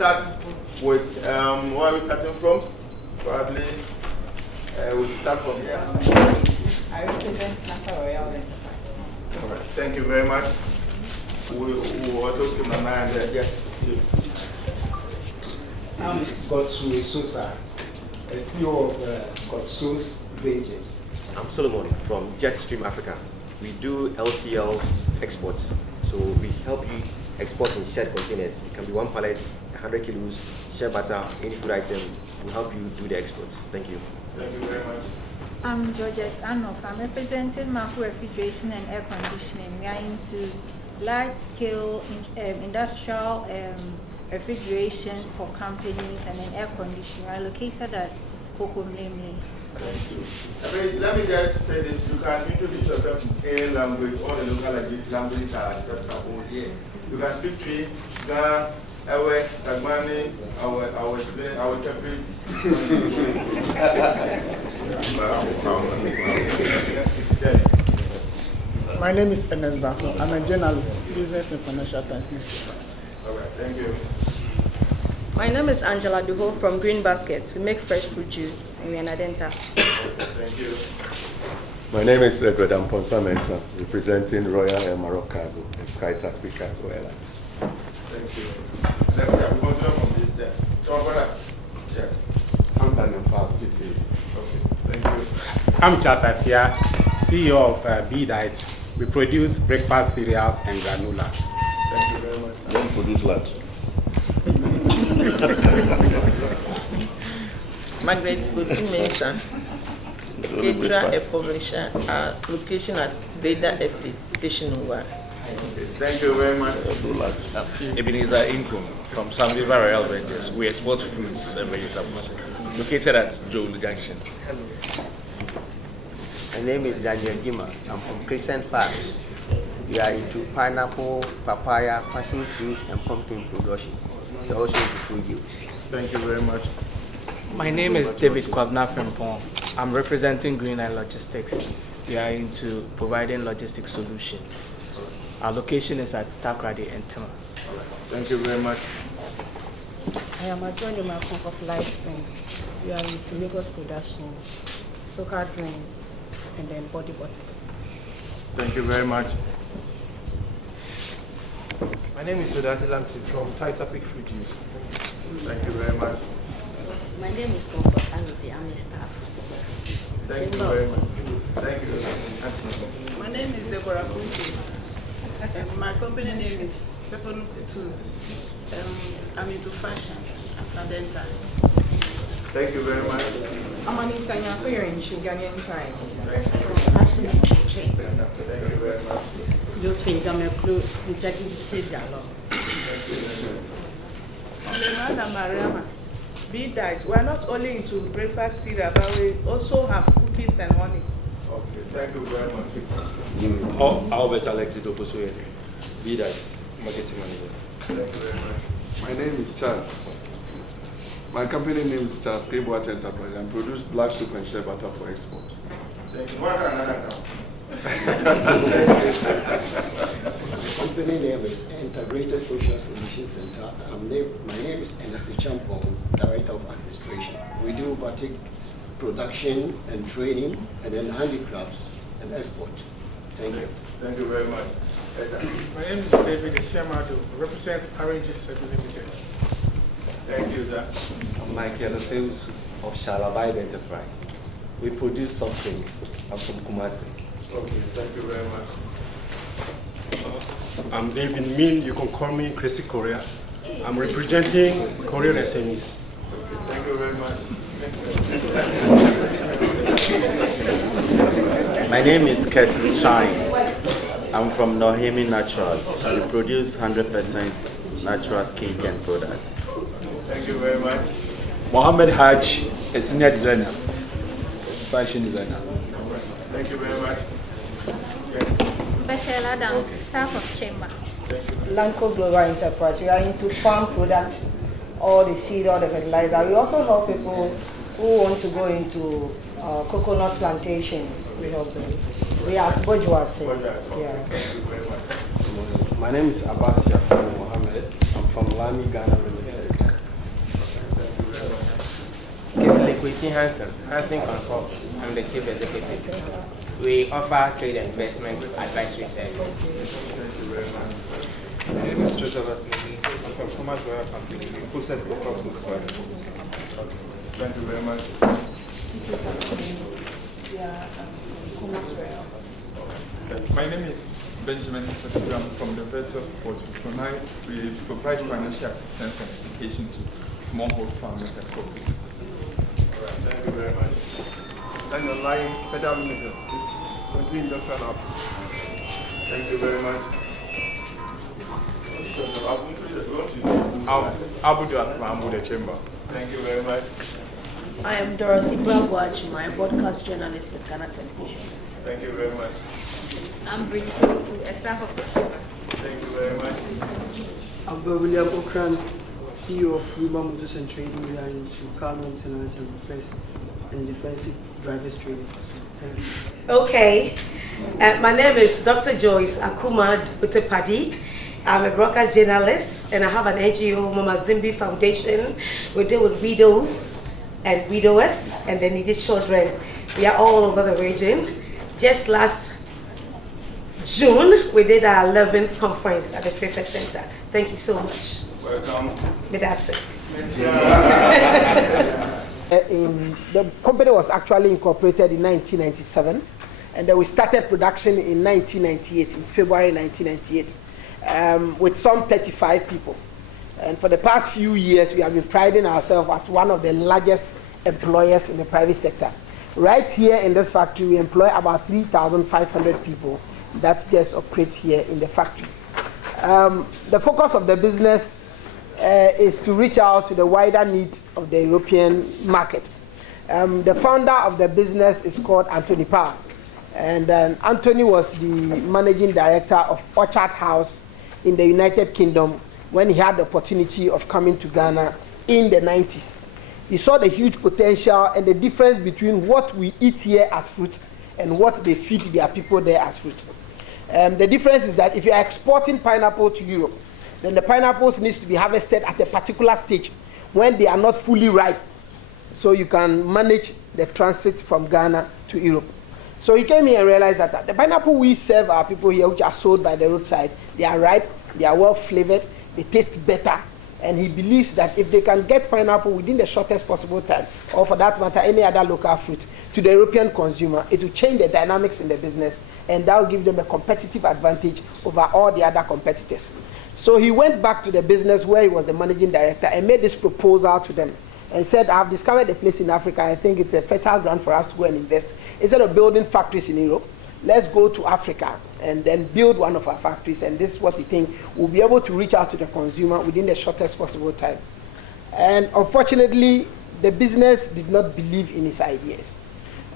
Start with where are we starting from? Probably we'll start from here. I represent Nassau Royal Enterprise. All right, thank you very much. We also skip my mind there. Yes. I'm Gncci Sosa, a CEO of Gncci's Ventures. I'm Solomon from Jetstream Africa. We do LCL exports. So we help you export in shared containers. It can be 1 pallet, 100 kilos, share butter, any food item. We'll help you do the exports. Thank you. Thank you very much. I'm Georgette Anoff. I'm representing Macro Refrigeration and Air Conditioning. We are into large-scale industrial refrigeration for companies and then air conditioning. We are located at Kokomlemle. Thank you. Let me just say this. You can introduce yourself in any language. All the local languages are acceptable here. You can speak Tree, Ga, Ewe, Tagmani, our interpret. My name is Ernest Bako. I'm a journalist, business and financial times newspaper. All right, thank you. My name is Angela Duho from Green Basket. We make fresh fruit juice and we are in Adenta. Thank you. My name is Godam Ponsa Mensa, representing Royal Air Maroc Cargo and Sky Taxi Cargo Airlines. Thank you. Let me continue from this there. Come on, yeah. I'm Daniel Park, GT. Okay, thank you. I'm Charles Atia, CEO of B-Diet. We produce breakfast cereals and granola. Thank you very much. Don't produce lunch. Margaret Gotu-Mensah, caterer and publisher, location at Breda Estate, Teshinuwa. Thank you very much. Ebenezer Inkum from Samviva Royal Ventures. We export fruits and vegetables. Located at Joel Junction. My name is Daniel Jima. I'm from Crescent Farm. We are into pineapple, papaya, passion fruit, and pumpkin production. We are also into fruit juice. Thank you very much. My name is David Kwabna Frimpong. I'm representing Green Line Logistics. We are into providing logistics solutions. Our location is at Takrady and Tema. Thank you very much. I am Adjoining my of Light Springs. We are into Lagos production, local drinks, and then body bottles. Thank you very much. My name is Sodati Lampton from Tighter Peak Fruit Juice. Thank you very much. My name is Comfort Anity. I'm a staff. Thank you very much. Thank you. My name is Deborah Kunti. My company name is Second Kutu. I'm into fashion at Adenta. Thank you very much. I'm Anita Nyakoyo in Ghanaian Times. Thank you. Thank you very much. Josephine Gameklu, Integrity Dialogue. Madam Mariama, B-Diet. We are not only into breakfast cereal, but we also have cookies and honey. Okay, thank you very much. Albert Alexis Oposoye, B-Diet, marketing manager. Thank you very much. My name is Charles. My company name is Charles Cabot Enterprise and produce black soup and shea butter for export. Thank you. One another account. Company name is Integrated Social Solutions Center. My name is Ernest Champong, Director of Administration. We do batik production and training, and then handicrafts and export. Thank you. Thank you very much. My name is David Isiamado. I represent Gncci Limited. Thank you, sir. I'm Michael Sales of Shalabide Enterprise. We produce soft drinks. I'm from Kumasi. Okay, thank you very much. I'm David Min. You can call me Chrissy Korea. I'm representing Korean SMEs. Thank you very much. My name is Curtis Shine. I'm from Nohemi Naturals. We produce 100% natural skincare products. Thank you very much. Mohammed Haj, a senior designer, fashion designer. Thank you very much. Bethel Adams, staff of Chamber. Lanco Global Enterprise. We are into farm products, all the seed, all the fertilizer. We also help people who want to go into coconut plantation. We help them. We are at Bourgeoisie. Yeah. My name is Abbas Shafan Mohammed. I'm from Lami, Ghana Limited. Kwesi Hansen Consult. I'm the Chief Executive. We offer trade and investment advisory service. Thank you very much. My name is Joshua Smith. I'm from Thomas Royal Company. We process the crop food. Thank you very much. My name is Benjamin Fatigram from the Virtual Support. We provide financial assistance and education to smallholder farmers and cooperatives. Thank you very much. And your line, Federal Minister, from Green Industrial Hubs. Thank you very much. Abudu Asma, the Chamber. Thank you very much. I am Dorothy Bragwachuma, broadcast journalist with Ghana Television. Thank you very much. I'm Bridget Osu, a staff of the Chamber. Thank you very much. I'm William Okran, CEO of Ruba Motors and Trading. We are into car maintenance and repairs and defensive drivers training. Thank you. Okay. My name is Dr. Joyce Akuma Utepadi. I'm a broadcast journalist and I have an NGO, Mama Zimbi Foundation. We deal with widows and widowers and the needy children. We are all over the region. Just last June, we did our 11th conference at the Trade Center. Thank you so much. Welcome. Medase. The company was actually incorporated in 1997, and then we started production in 1998, in February 1998, with some 35 people. And for the past few years, we have been priding ourselves as one of the largest employers in the private sector. Right here in this factory, we employ about 3,500 people that just operate here in the factory. The focus of the business is to reach out to the wider need of the European market. The founder of the business is called Anthony Power. And Anthony was the managing director of Orchard House in the United Kingdom when he had the opportunity of coming to Ghana in the 90s. He saw the huge potential and the difference between what we eat here as fruit and what they feed their people there as fruit. The difference is that if you are exporting pineapple to Europe, then the pineapples needs to be harvested at a particular stage when they are not fully ripe, so you can manage the transit from Ghana to Europe. So he came here and realized that the pineapple we serve our people here, which are sold by the roadside, they are ripe, they are well flavored, they taste better, and he believes that if they can get pineapple within the shortest possible time, or for that matter, any other local fruit, to the European consumer, it will change the dynamics in the business, and that will give them a competitive advantage over all the other competitors. So he went back to the business where he was the managing director and made this proposal to them and said, I've discovered a place in Africa. I think it's a fertile ground for us to go and invest. Instead of building factories in Europe, let's go to Africa and then build one of our factories. And this is what we think we'll be able to reach out to the consumer within the shortest possible time. And unfortunately, the business did not believe in his ideas.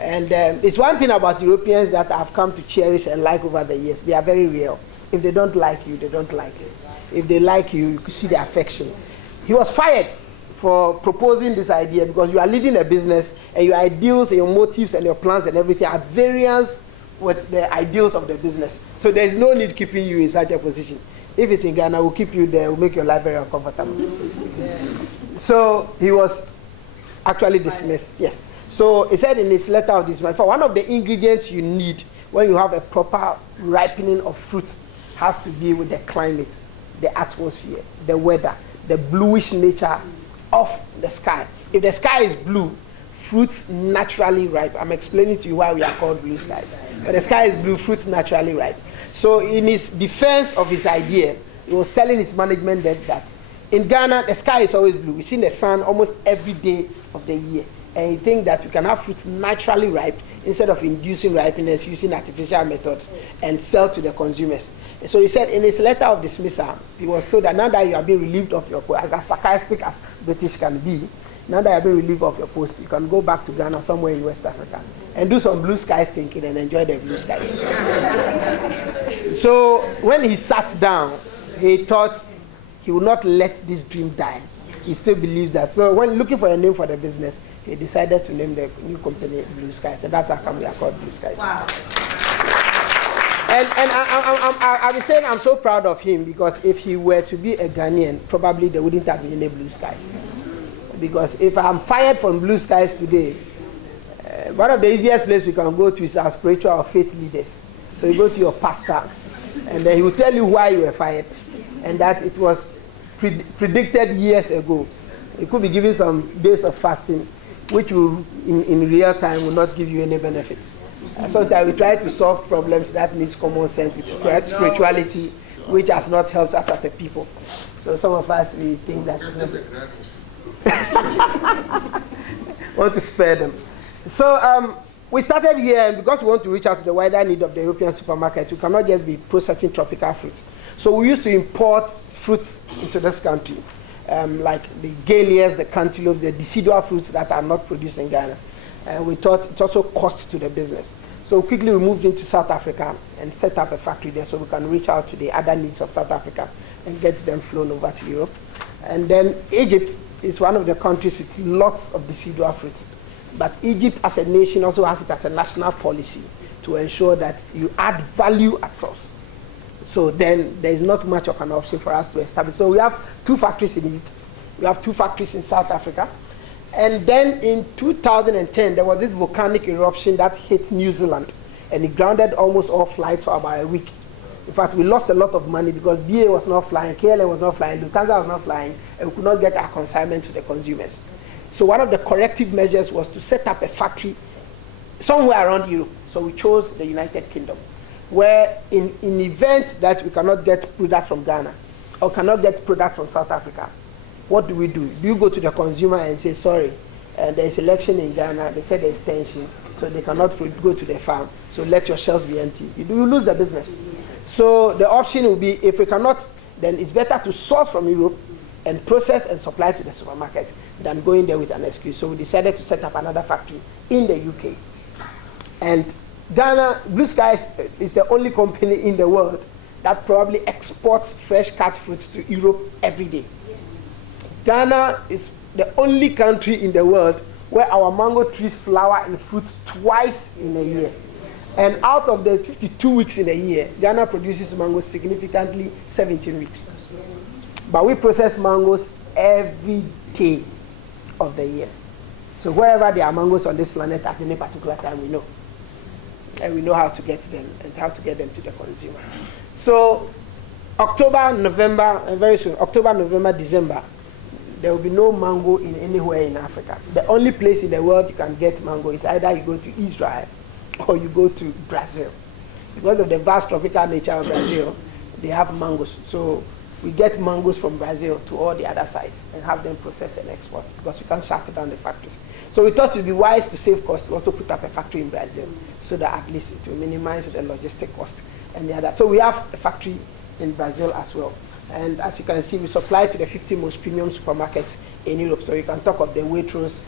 And it's one thing about Europeans that I've come to cherish and like over the years. They are very real. If they don't like you, they don't like you. If they like you, you could see the affection. He was fired for proposing this idea because you are leading a business and your ideals and your motives and your plans and everything are at variance with the ideals of the business. So there is no need keeping you in such a position. If it's in Ghana, we'll keep you there, we'll make your life very uncomfortable. So he was actually dismissed, yes. So he said in his letter of dismissal, for one of the ingredients you need when you have a proper ripening of fruit, has to be with the climate, the atmosphere, the weather, the bluish nature of the sky. If the sky is blue, fruits naturally ripe. I'm explaining to you why we are called blue skies. When the sky is blue, fruits naturally ripe. So in his defense of his idea, he was telling his management that in Ghana, the sky is always blue. We see the sun almost every day of the year. And he thinks that you can have fruits naturally ripe instead of inducing ripeness using artificial methods and sell to the consumers. And so he said in his letter of dismissal, he was told that now that you have been relieved of your post, as sarcastic as British can be, now that you have been relieved of your post, you can go back to Ghana somewhere in West Africa and do some blue skies thinking and enjoy the blue skies. So when he sat down, he thought he would not let this dream die. He still believes that. So when looking for a name for the business, he decided to name the new company Blue Skies, and that's how come we are called Blue Skies. Wow. And I've been saying I'm so proud of him because if he were to be a Ghanaian, probably there wouldn't have been any Blue Skies. Because if I'm fired from Blue Skies today, one of the easiest places we can go to is our spiritual or faith leaders. So you go to your pastor, and then he will tell you why you were fired, and that it was predicted years ago. It could be given some days of fasting, which will, in real time, will not give you any benefit. Sometimes we try to solve problems that needs common sense with spirituality, which has not helped us as a people. So some of us, we think that want to spare them. So we started here, and because we want to reach out to the wider need of the European supermarket, we cannot just be processing tropical fruits. So we used to import fruits into this country, like the galias, the cantaloupe, the decidual fruits that are not produced in Ghana. And we thought it also cost to the business. So quickly we moved into South Africa and set up a factory there so we can reach out to the other needs of South Africa and get them flown over to Europe. And then Egypt is one of the countries with lots of decidual fruits. But Egypt as a nation also has it as a national policy to ensure that you add value at source. So then there is not much of an option for us to establish. So we have 2 factories in Egypt. We have 2 factories in South Africa. And then in 2010, there was this volcanic eruption that hit New Zealand. And it grounded almost all flights for about a week. In fact, we lost a lot of money because BA was not flying, KLM was not flying, Lufthansa was not flying, and we could not get our consignment to the consumers. So one of the corrective measures was to set up a factory somewhere around Europe. So we chose the United Kingdom, where in event that we cannot get products from Ghana or cannot get products from South Africa, what do? Do you go to the consumer and say, sorry, there is election in Ghana, they said there is tension, so they cannot go to the farm, so let your shelves be empty. You lose the business. So the option will be, if we cannot, then it's better to source from Europe and process and supply to the supermarket than going there with an excuse. So we decided to set up another factory in the UK. And Ghana, Blue Skies is the only company in the world that probably exports fresh cut fruits to Europe every day. Ghana is the only country in the world where our mango trees flower and fruit twice in a year. And out of the 52 weeks in a year, Ghana produces mangoes significantly 17 weeks. But we process mangoes every day of the year. So wherever there are mangoes on this planet at any particular time, we know. And we know how to get them and how to get them to the consumer. So October, November, and very soon, October, November, December, there will be no mango in anywhere in Africa. The only place in the world you can get mango is either you go to Israel or you go to Brazil. Because of the vast tropical nature of Brazil, they have mangoes. So we get mangoes from Brazil to all the other sites and have them processed and export because we can't shut down the factories. So we thought it would be wise to save cost to also put up a factory in Brazil so that at least it will minimize the logistic cost and the other. So we have a factory in Brazil as well. And as you can see, we supply to the 50 most premium supermarkets in Europe. So you can talk of the Waitrose,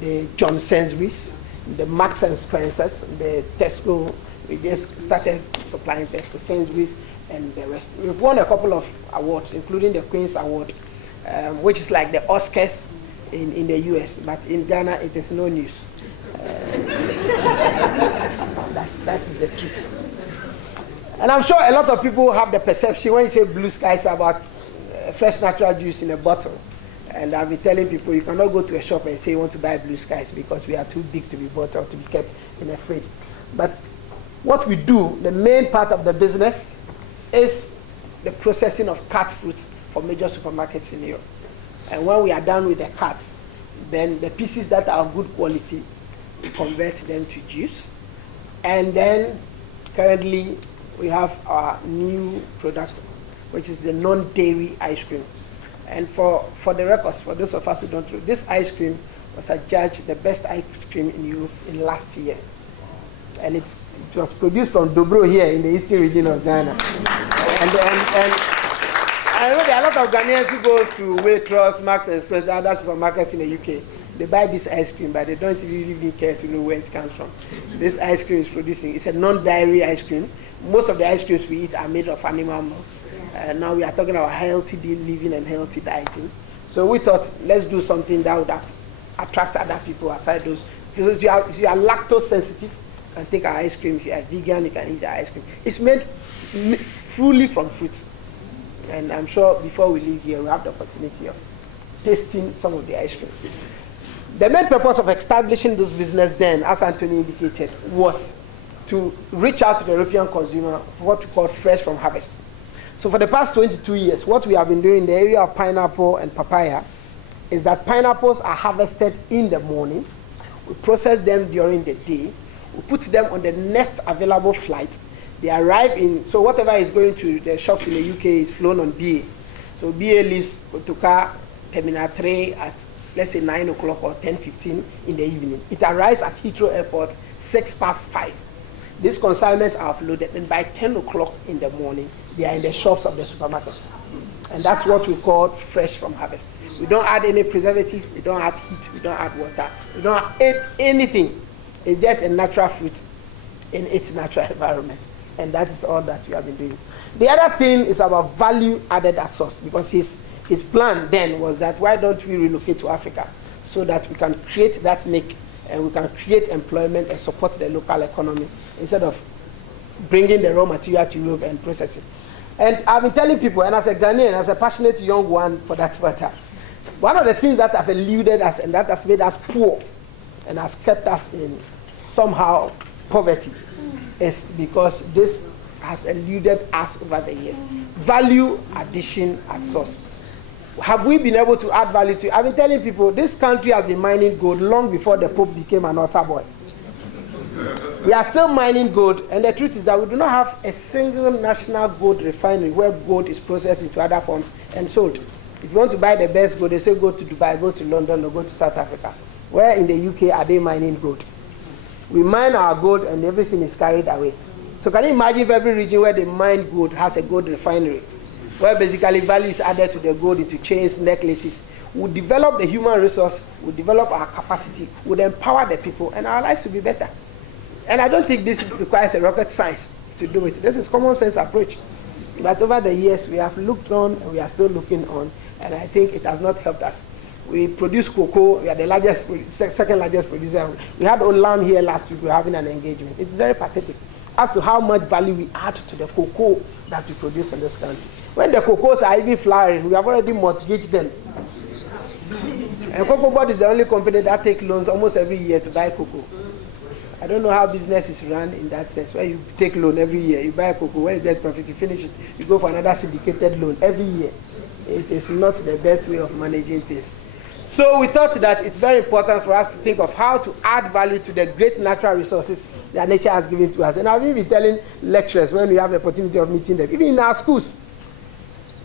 the John Sainsbury's, the Marks and Spencer's, the Tesco. We just started supplying Tesco, Sainsbury's, and the rest. We've won a couple of awards, including the Queen's Award, which is like the Oscars in the US, but in Ghana it is no news. That is the truth. And I'm sure a lot of people have the perception when you say Blue Skies about fresh natural juice in a bottle. And I'll be telling people you cannot go to a shop and say you want to buy Blue Skies because we are too big to be bought or to be kept in a fridge. But what we do, the main part of the business, is the processing of cut fruits for major supermarkets in Europe. And when we are done with the cut, then the pieces that are of good quality, we convert them to juice. And then currently we have our new product, which is the non-dairy ice cream. And for the records, for those of us who don't know, this ice cream was adjudged the best ice cream in Europe in last year. And it was produced from Dobro here in the eastern region of Ghana. And I know there are a lot of Ghanaians who go to Waitrose, Marks and Spencer, other supermarkets in the UK. They buy this ice cream, but they don't really care to know where it comes from. This ice cream is producing, it's a non-dairy ice cream. Most of the ice creams we eat are made of animal milk. Now we are talking about healthy living and healthy dieting. So we thought, let's do something that would attract other people aside those. If you are lactose sensitive, you can take our ice cream. If you are vegan, you can eat our ice cream. It's made fully from fruits. And I'm sure before we leave here, we'll have the opportunity of tasting some of the ice cream. The main purpose of establishing this business then, as Anthony indicated, was to reach out to the European consumer for what we call fresh from harvest. So for the past 22 years, what we have been doing in the area of pineapple and papaya is that pineapples are harvested in the morning, we process them during the day, we put them on the next available flight, they arrive in, so whatever is going to the shops in the UK is flown on BA. So BA leaves Kotoka Terminal 3 at, let's say, 9 o'clock or 10:15 in the evening. It arrives at Heathrow Airport 5:06. These consignments are offloaded, and by 10 o'clock in the morning, they are in the shops of the supermarkets. And that's what we call fresh from harvest. We don't add any preservative, we don't add heat, we don't add water, we don't add anything. It's just a natural fruit in its natural environment. And that is all that we have been doing. The other thing is about value added at source, because his plan then was that why don't we relocate to Africa so that we can create that niche and we can create employment and support the local economy instead of bringing the raw material to Europe and processing. And I've been telling people, and as a Ghanaian, as a passionate young one for that matter, one of the things that have eluded us and that has made us poor and has kept us in somehow poverty is because this has eluded us over the years. Value addition at source. Have we been able to add value to it? I've been telling people this country has been mining gold long before the Pope became an altar boy. We are still mining gold, and the truth is that we do not have a single national gold refinery where gold is processed into other forms and sold. If you want to buy the best gold, they say go to Dubai, go to London, or go to South Africa. Where in the UK are they mining gold? We mine our gold and everything is carried away. So can you imagine if every region where they mine gold has a gold refinery, where basically value is added to the gold into chains, necklaces? We'll develop the human resource, we'll develop our capacity, we'll empower the people, and our lives will be better. And I don't think this requires a rocket science to do it. This is common sense approach. But over the years, we have looked on and we are still looking on, and I think it has not helped us. We produce cocoa, we are the largest, second largest producer. We had Olam here last week, we were having an engagement. It's very pathetic as to how much value we add to the cocoa that we produce in this country. When the cocoas are even flowering, we have already mortgaged them. And Cocoa Board is the only company that takes loans almost every year to buy cocoa. I don't know how business is run in that sense, where you take loan every year, you buy cocoa, when you get profit, you finish it, you go for another syndicated loan every year. It is not the best way of managing things. So we thought that it's very important for us to think of how to add value to the great natural resources that nature has given to us. And I've even been telling lecturers when we have the opportunity of meeting them, even in our schools,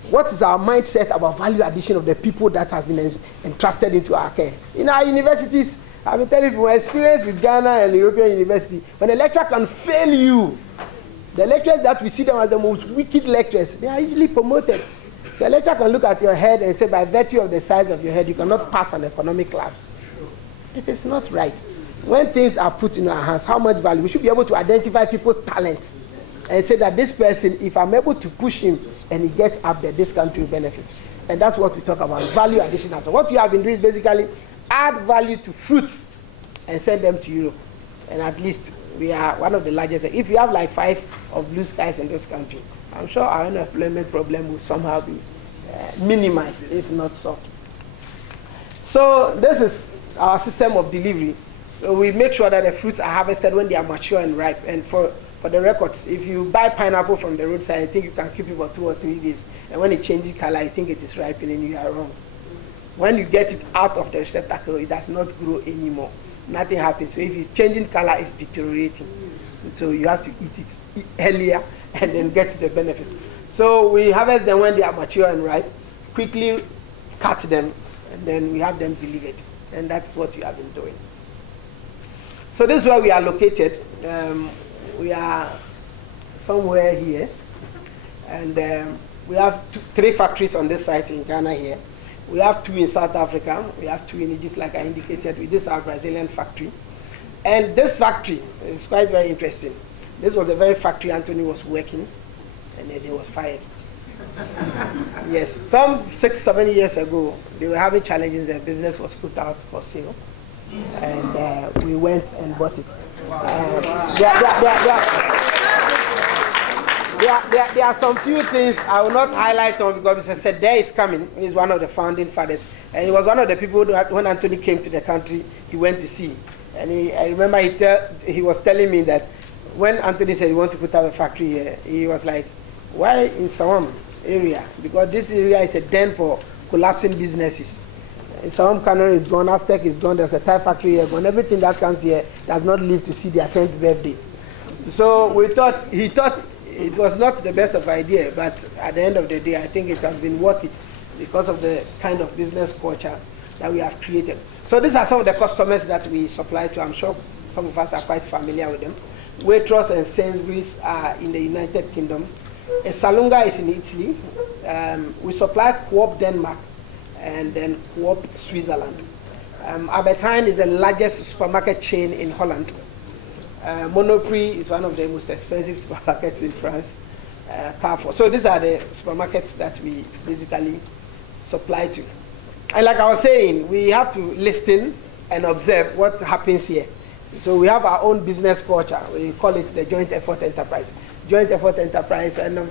what is our mindset about value addition of the people that has been entrusted into our care? In our universities, I've been telling people, my experience with Ghana and European University, when a lecturer can fail you, the lecturers that we see them as the most wicked lecturers, they are usually promoted. So a lecturer can look at your head and say, by virtue of the size of your head, you cannot pass an economic class. It is not right. When things are put in our hands, how much value? We should be able to identify people's talents and say that this person, if I'm able to push him and he gets up there, this country will benefit. And that's what we talk about, value addition. So what we have been doing is basically add value to fruits and send them to Europe. And at least we are one of the largest. If you have like 5 of blue skies in this country, I'm sure our unemployment problem will somehow be minimized, if not solved. So this is our system of delivery. So we make sure that the fruits are harvested when they are mature and ripe. And for For the records, if you buy pineapple from the roadside, I think you can keep it for 2 or 3 days. And when it changes color, I think it is ripening, you are wrong. When you get it out of the receptacle, it does not grow anymore. Nothing happens. So if it's changing color, it's deteriorating. So you have to eat it earlier and then get the benefit. So we harvest them when they are mature and ripe, quickly cut them, and then we have them delivered. And that's what we have been doing. So this is where we are located. We are somewhere here. And we have 3 factories on this site in Ghana here. We have 2 in South Africa. We have 2 in Egypt, like I indicated. This is our Brazilian factory. And this factory is quite very interesting. This was the very factory Anthony was working, and then he was fired. Yes, some 6, 7 years ago, they were having challenges. Their business was put out for sale, and we went and bought it. There are some few things I will not highlight on because Mr. Sede is coming. He's one of the founding fathers, and he was one of the people that when Anthony came to the country, he went to see. And I remember he was telling me that when Anthony said he wanted to put up a factory here, he was like, why in Sawam area? Because this area is a den for collapsing businesses. Sawam Canary is gone, Aztec is gone, there's a Thai factory here gone. Everything that comes here does not live to see their 10th birthday. So he thought it was not the best of idea, but at the end of the day, I think it has been worth it because of the kind of business culture that we have created. So these are some of the customers that we supply to. I'm sure some of us are quite familiar with them. Waitrose and Sainsbury's are in the United Kingdom. Salunga is in Italy. We supply Coop Denmark and then Coop Switzerland. Albert Heijn is the largest supermarket chain in Holland. Monoprix is one of the most expensive supermarkets in France. Carrefour. So these are the supermarkets that we basically supply to. And like I was saying, we have to listen and observe what happens here. So we have our own business culture. We call it the joint effort enterprise. Joint effort enterprise, and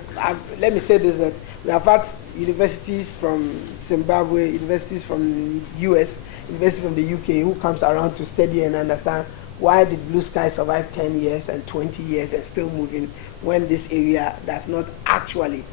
let me say this, that we have had universities from Zimbabwe, universities from US, universities from the UK who comes around to study and understand why did Blue Sky survive 10 years and 20 years and still moving when this area does not actually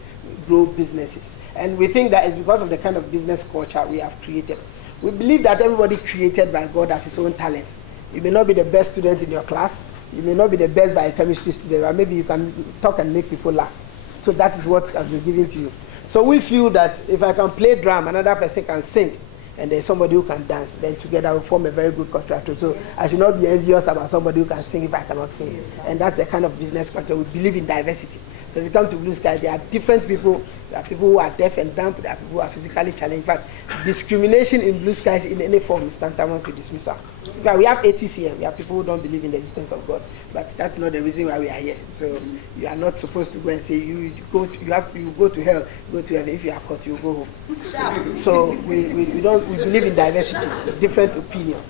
grow businesses. And we think that it's because of the kind of business culture we have created. We believe that everybody created by God has his own talent. You may not be the best student in your class. You may not be the best biochemistry student, but maybe you can talk and make people laugh. So that is what has been given to you. So we feel that if I can play drum, another person can sing, and there's somebody who can dance, then together we form a very good contractor. So I should not be envious about somebody who can sing if I cannot sing. And that's the kind of business culture. We believe in diversity. So if you come to Blue Sky, there are different people. There are people who are deaf and dumb. There are people who are physically challenged. In fact, discrimination in Blue Skies in any form is tantamount to dismissal. Because we have atheists here. We have people who don't believe in the existence of God. But that's not the reason why we are here. So you are not supposed to go and say you go to hell, you go to heaven. If you are caught, you go home. So we believe in diversity, different opinions.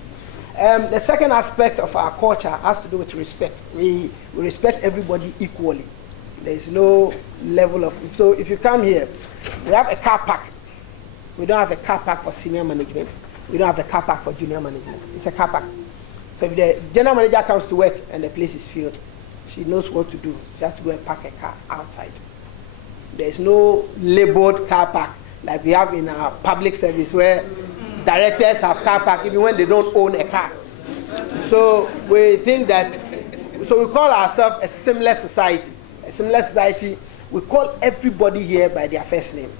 The second aspect of our culture has to do with respect. We respect everybody equally. There is no level of, so if you come here, we have a car park. We don't have a car park for senior management. We don't have a car park for junior management. It's a car park. So if the general manager comes to work and the place is filled, she knows what to do. She has to go and park a car outside. There is no labeled car park like we have in our public service where directors have car park even when they don't own a car. So we think that, so we call ourselves a seamless society. A similar society, we call everybody here by their first name.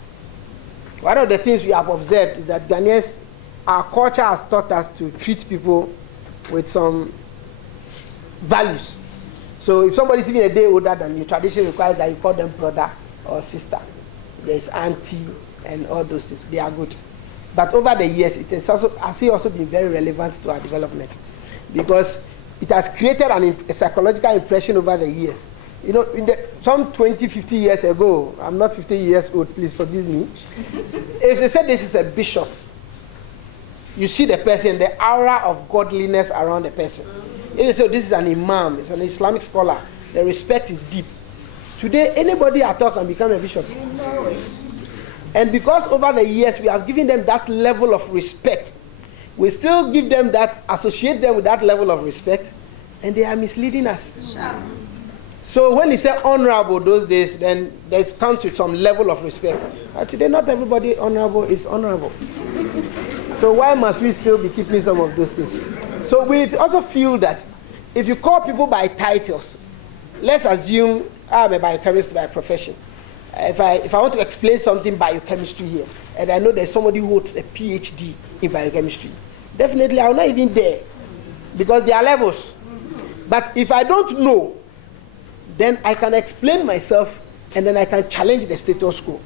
One of the things we have observed is that Ghanaians, our culture has taught us to treat people with some values. So if somebody is even a day older than you, tradition requires that you call them brother or sister. There's auntie and all those things. They are good. But over the years, it has also been very relevant to our development because it has created a psychological impression over the years. You know, some 20, 50 years ago, I'm not 50 years old, please forgive me. If they said this is a bishop, you see the person, the aura of godliness around the person. If they say this is an imam, it's an Islamic scholar, the respect is deep. Today, anybody at all can become a bishop. And because over the years we have given them that level of respect, we still give them that, associate them with that level of respect, and they are misleading us. So when he said honorable those days, then that comes with some level of respect. Today, not everybody honorable is honorable. So why must we still be keeping some of those things? So we also feel that if you call people by titles, let's assume I'm a biochemist by profession. If I want to explain something biochemistry here, and I know there's somebody who holds a PhD in biochemistry, definitely I will not even dare, because there are levels. But if I don't know, then I can explain myself, and then I can challenge the status quo.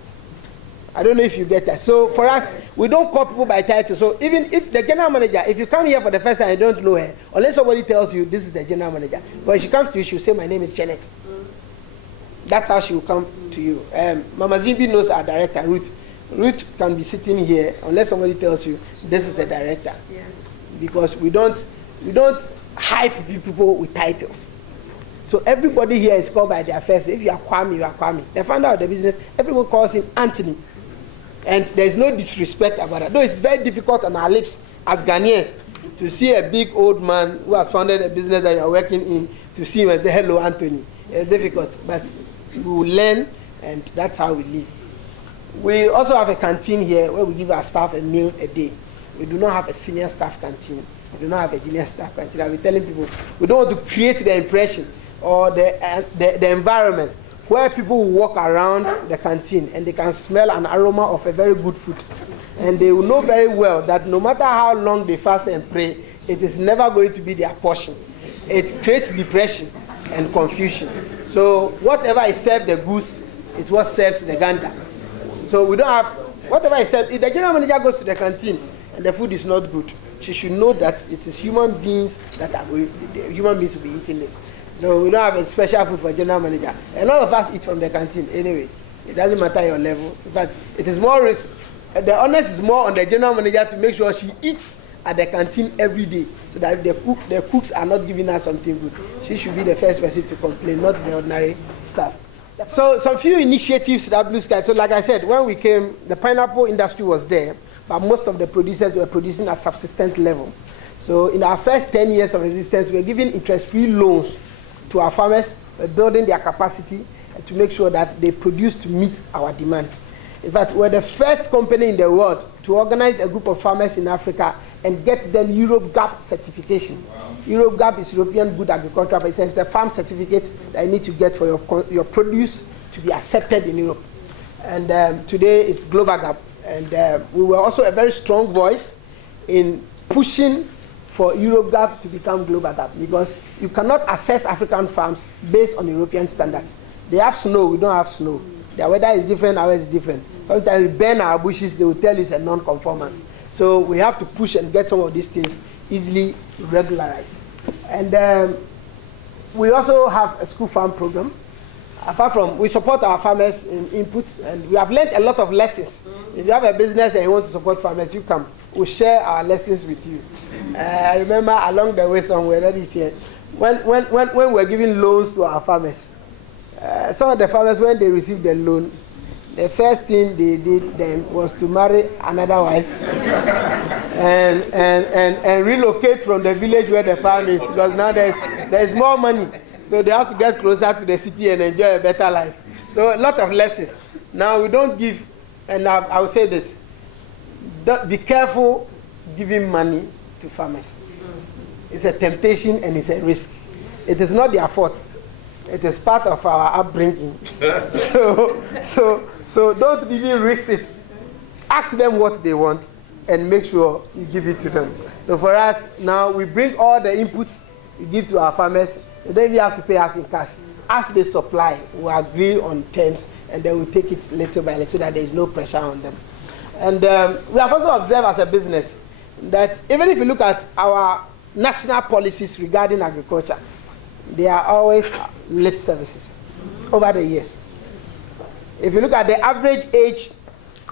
I don't know if you get that. So for us, we don't call people by title. So even if the general manager, if you come here for the first time and you don't know her, unless somebody tells you this is the general manager, but when she comes to you, she'll say, my name is Janet. That's how she will come to you. Mama Zimbi knows our director, Ruth. Ruth can be sitting here unless somebody tells you this is the director. Yeah. Because we don't hype people with titles. So everybody here is called by their first name. If you are Kwame, you are Kwame. The founder of the business, everyone calls him Anthony. And there is no disrespect about that. Though it's very difficult on our lips as Ghanaians to see a big old man who has founded a business that you are working in, to see him and say, hello, Anthony. It's difficult, but we will learn, and that's how we live. We also have a canteen here where we give our staff a meal a day. We do not have a senior staff canteen. We do not have a junior staff canteen. I'll be telling people, we don't want to create the impression or the environment where people will walk around the canteen and they can smell an aroma of a very good food. And they will know very well that no matter how long they fast and pray, it is never going to be their portion. It creates depression and confusion. So whatever is served the goose, it's what serves the gander. So we don't have, whatever is served, if the general manager goes to the canteen and the food is not good, she should know that it is human beings that are going, human beings will be eating this. So we don't have a special food for general manager. And all of us eat from the canteen anyway. It doesn't matter your level. But it is more risk. The onus is more on the general manager to make sure she eats at the canteen every day, so that the cooks are not giving her something good. She should be the first person to complain, not the ordinary staff. So some few initiatives that Blue Sky. So like I said, when we came, the pineapple industry was there, but most of the producers were producing at subsistence level. So in our first 10 years of existence, we were giving interest-free loans to our farmers, building their capacity to make sure that they produce to meet our demand. In fact, we're the first company in the world to organize a group of farmers in Africa and get them Europe GAP certification. Wow. Europe GAP is European Good Agricultural, but it's a farm certificate that you need to get for your produce to be accepted in Europe. And today it's Global GAP. And we were also a very strong voice in pushing for Europe GAP to become Global GAP, because you cannot assess African farms based on European standards. They have snow, we don't have snow. Their weather is different, ours is different. Sometimes we burn our bushes, they will tell you it's a non-conformance. So we have to push and get some of these things easily regularized. And we also have a school farm program. Apart from, we support our farmers in inputs, and we have learned a lot of lessons. If you have a business and you want to support farmers, you come. We'll share our lessons with you. I remember along the way somewhere, that is here, when we're giving loans to our farmers, some of the farmers, when they received the loan, the first thing they did then was to marry another wife and relocate from the village where the farm is, because now there's more money. So they have to get closer to the city and enjoy a better life. So a lot of lessons. Now we don't give, and I will say this, be careful giving money to farmers. It's a temptation and it's a risk. It is not their fault. It is part of our upbringing. So don't even risk it. Ask them what they want and make sure you give it to them. So for us, now we bring all the inputs we give to our farmers. They don't even have to pay us in cash. As they supply, we agree on terms, and then we take it little by little so that there is no pressure on them. And we have also observed as a business that even if you look at our national policies regarding agriculture, they are always lip services over the years. If you look at the average age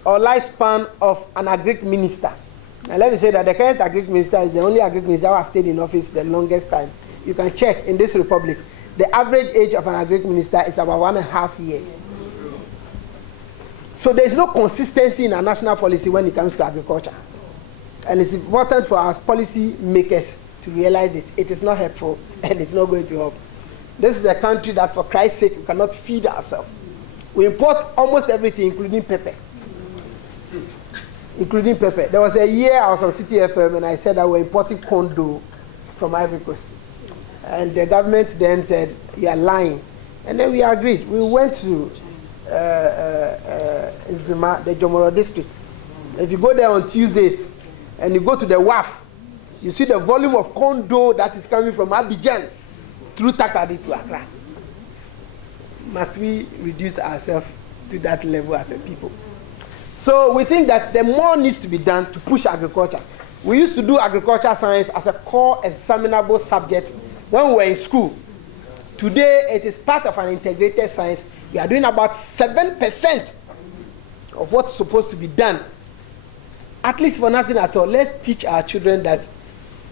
or lifespan of an agric minister, and let me say that the current agric minister is the only agric minister who has stayed in office the longest time. You can check in this republic, the average age of an agric minister is about 1.5 years. So there is no consistency in our national policy when it comes to agriculture. And it's important for our policy makers to realize this. It is not helpful and it's not going to help. This is a country that, for Christ's sake, we cannot feed ourselves. We import almost everything, including pepper. Including pepper. There was a year I was on City FM and I said that we're importing corn dough from Ivory Coast. And the government then said, you are lying. And then we agreed. We went to Zima, the Jomoro district. If you go there on Tuesdays and you go to the WAF, you see the volume of corn dough that is coming from Abidjan through Takoradi to Accra. Must we reduce ourselves to that level as a people? So we think that the more needs to be done to push agriculture. We used to do agriculture science as a core examinable subject when we were in school. Today, it is part of an integrated science. We are doing about 7% of what's supposed to be done. At least for nothing at all. Let's teach our children that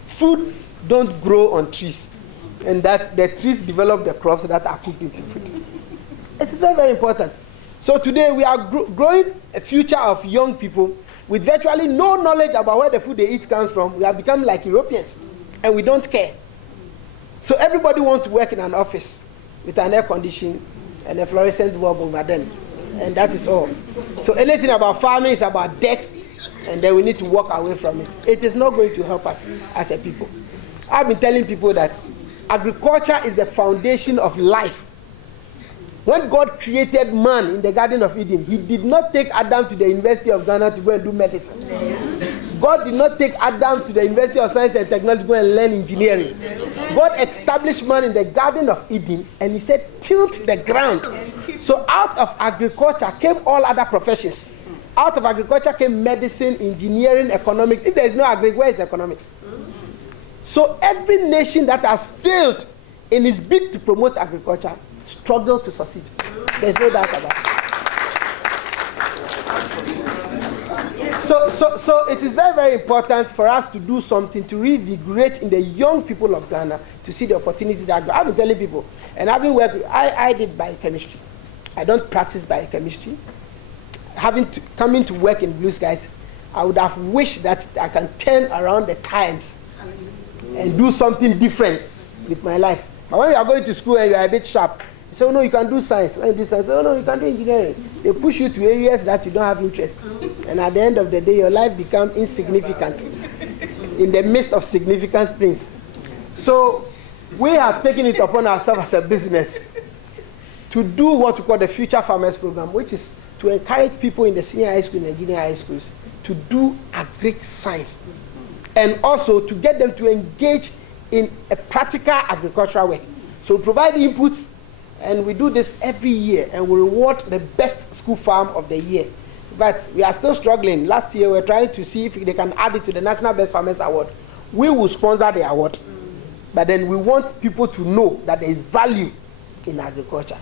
food don't grow on trees, and that the trees develop the crops that are cooked into food. It is very, very important. So today we are growing a future of young people with virtually no knowledge about where the food they eat comes from. We have become like Europeans, and we don't care. So everybody wants to work in an office with an air condition and a fluorescent bulb over them, and that is all. So anything about farming is about debt, and then we need to walk away from it. It is not going to help us as a people. I've been telling people that agriculture is the foundation of life. When God created man in the Garden of Eden, he did not take Adam to the University of Ghana to go and do medicine. God did not take Adam to the University of Science and Technology to go and learn engineering. God established man in the Garden of Eden, and he said, tilt the ground. So out of agriculture came all other professions. Out of agriculture came medicine, engineering, economics. If there is no agriculture, where is economics? So every nation that has failed in its bid to promote agriculture struggle to succeed. There's no doubt about it. So it is very, very important for us to do something to reinvigorate in the young people of Ghana to see the opportunity that I've been telling people. And having worked, I did biochemistry. I don't practice biochemistry. Coming to work in Blue Skies, I would have wished that I can turn around the times and do something different with my life. But when you are going to school and you are a bit sharp, you say, oh no, you can do science. When you do science, oh no, you can do engineering. They push you to areas that you don't have interest. And at the end of the day, your life becomes insignificant in the midst of significant things. So we have taken it upon ourselves as a business to do what we call the Future Farmers Program, which is to encourage people in the senior high school and junior high schools to do agric science, and also to get them to engage in a practical agricultural work. So we provide inputs, and we do this every year, and we reward the best school farm of the year. But we are still struggling. Last year, we were trying to see if they can add it to the National Best Farmers Award. We will sponsor the award, but then we want people to know that there is value in agriculture.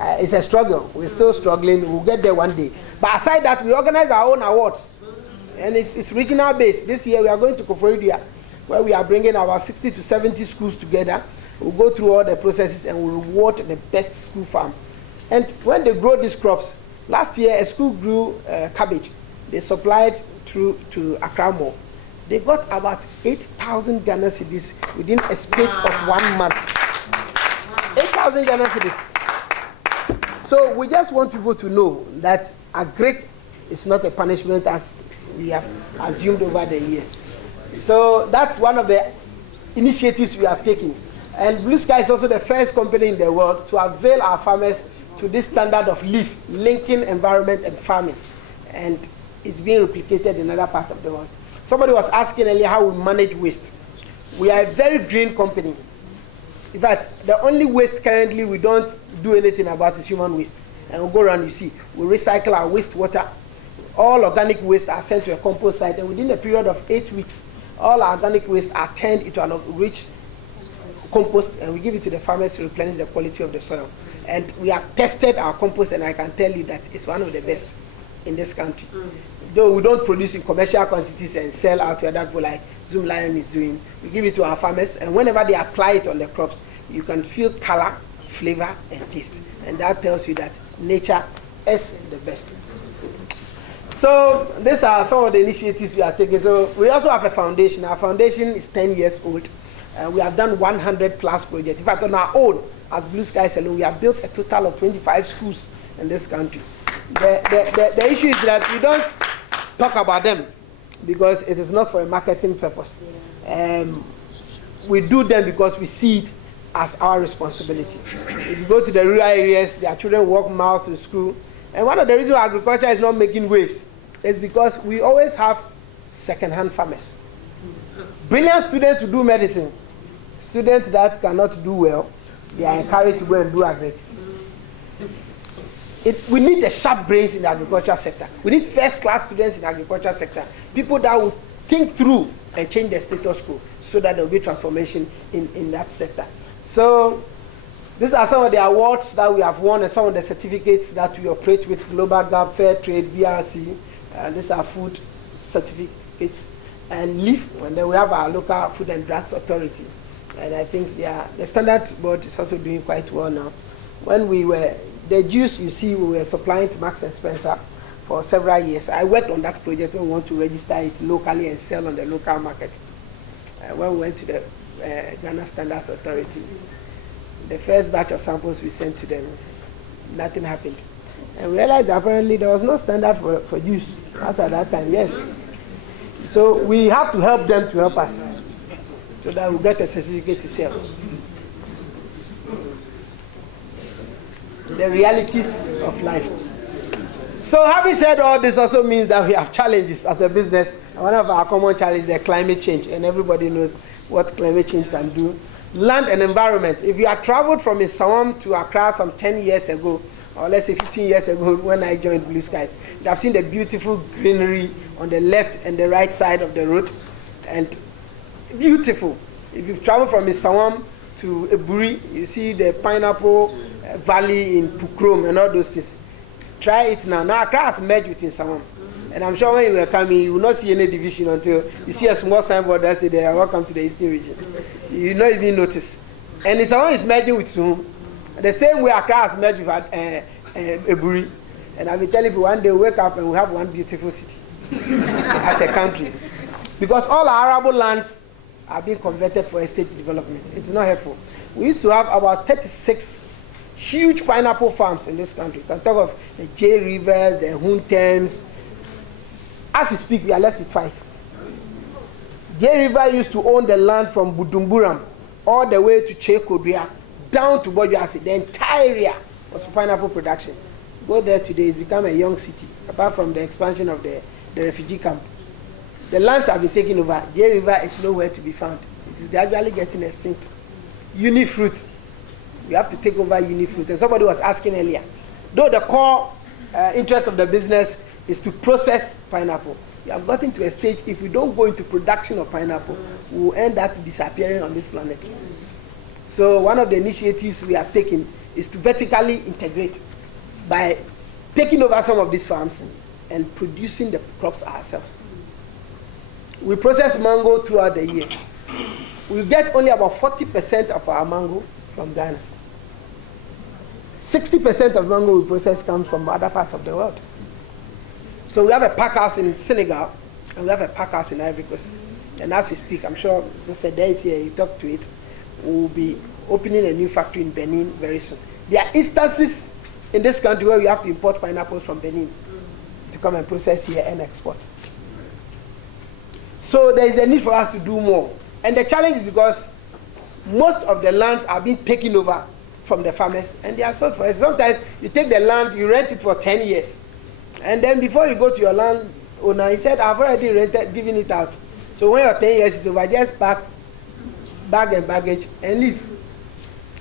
It's a struggle. We're still struggling. We'll get there one day. But aside that, we organize our own awards, and it's regional based. This year, we are going to Koforidua, where we are bringing about 60 to 70 schools together. We'll go through all the processes and we'll reward the best school farm. And when they grow these crops, last year a school grew cabbage. They supplied through to Accra Mall. They got about 8,000 Ghana cedis within a space of 1 month. 8,000 Ghana cedis. So we just want people to know that agric is not a punishment as we have assumed over the years. So that's one of the initiatives we have taken. And Blue Sky is also the first company in the world to avail our farmers to this standard of LEAF, linking environment and farming. And it's being replicated in other parts of the world. Somebody was asking earlier how we manage waste. We are a very green company. In fact, the only waste currently we don't do anything about is human waste. And we'll go around, you see, we recycle our wastewater. All organic waste are sent to a compost site, and within a period of 8 weeks, all our organic waste are turned into an rich compost, and we give it to the farmers to replenish the quality of the soil. And we have tested our compost, and I can tell you that it's one of the best in this country. Though we don't produce in commercial quantities and sell out to other people like Zoom Lion is doing, we give it to our farmers, and whenever they apply it on the crops, you can feel color, flavor, and taste. And that tells you that nature is the best. So these are some of the initiatives we are taking. So we also have a foundation. Our foundation is 10 years old. We have done 100 plus projects. In fact, on our own, as Blue Skies alone, we have built a total of 25 schools in this country. The issue is that we don't talk about them because it is not for a marketing purpose. We do them because we see it as our responsibility. If you go to the rural areas, their children walk miles to school. And one of the reasons agriculture is not making waves is because we always have second-hand farmers. Brilliant students who do medicine, students that cannot do well, they are encouraged to go and do agri. We need the sharp brains in the agriculture sector. We need first-class students in the agriculture sector, people that will think through and change the status quo so that there will be transformation in that sector. So these are some of the awards that we have won and some of the certificates that we operate with: Global Gap, Fair Trade, BRC. These are food certificates. And LEAF, and then we have our local Food and Drugs Authority. And I think the Standard Board is also doing quite well now. When we were, the juice you see, we were supplying to Marks and Spencer for several years. I worked on that project when we want to register it locally and sell on the local market. When we went to the Ghana Standards Authority, the first batch of samples we sent to them, nothing happened. And we realized that apparently there was no standard for juice. As at that time, yes. So we have to help them to help us so that we get a certificate to sell. The realities of life. So having said all this also means that we have challenges as a business. One of our common challenges is climate change, and everybody knows what climate change can do. Land and environment. If you had traveled from Isawam to Accra some 10 years ago, or let's say 15 years ago when I joined Blue Skies, you have seen the beautiful greenery on the left and the right side of the road, and beautiful. If you've traveled from Isawam to Eburi, you see the pineapple valley in Pukrom and all those things. Try it now. Now Accra has merged with Isawam. And I'm sure when you were coming, you will not see any division until you see a small signboard that says they are welcome to the Eastern region. You will not even notice. And Isawam is merging with Sum. The same way Accra has merged with Eburi. And I'll be telling people one day we'll wake up and we'll have one beautiful city as a country. Because all our arable lands are being converted for estate development. It's not helpful. We used to have about 36 huge pineapple farms in this country. You can talk of the J Rivers, the Huntams. As we speak, we are left with 5. J River used to own the land from Budumburam all the way to Chekodria, down to Bojuasi. The entire area was for pineapple production. Go there today, it's become a young city, apart from the expansion of the refugee camp. The lands have been taken over. J River is nowhere to be found. It is gradually getting extinct. Unifruit. We have to take over Unifruit. And somebody was asking earlier, though the core interest of the business is to process pineapple, we have gotten to a stage, if we don't go into production of pineapple, we will end up disappearing on this planet. So one of the initiatives we have taken is to vertically integrate by taking over some of these farms and producing the crops ourselves. We process mango throughout the year. We get only about 40% of our mango from Ghana. 60% of mango we process comes from other parts of the world. So we have a pack house in Senegal, and we have a pack house in Ivory Coast. And as we speak, I'm sure Mr. Day is here, you talk to it, we'll be opening a new factory in Benin very soon. There are instances in this country where we have to import pineapples from Benin to come and process here and export. So there is a need for us to do more. And the challenge is because most of the lands are being taken over from the farmers and they are sold for us. Sometimes you take the land, you rent it for 10 years. And then before you go to your land owner, he said, I've already rented, given it out. So when your 10 years is over, just pack bag and baggage and leave.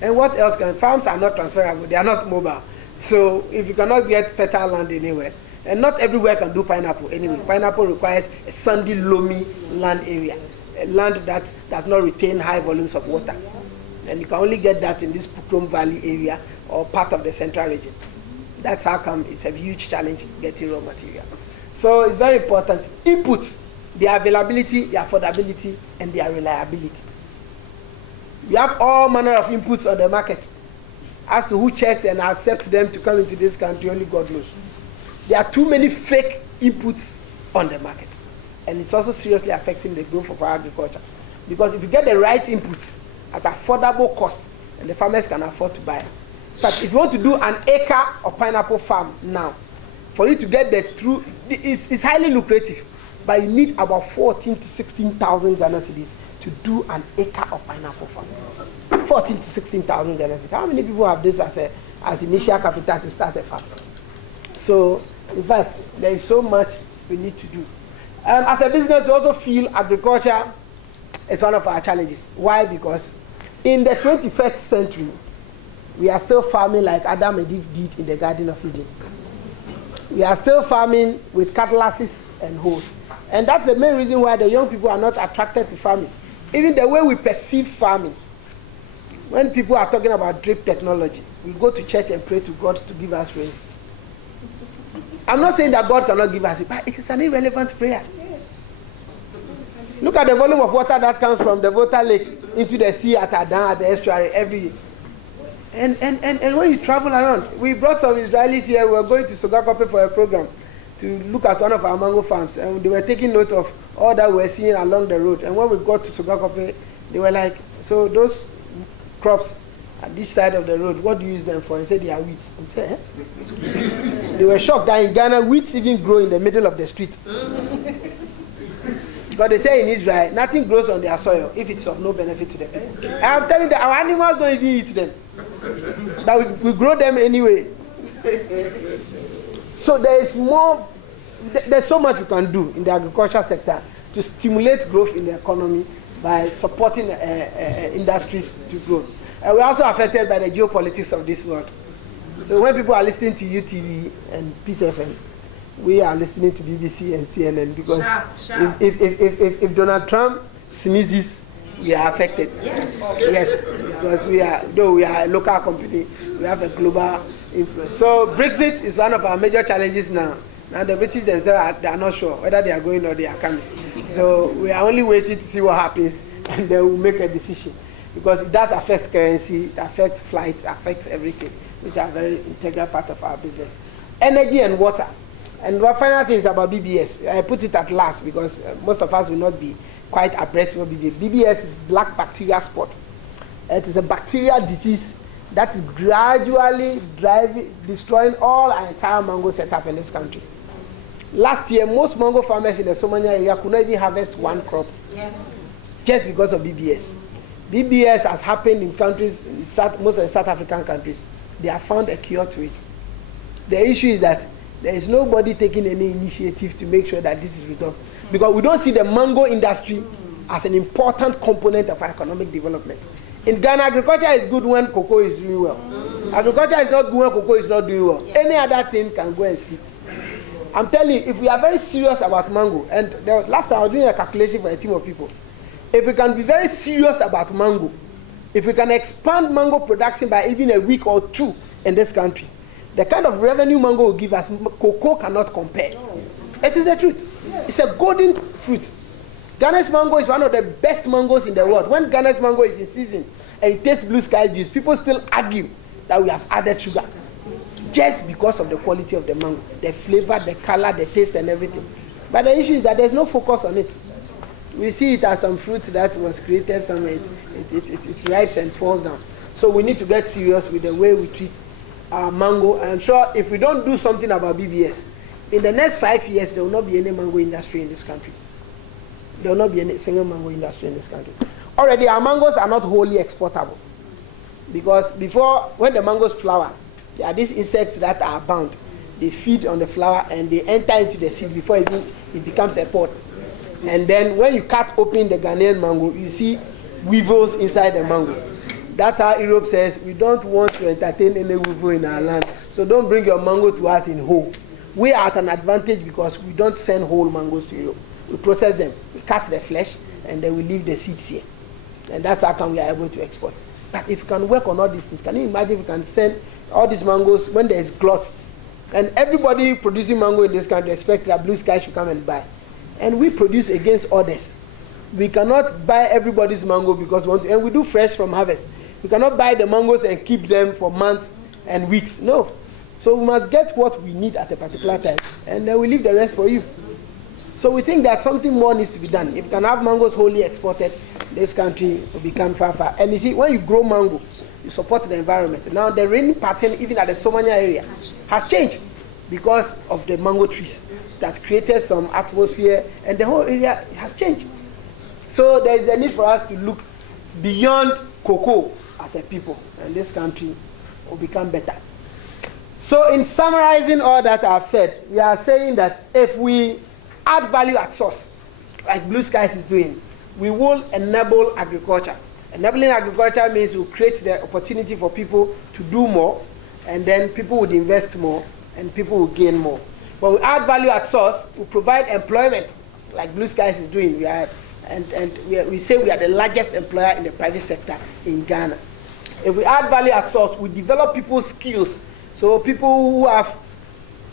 And what else can, farms are not transferable, they are not mobile. So if you cannot get fertile land anywhere, and not everywhere can do pineapple anyway. Pineapple requires a sandy, loamy land area, a land that does not retain high volumes of water. And you can only get that in this Pukrom Valley area or part of the central region. That's how come it's a huge challenge getting raw material. So it's very important. Inputs, their availability, their affordability, and their reliability. We have all manner of inputs on the market. As to who checks and accepts them to come into this country, only God knows. There are too many fake inputs on the market. And it's also seriously affecting the growth of our agriculture. Because if you get the right inputs at affordable cost, and the farmers can afford to buy. But if you want to do an acre of pineapple farm now, for you to get the true, it's highly lucrative, but you need about 14 to 16,000 Ghana cedis to do an acre of pineapple farm. 14 to 16,000 Ghana cedis. How many people have this as initial capital to start a farm? So, in fact, there is so much we need to do. As a business, we also feel agriculture is one of our challenges. Why? Because in the 21st century, we are still farming like Adam and Eve did in the Garden of Eden. We are still farming with cutlasses and hoes. And that's the main reason why the young people are not attracted to farming. Even the way we perceive farming. When people are talking about drip technology, we go to church and pray to God to give us rains. I'm not saying that God cannot give us it, but it's an irrelevant prayer. Yes. Look at the volume of water that comes from the Volta Lake into the sea at Adan, at the estuary every year. And when you travel around, we brought some Israelis here. We were going to Sogakope for a program to look at one of our mango farms, and they were taking note of all that we were seeing along the road. And when we got to Sogakope, they were like, so those crops at this side of the road, what do you use them for? And said they are weeds. And said, eh? They were shocked that in Ghana, weeds even grow in the middle of the street. Because they say in Israel, nothing grows on their soil if it's of no benefit to them. And I'm telling you, our animals don't even eat them. But we grow them anyway. So there's so much we can do in the agriculture sector to stimulate growth in the economy by supporting industries to grow. We're also affected by the geopolitics of this world. So when people are listening to UTV and Peace FM, we are listening to BBC and CNN because if Donald Trump sneezes, we are affected. Yes. Yes, because though we are a local company, we have a global influence. So Brexit is one of our major challenges now. Now the British themselves, they are not sure whether they are going or they are coming. So we are only waiting to see what happens, and then we'll make a decision. Because it does affect currency, it affects flights, affects everything, which are very integral part of our business. Energy and water. And one final thing is about BBS. I put it at last because most of us will not be quite abreast of BBS. BBS is black bacteria spot. It is a bacterial disease that is gradually destroying all our entire mango setup in this country. Last year, most mango farmers in the Somania area could not even harvest one crop. Yes. Just because of BBS. BBS has happened in countries, most of the South African countries. They have found a cure to it. The issue is that there is nobody taking any initiative to make sure that this is resolved. Because we don't see the mango industry as an important component of our economic development. In Ghana, agriculture is good when cocoa is doing well. Agriculture is not good when cocoa is not doing well. Any other thing can go and sleep. I'm telling you, if we are very serious about mango, and last time I was doing a calculation for a team of people, if we can be very serious about mango, if we can expand mango production by even a week or two in this country, the kind of revenue mango will give us, cocoa cannot compare. It is the truth. Yes. It's a golden fruit. Ghana's mango is one of the best mangoes in the world. When Ghana's mango is in season and it tastes blue sky juice, people still argue that we have added sugar. Just because of the quality of the mango, the flavor, the color, the taste and everything. But the issue is that there's no focus on it. We see it as some fruit that was created somewhere, it ripes and falls down. So we need to get serious with the way we treat our mango. I'm sure if we don't do something about BBS, in the next 5 years, there will not be any mango industry in this country. There will not be any single mango industry in this country. Already, our mangoes are not wholly exportable. Because before, when the mangoes flower, there are these insects that are bound. They feed on the flower and they enter into the seed before it becomes a pod. And then when you cut open the Ghanaian mango, you see weevils inside the mango. That's how Europe says, we don't want to entertain any weevil in our land. So don't bring your mango to us in whole. We are at an advantage because we don't send whole mangoes to Europe. We process them, we cut the flesh, and then we leave the seeds here. And that's how come we are able to export. But if you can work on all these things, can you imagine if we can send all these mangoes when there is glut? And everybody producing mango in this country expects that Blue Sky should come and buy. And we produce against others. We cannot buy everybody's mango because we want to, and we do fresh from harvest. We cannot buy the mangoes and keep them for months and weeks. No. So we must get what we need at a particular time, and then we leave the rest for you. So we think that something more needs to be done. If you can have mangoes wholly exported, this country will become far. And you see, when you grow mango, you support the environment. Now the rain pattern, even at the Somania area, has changed because of the mango trees. That's created some atmosphere, and the whole area has changed. So there is a need for us to look beyond cocoa as a people, and this country will become better. So in summarizing all that I've said, we are saying that if we add value at source, like Blue Skies is doing, we will enable agriculture. Enabling agriculture means we'll create the opportunity for people to do more, and then people would invest more, and people will gain more. When we add value at source, we provide employment, like Blue Skies is doing. We say we are the largest employer in the private sector in Ghana. If we add value at source, we develop people's skills. So people who have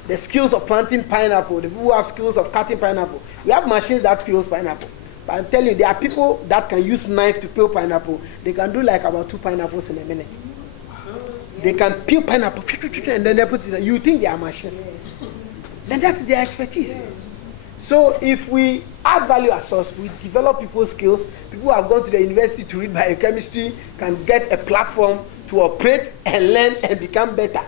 the skills of planting pineapple, the people who have skills of cutting pineapple. We have machines that peels pineapple. But I'm telling you, there are people that can use knife to peel pineapple. They can do like about 2 pineapples in a minute. They can peel pineapple, and then they put it. You think they are machines? Then that is their expertise. So if we add value at source, we develop people's skills. People who have gone to the university to read biochemistry can get a platform to operate and learn and become better.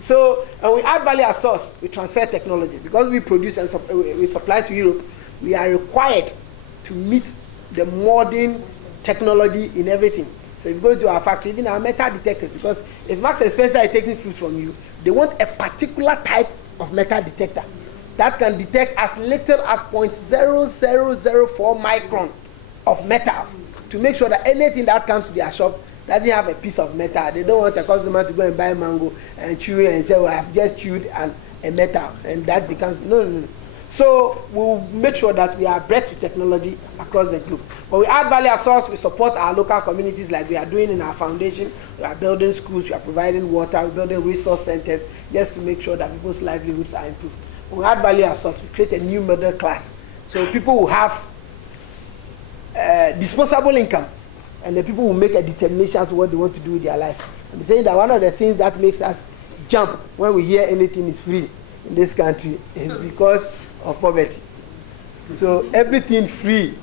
So when we add value at source, we transfer technology. Because we produce and we supply to Europe, we are required to meet the modern technology in everything. So if you go to our factory, even our metal detectors, because if Max and Spencer is taking fruit from you, they want a particular type of metal detector that can detect as little as 0.0004 micron of metal to make sure that anything that comes to their shop doesn't have a piece of metal. They don't want a customer to go and buy mango and chew it and say, well, I've just chewed a metal, and that becomes, no. So we'll make sure that we are abreast with technology across the globe. But we add value at source, we support our local communities like we are doing in our foundation. We are building schools, we are providing water, we're building resource centers just to make sure that people's livelihoods are improved. When we add value at source, we create a new middle class. So people will have disposable income, and the people will make a determination to what they want to do with their life. I'm saying that one of the things that makes us jump when we hear anything is free in this country is because of poverty. So everything free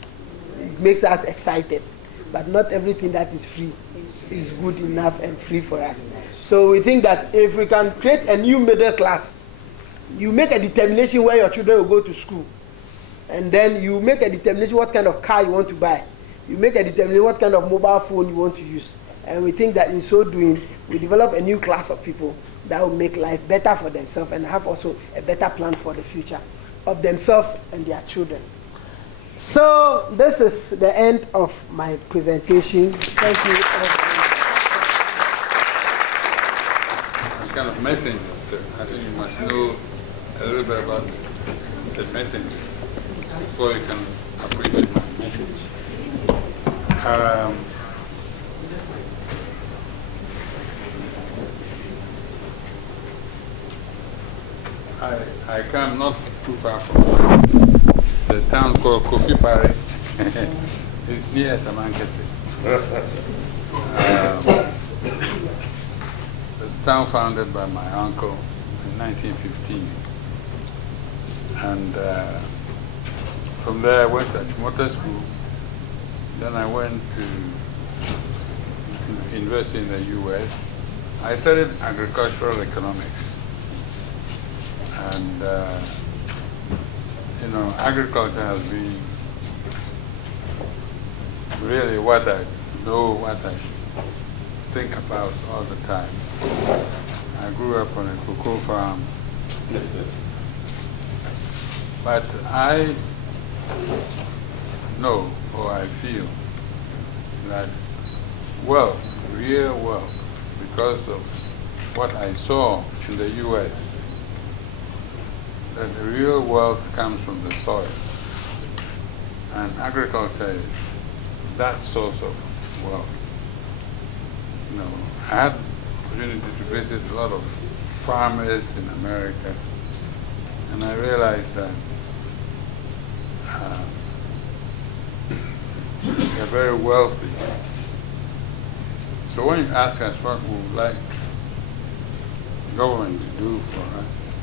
makes us excited, but not everything that is free is good enough and free for us. So we think that if we can create a new middle class, you make a determination where your children will go to school, and then you make a determination what kind of car you want to buy. You make a determination what kind of mobile phone you want to use. And we think that in so doing, we develop a new class of people that will make life better for themselves and have also a better plan for the future of themselves and their children. So this is the end of my presentation. Thank you. What kind of messenger? I think you must know a little bit about the messenger before you can appreciate my message. I come not too far from the town called Kofi Pare. It's near Samankese. It's a town founded by my uncle in 1915. And from there I went to motor school. Then I went to university in the US. I studied agricultural economics. And, agriculture has been really what I know, what I think about all the time. I grew up on a cocoa farm. But I know, or I feel, that wealth, real wealth, because of what I saw in the US, that the real wealth comes from the soil. And agriculture is that source of wealth. I had the opportunity to visit a lot of farmers in America, and I realized that they're very wealthy. So when you ask us what we would like government to do for us,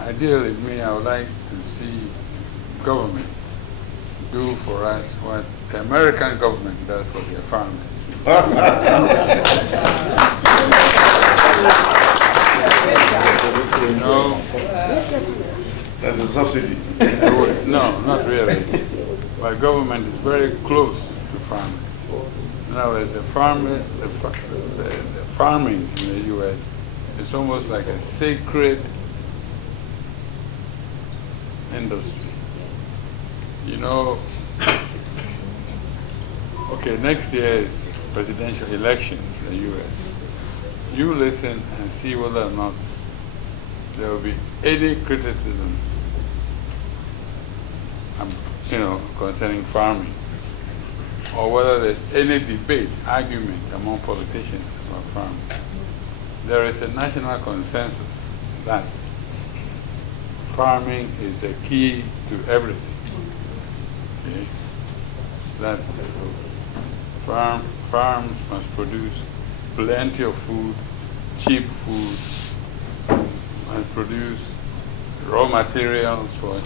ideally, I would like to see government do for us what the American government does for their farmers. You know, that's a subsidy. No, not really. But government is very close to farmers. In other words, the farming in the U.S. is almost like a sacred industry. You know, okay, next year is presidential elections in the U.S. You listen and see whether or not there will be any criticism, concerning farming, or whether there's any debate, argument among politicians about farming. There is a national consensus that farming is a key to everything. Okay? That farms must produce plenty of food, cheap food, and produce raw materials for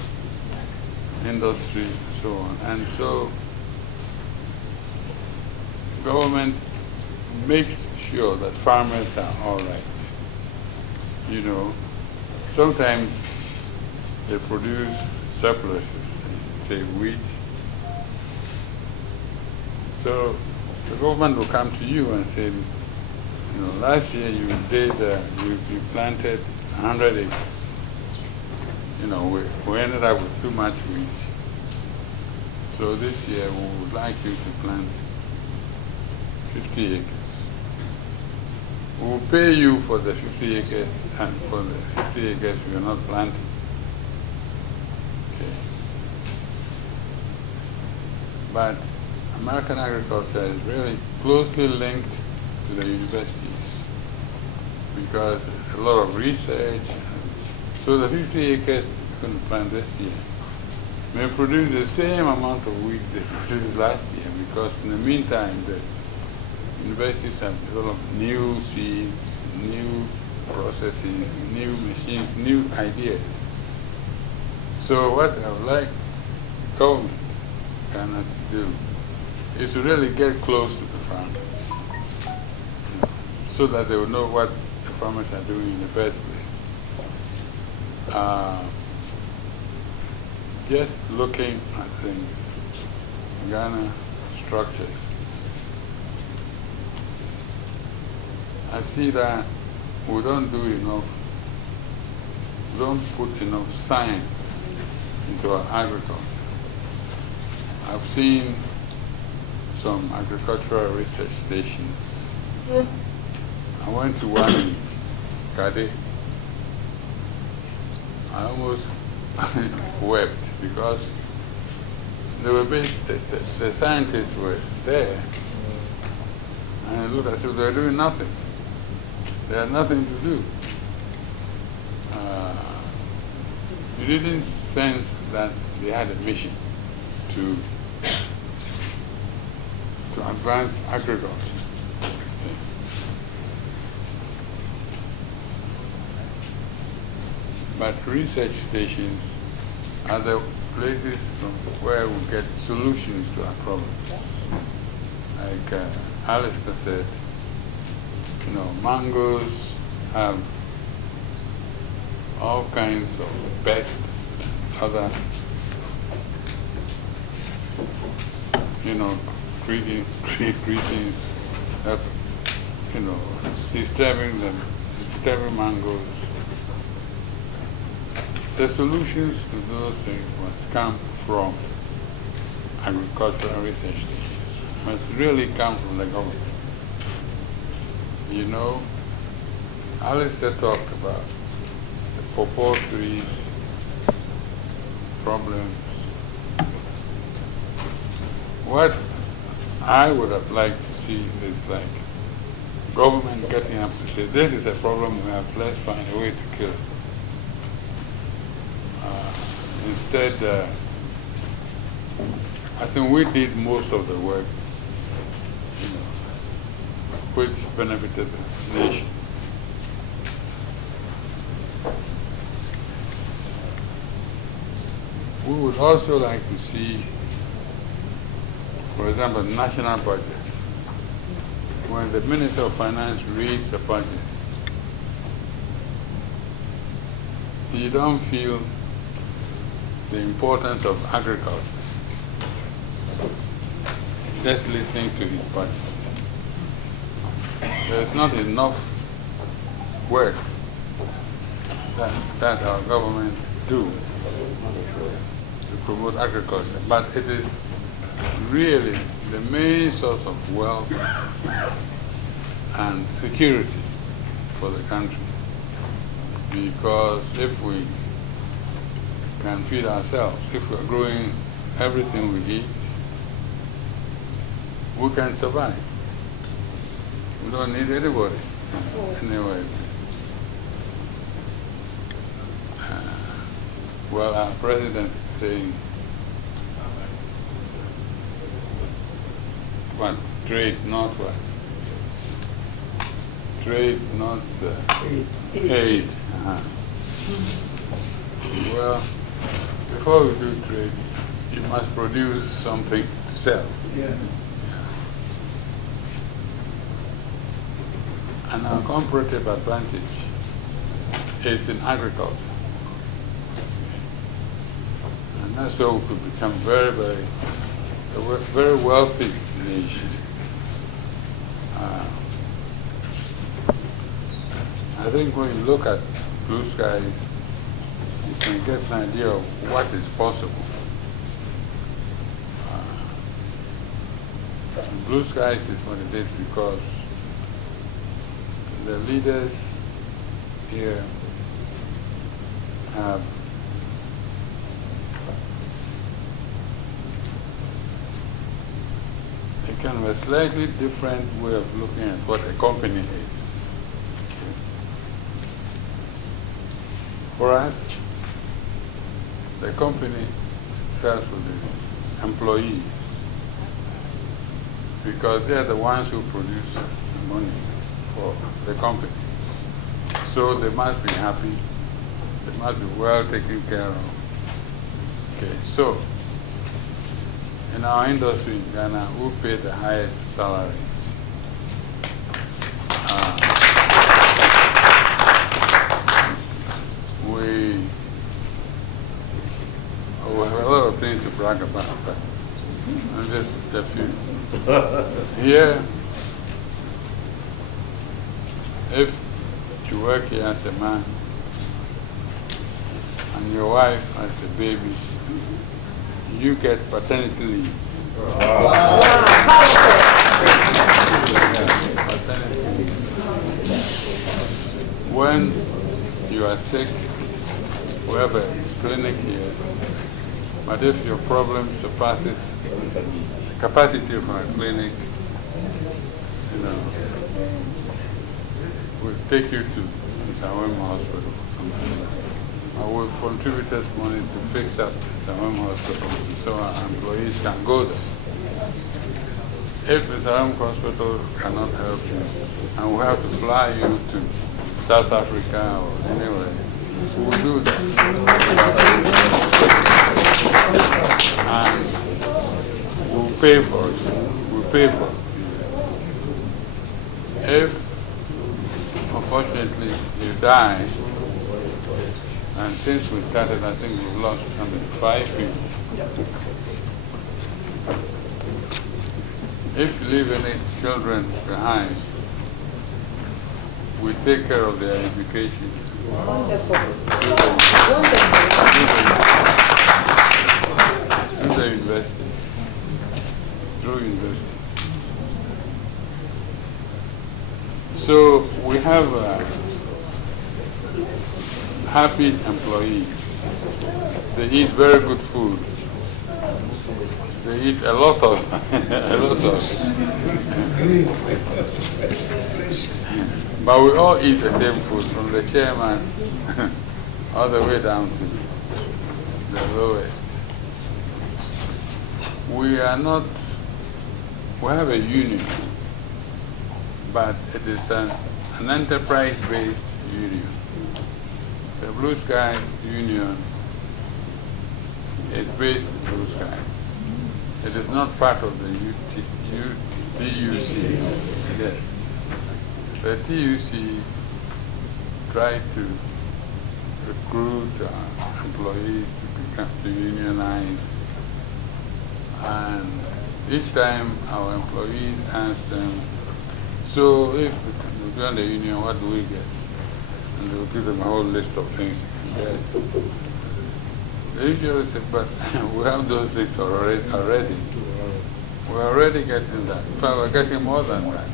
industry and so on. And so government makes sure that farmers are all right. You know, sometimes they produce surpluses, say wheat. So the government will come to you and say, you know, last year you planted 100 acres. You know, we ended up with too much wheat. So this year we would like you to plant 50 acres. We will pay you for the 50 acres and for the 50 acres we are not planting. Okay. But American agriculture is really closely linked to the universities because there's a lot of research. So the 50 acres we're going to plant this year may produce the same amount of wheat they produced last year, because in the meantime the universities have developed new seeds, new processes, new machines, new ideas. So what I would like government Ghana to do is to really get close to the farmers, so that they will know what the farmers are doing in the first place. Just looking at things, Ghana structures, I see that we don't do enough, we don't put enough science into our agriculture. I've seen some agricultural research stations. I went to one in Kade. I almost wept because they were the scientists were there, and it looked as if they were doing nothing. They had nothing to do. You didn't sense that they had a mission to advance agriculture. But research stations are the places from where we get solutions to our problems. Like Alistair said, you know, mangoes have all kinds of pests, other, you know, greetings that, you know, disturbing mangoes. The solutions to those things must come from agricultural research stations, must really come from the government. You know, Alistair talked about the pawpaw trees problems. What I would have liked to see is like government getting up to say, this is a problem we have, let's find a way to kill it. Instead, I think we did most of the work, you know, which benefited the nation. We would also like to see For example, national budgets. When the Minister of Finance reads the budget, you don't feel the importance of agriculture just listening to his budget. There's not enough work that our government do to promote agriculture, but it is really the main source of wealth and security for the country. Because if we can feed ourselves, if we're growing everything we eat, we can survive. We don't need anybody anyway. Well, our president is saying, what, trade, not what? Trade, not aid. Well, before we do trade, you must produce something to sell. Yeah. And our comparative advantage is in agriculture. And that's where we could become a very wealthy nation. I think when you look at blue skies, you can get an idea of what is possible. Blue skies is what it is because the leaders here have a kind of a slightly different way of looking at what a company is. For us, the company starts with its employees because they are the ones who produce the money for the company. So they must be happy, they must be well taken care of. Okay, so in our industry in Ghana, who pay the highest salaries? We have a lot of things to brag about, but just a few. Here, if you work here as a man and your wife has a baby, you get paternity leave. Wow. Paternity leave. When you are sick, we have a clinic here, but if your problem surpasses the capacity of our clinic, we'll take you to Nsawam Hospital. We've contributed money to fix up Nsawam Hospital so our employees can go there. If Nsawam Hospital cannot help you, and we have to fly you to South Africa or anywhere, we will do that. And we'll pay for it. We'll pay for it. If unfortunately you die, and since we started, I think we've lost 5 people. If you leave any children behind, we take care of their education. Wonderful. Through the university. Through university. So we have happy employees. They eat very good food. They eat a lot of But we all eat the same food, from the chairman all the way down to the lowest. We are not, we have a union, but it is an enterprise-based union. The Blue Sky Union is based in Blue Sky. It is not part of the TUC, yes. The TUC tried to recruit employees to unionize, and each time our employees asked them, so if we join the union, what do we get? And they would give them a whole list of things. They usually say, but we have those things already. We're already getting that. In fact, we're getting more than that.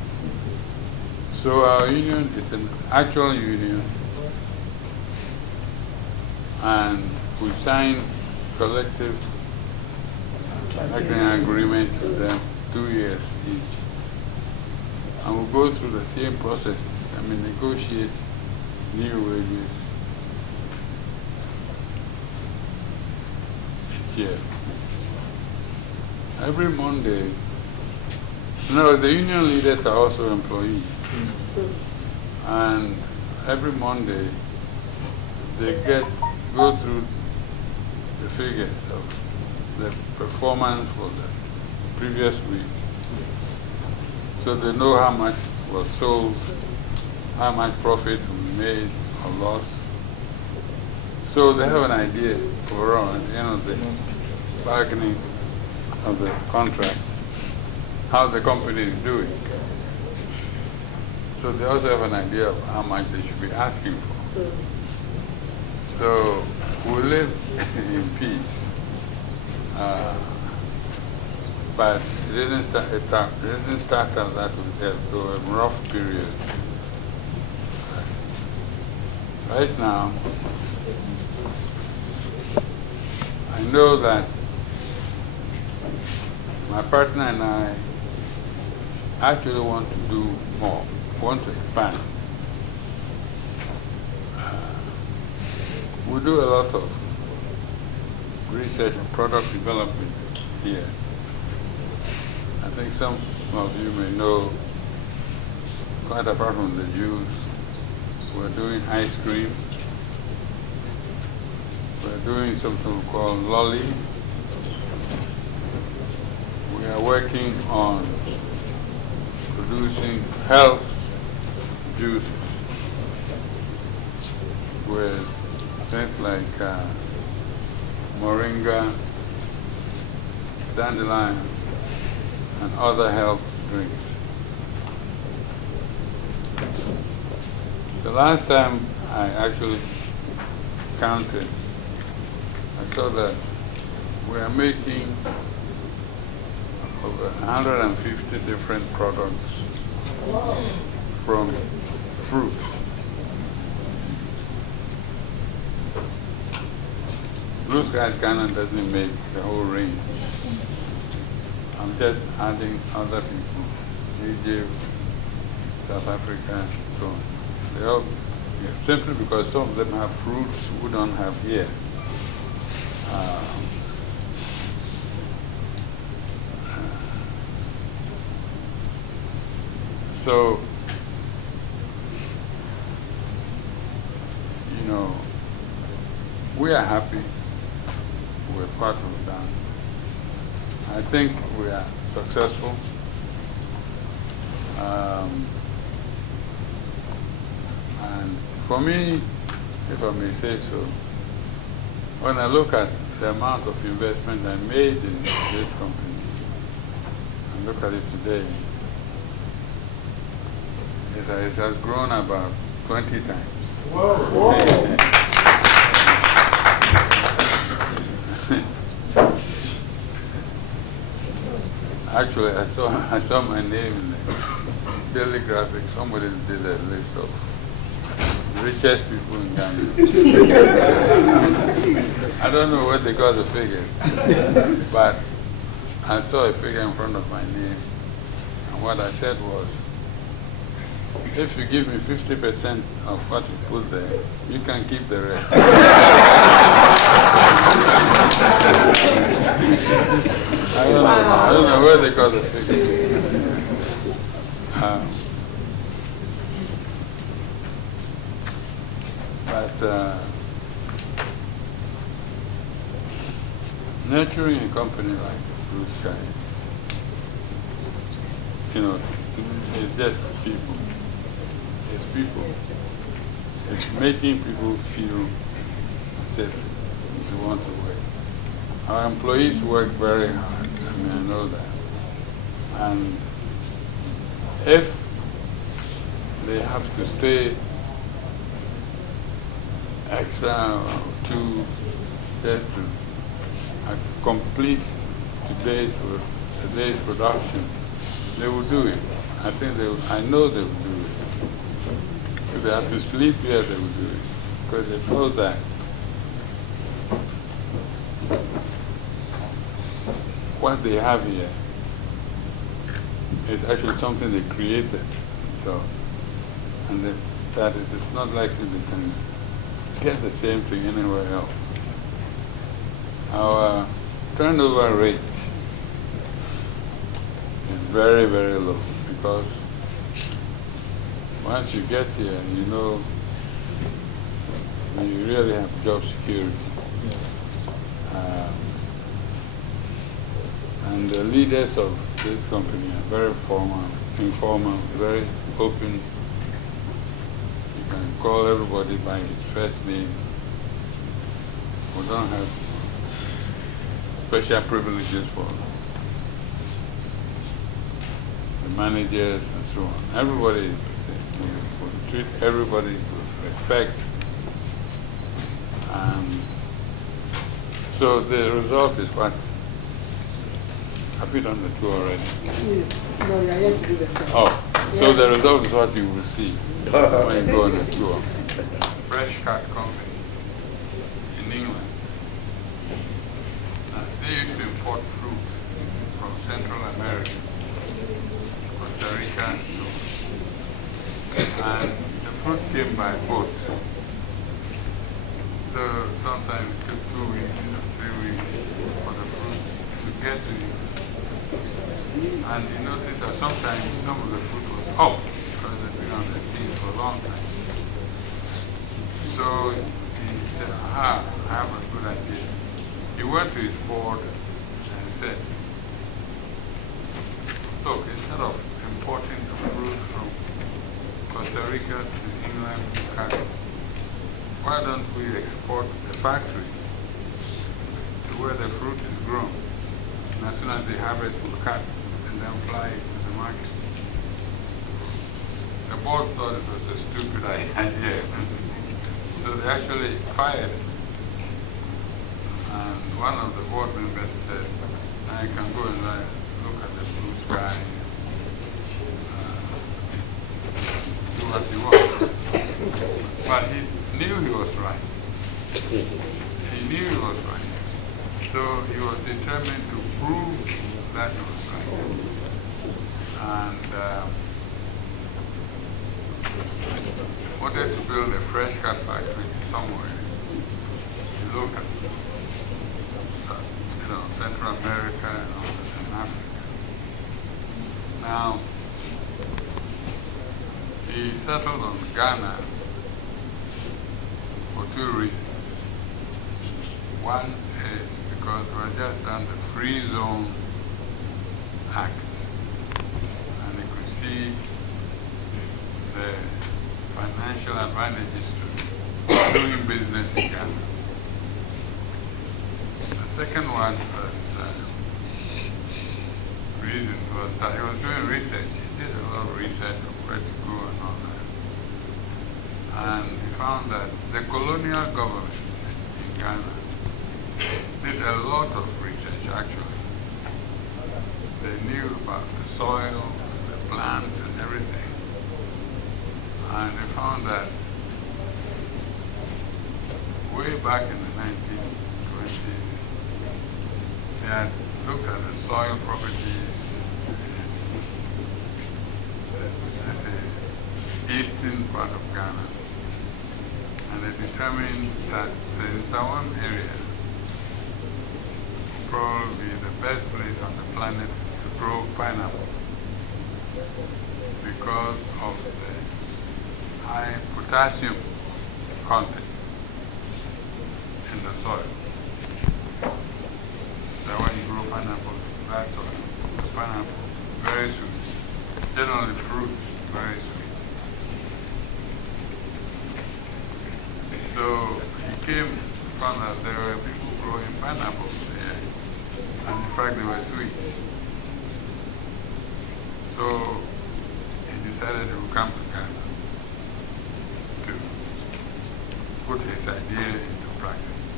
So our union is an actual union, and we sign collective bargaining agreement with them 2 years each. And we go through the same processes. I mean, negotiate new wages each year. Every Monday, the union leaders are also employees. And every Monday, they go through the figures of the performance for the previous week. So they know how much was sold, how much profit we made or lost. So they have an idea overall at the end of the bargaining of the contract, how the company is doing. So they also have an idea of how much they should be asking for. So we live in peace, but it didn't start out that way. There were rough periods. Right now, I know that my partner and I actually want to do more, want to expand. We do a lot of research and product development here. I think some of you may know, quite apart from the juice, we're doing ice cream. We're doing something called lolly. We are working on producing health juices with things like moringa, dandelion, and other health drinks. The last time I actually counted, I saw that we are making over 150 different products from fruit. Blue Sky Cannon doesn't make the whole range. I'm just adding other people, Egypt, South Africa, and so on. They all, simply because some of them have fruits we don't have here. So, we are happy with what we've done. I think we are successful. And for me, if I may say so, when I look at the amount of investment I made in this company, and look at it today, it has grown about 20 times. Whoa. Actually, I saw my name in the daily graphic. Somebody did a list of the richest people in Ghana. I don't know where they got the figures, but I saw a figure in front of my name, and what I said was, if you give me 50% of what you put there, you can keep the rest. I don't know where they got the figure. Nurturing a company like blue skies. You know, it's just people. It's people. It's making people feel safe to want to work. Our employees work very hard. I mean, I know that. And if they have to stay extra 2 just to complete today's production, they will do it. I think I know they will do it. If they have to sleep here, they will do it. Because they know that what they have here is actually something they created. So, and that it is not likely they can get the same thing anywhere else. Our turnover rate is very, very low because once you get here, you know you really have job security. And the leaders of this company are very informal, very open. You can call everybody by his first name. We don't have special privileges for the managers and so on. Everybody is the same. We treat everybody with respect. And so the result is what? Have you done the tour already? No, you are yet to do the tour. Oh, so the result is what you will see when you go on the tour. Fresh cut company in England. They used to import fruit from Central America, Costa Rica, and so on. And the fruit came by boat. So sometimes it took 2 weeks or 3 weeks for the fruit to get to you. And you notice that sometimes some of the fruit was off because they've been on the field for a long time. So he said, I have a good idea. He went to his board and said, look, instead of importing the fruit from Costa Rica to England to cut, why don't we export the factory to where the fruit is grown? And as soon as they harvest, we'll cut and then fly it to the market. The board thought it was a stupid idea. So they actually fired him. And one of the board members said, I can go and look at the blue sky, do what you want. But he knew he was right. He knew he was right. So he was determined to prove that he was right. And wanted to build a fresh cut factory somewhere. He looked at Central America and Africa. Now, he settled on Ghana for 2 reasons. One is because we had just done the Free Zone Act, and he could see the financial advantages to doing business in Ghana. The second one reason was that he was doing research. He did a lot of research of where to go and all that. And he found that the colonial government in Ghana did a lot of research, actually. They knew about the soils, the plants, and everything. And they found that way back in the 1920s, they had looked at the soil properties in, let's say, eastern part of Ghana. And they determined that the Nsawam area would probably be the best place on the planet to grow pineapple because of the high potassium content in the soil. That's why you grow pineapple that sort of pineapple, very sweet. Generally fruit, very sweet. So he came, found out there were people growing pineapples there, and in fact they were sweet. So he decided he would come to Ghana to put his idea into practice.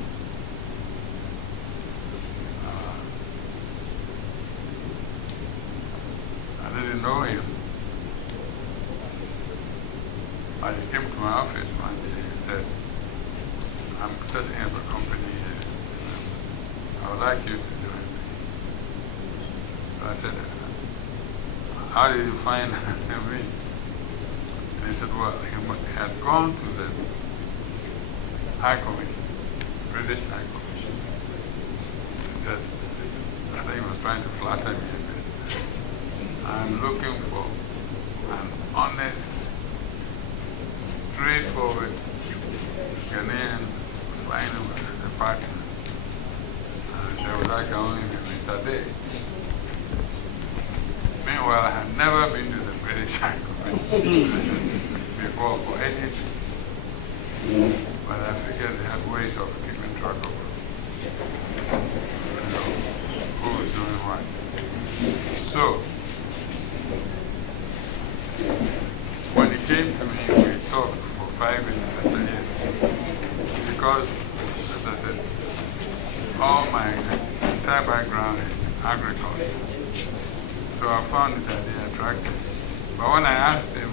I didn't know him, but he came to my office one day and said, I'm setting up a company here. I would like you to join me. So I said, how did you find me? And he said, well, he had gone to the High Commission, British High Commission. He said, I think he was trying to flatter me a bit. I'm looking for an honest, straightforward Ghanaian flying as a partner. And I would like only be Mr. Day. Meanwhile, I had never been to the British High Commission before for anything. But I figured they had ways of keeping track of us. You know, who was doing what. So, when he came to me, we talked for 5 minutes. I said yes. Because, as I said, all my entire background is agriculture. So I found this idea attractive. But when I asked him,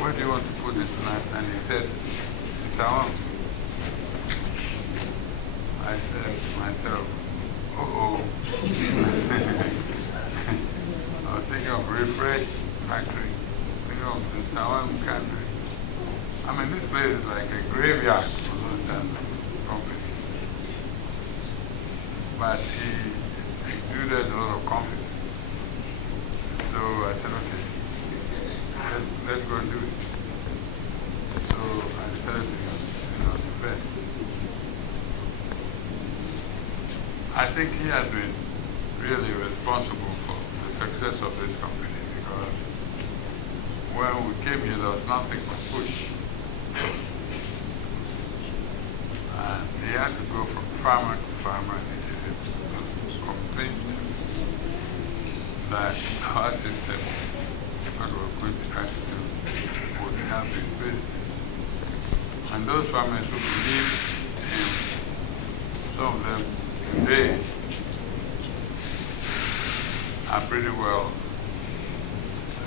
where do you want to put this plant? And he said, in Salon. I said to myself, uh-oh. I was thinking of Refresh Factory, thinking of the Salon country. I mean, this place is like a graveyard for those kinds of companies. But he exuded a lot of confidence. So I said, okay, let's go and do it. So I decided to invest. I think he has been really responsible for the success of this company because when we came here, there was nothing but push. And he had to go from farmer to farmer and he said to convince them that our system, what we're going to try to do, would help his business. And those farmers who believe in some of them today are pretty well.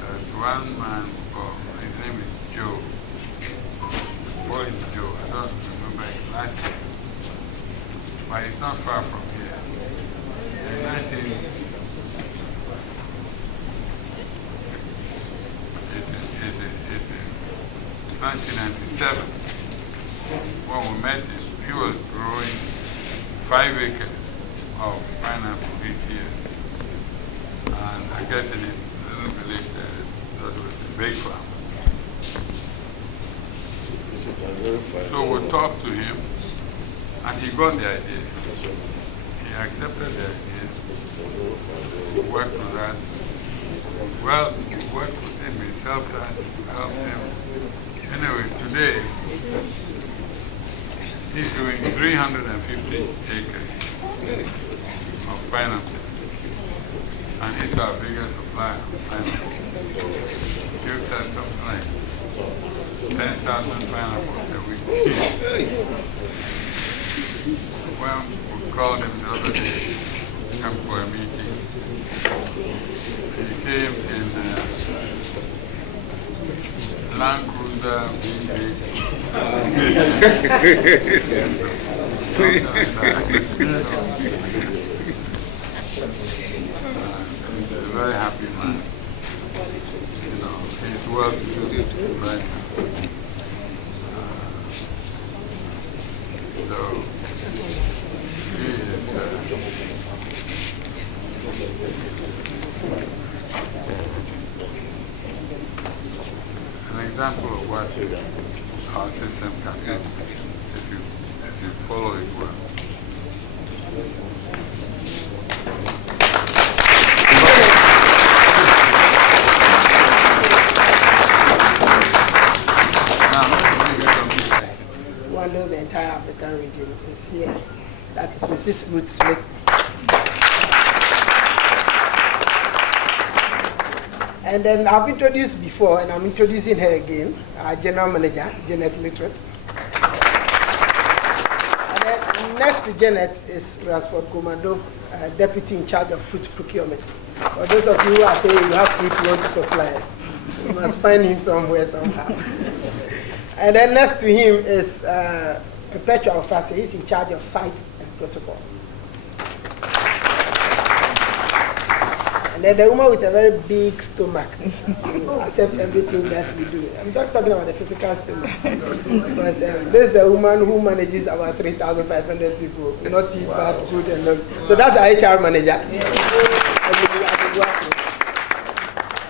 There's one man, his name is Joe. Call him Joe. I don't remember his last name. But he's not far from here. In 1997, when we met him, he was growing 5 acres of pineapple each year. And I guess in his little village there, that was a big farm. So we talked to him, and he got the idea. He accepted the idea. He worked with us. Well, we worked with him, he helped us, we helped him. Anyway, today, he's doing 350 acres of pineapple. And he's our biggest supplier of pineapple. Gives us something like 10,000 pineapples a week. Well, we called him the other day to come for a meeting. He came in Land Cruiser V8. He's a very happy man. You know, he's well to do right now. So he is an example of what our system can do if you follow it well. here. That is Mrs. Ruth Smith. And then I've introduced before, and I'm introducing her again, our General Manager, Janet Literate. And then next to Janet is Rasford Komando, Deputy in charge of food procurement. For those of you who are saying you have food you want to supply, you must find him somewhere, somehow. And then next to him is Perpetual Fassi. He's in charge of site and protocol. And then the woman with a very big stomach to accept everything that we do. I'm not talking about the physical stomach. But this is a woman who manages about 3,500 people, not eat bad food and all. So that's our HR manager.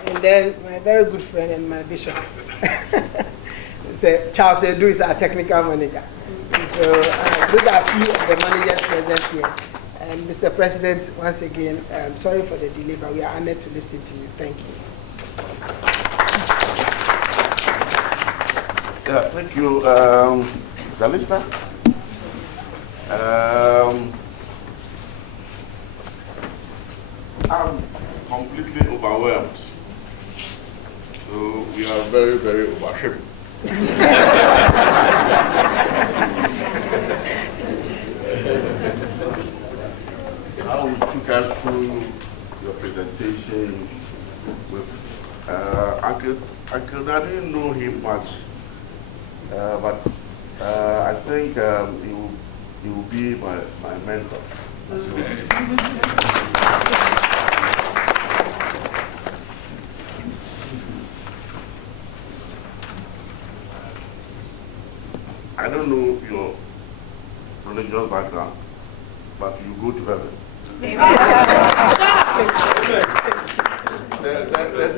And then my very good friend and my bishop, Charles Edu, is our technical manager. So these are a few of the managers present here. And Mr. President, once again, I'm sorry for the delay, but we are honored to listen to you. Thank you. Yeah, thank you, Mr. Lister. I'm completely overwhelmed. So we are very, very overwhelmed. How we took us through your presentation with Uncle. I didn't know him much, but I think he will be my mentor. So, I don't know your religious background, but you go to heaven. The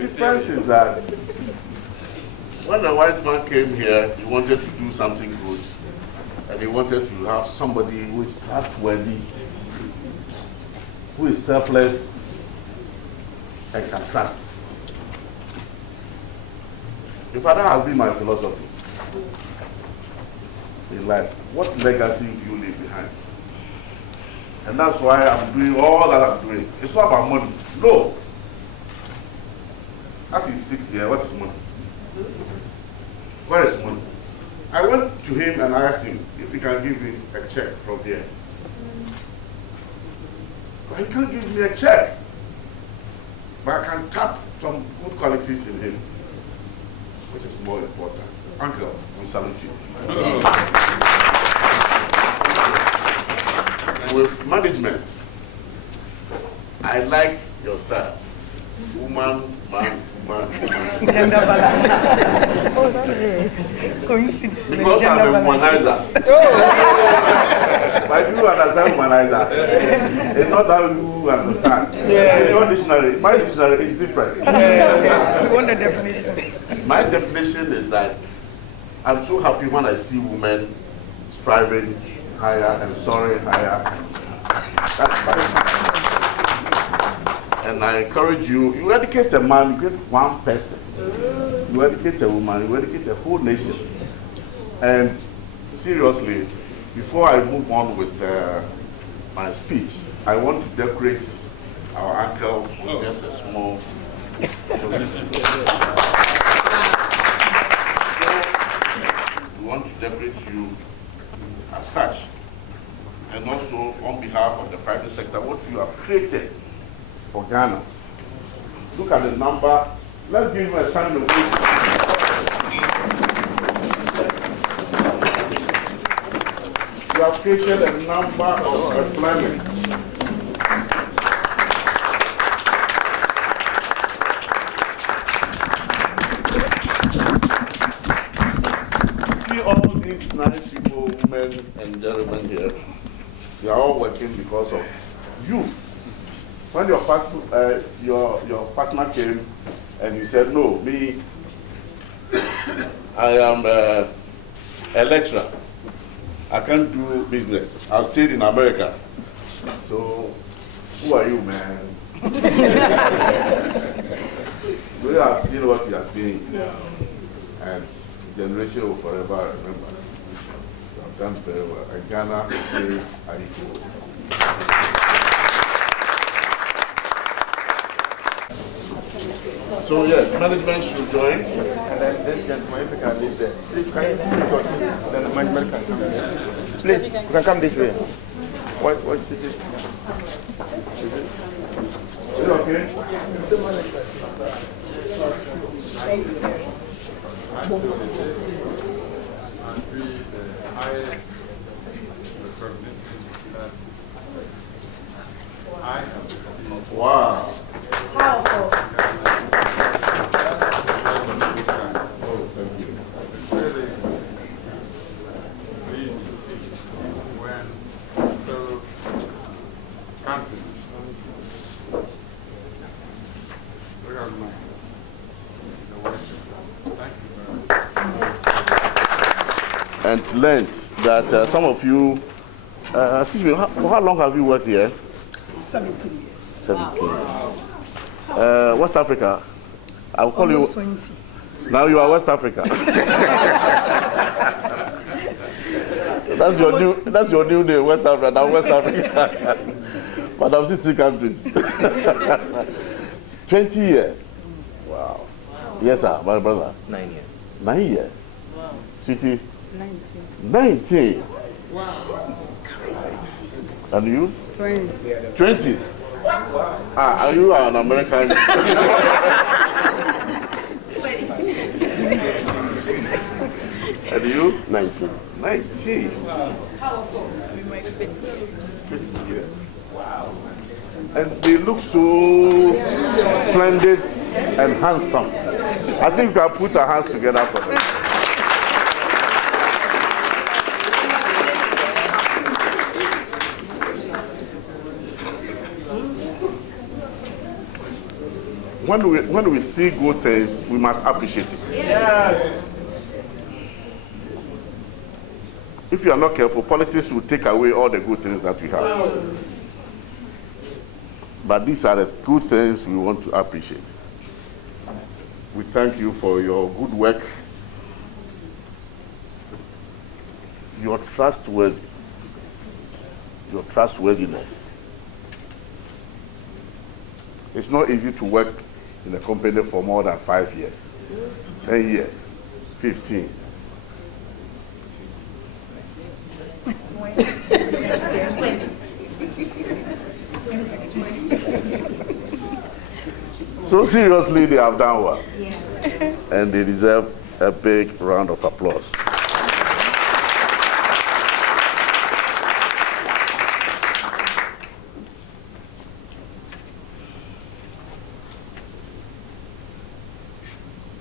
difference is that when the white man came here, he wanted to do something good, and he wanted to have somebody who is trustworthy, who is selfless, and can trust. Your father has been my philosophy in life. What legacy do you leave behind? And that's why I'm doing all that I'm doing. It's not about money. No. As he sits here, what is money? Where is money? I went to him and I asked him if he can give me a check from here. But he can't give me a check. But I can tap some good qualities in him, which is more important. Uncle, we salute you. With management, I like your style. Woman, man, man, man. Gender balance. Oh, that is coincidence. Because I'm a womanizer. But you understand womanizer. It's not how you understand. Yeah. In your dictionary, my dictionary is different. Yeah. We want the definition. My definition is that I'm so happy when I see women striving higher and soaring higher. That's my. And I encourage you, you educate a man, you get one person. You educate a woman, you educate a whole nation. And seriously, before I move on with my speech, I want to decorate our uncle with just a small. So, we want to decorate you as such. And also on behalf of the private sector, what you have created for Ghana. Look at the number. Let's give him a stand ovation. You have created a number of employment. See all these nice people, women and gentlemen here. They are all working because of you. When your partner came and you said, no, me, I am a lecturer. I can't do business. I've stayed in America. So, who are you, man? We have seen what you are seeing. And generation will forever remember. You have done very well. And Ghana is equal. So yes, management should join. And then this gentleman, if you can leave there. Please, can you take your seat? Then the management can come here. Please, you can come this way. What is it? Is it okay? Wow. Powerful. And learned that some of you, excuse me, for how long have you worked here? 17 years. 17 years. West Africa. I'll call Almost you. 20. Now you are West Africa. That's your new name, West Africa. Now West Africa. But I'm 60 countries. 20 years. Wow. Yes, sir, my brother. 9 years. 9 years. Wow. Sweetie? 19. 19. Wow. And you? 20. 20. Ah, are you an American? And you? 19. 19. Yeah. Wow. And they look so splendid and handsome. I think we can put our hands together for them. When we see good things, we must appreciate it. Yes. If you are not careful, politics will take away all the good things that we have. But these are the good things we want to appreciate. We thank you for your good work, your trustworthiness. It's not easy to work in a company for more than 5 years, 10 years, 15. So seriously, they have done well. Yes. And they deserve a big round of applause.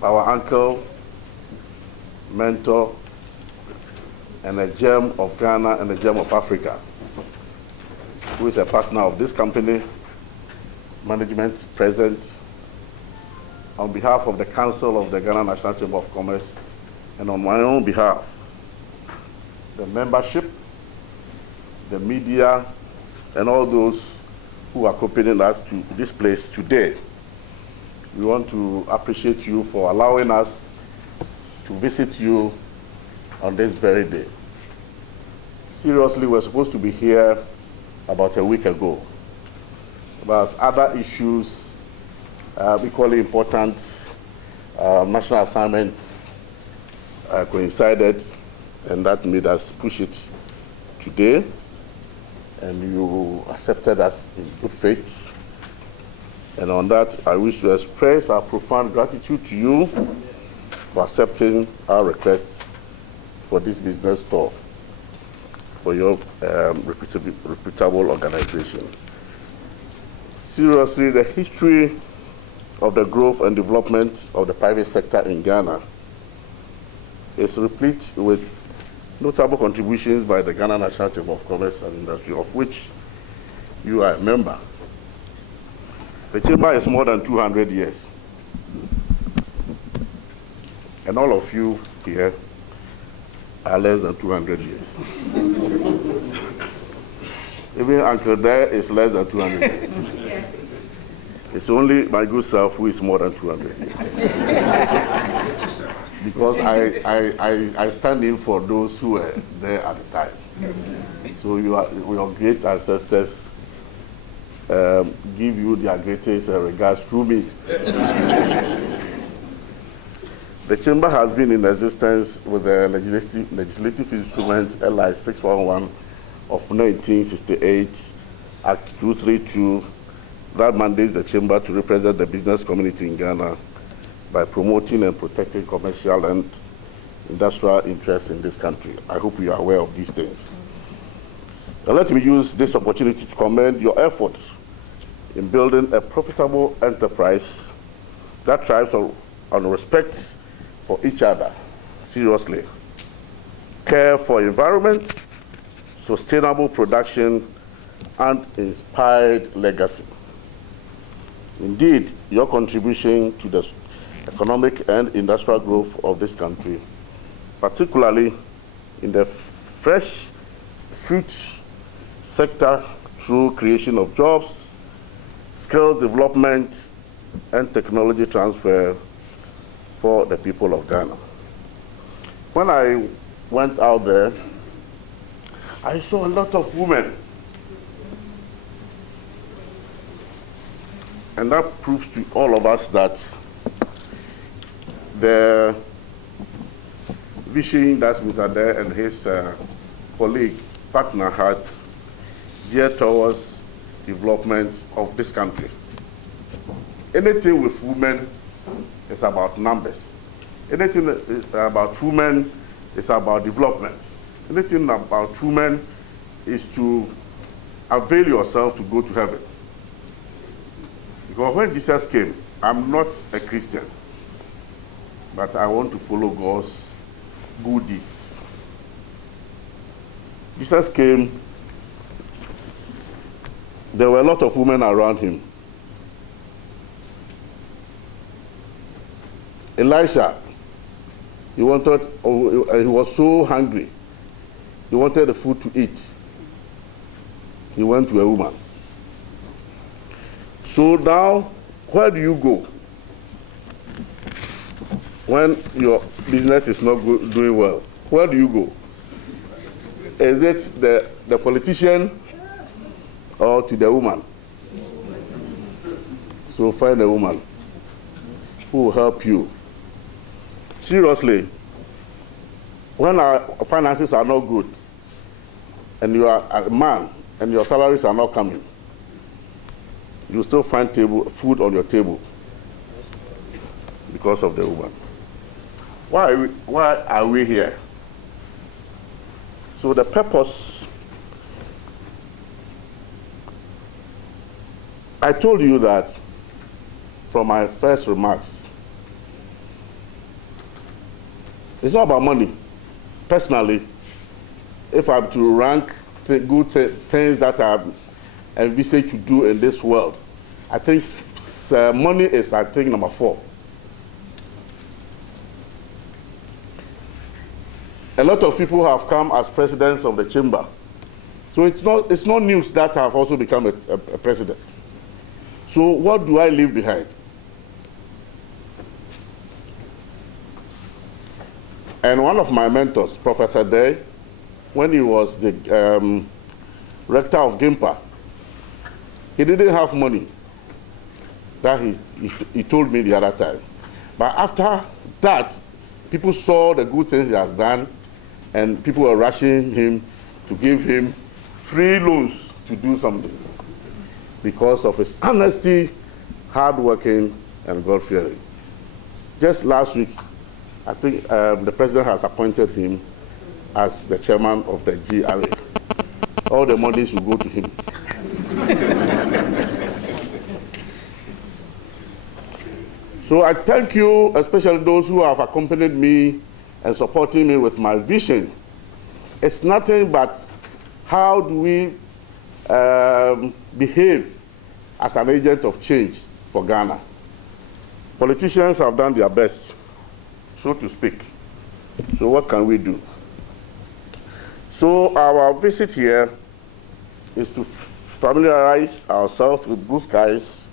Our uncle, mentor, and a gem of Ghana and a gem of Africa, who is a partner of this company, management present, on behalf of the Council of the Ghana National Chamber of Commerce, and on my own behalf, the membership, the media, and all those who are accompanying us to this place today. We want to appreciate you for allowing us to visit you on this very day. Seriously, we're supposed to be here about a week ago, but other issues, equally important, national assignments coincided, and that made us push it today, and you accepted us in good faith. And on that, I wish to express our profound gratitude to you for accepting our requests for this business tour, for your reputable organization. Seriously, the history of the growth and development of the private sector in Ghana is replete with notable contributions by the Ghana National Chamber of Commerce and Industry, of which you are a member. The chamber is more than 200 years. And all of you here are less than 200 years. Even Uncle there is less than 200 years. It's only my good self who is more than 200 years. because I stand in for those who were there at the time. So your great ancestors give you their greatest regards through me. The chamber has been in existence with the legislative instrument LI 611 of 1968, Act 232, that mandates the chamber to represent the business community in Ghana by promoting and protecting commercial and industrial interests in this country. I hope you are aware of these things. Now let me use this opportunity to commend your efforts in building a profitable enterprise that thrives on respect for each other, seriously, care for environment, sustainable production, and inspired legacy. Indeed, your contribution to the economic and industrial growth of this country, particularly in the fresh fruit sector through creation of jobs, skills development, and technology transfer for the people of Ghana. When I went out there, I saw a lot of women. And that proves to all of us that the vision that Mr. Adair and his colleague, partner had geared towards development of this country. Anything with women is about numbers. Anything about women is about development. Anything about women is to avail yourself to go to heaven. Because when Jesus came, I'm not a Christian, but I want to follow God's good deeds. Jesus came, there were a lot of women around him. Elisha, he was so hungry. He wanted the food to eat. He went to a woman. So now, where do you go when your business is not doing well? Where do you go? Is it the politician or to the woman? So find a woman who will help you. Seriously, when our finances are not good and you are a man and your salaries are not coming, you still find food on your table because of the woman. Why are we here? So the purpose, I told you that from my first remarks, it's not about money. Personally, if I'm to rank good things that I'm envisaged to do in this world, I think money is, I think, number 4. A lot of people have come as presidents of the chamber. So it's not news that I've also become a president. So what do I leave behind? And one of my mentors, Professor Day, when he was the rector of Gncci, he didn't have money. That he told me the other time. But after that, people saw the good things he has done, and people were rushing him to give him free loans to do something because of his honesty, hardworking, and God-fearing. Just last week, I think the president has appointed him as the chairman of the GRA. All the monies will go to him. So I thank you, especially those who have accompanied me and supporting me with my vision. It's nothing but how do we behave as an agent of change for Ghana. Politicians have done their best, so to speak. So what can we do? So our visit here is to familiarize ourselves with blue skies,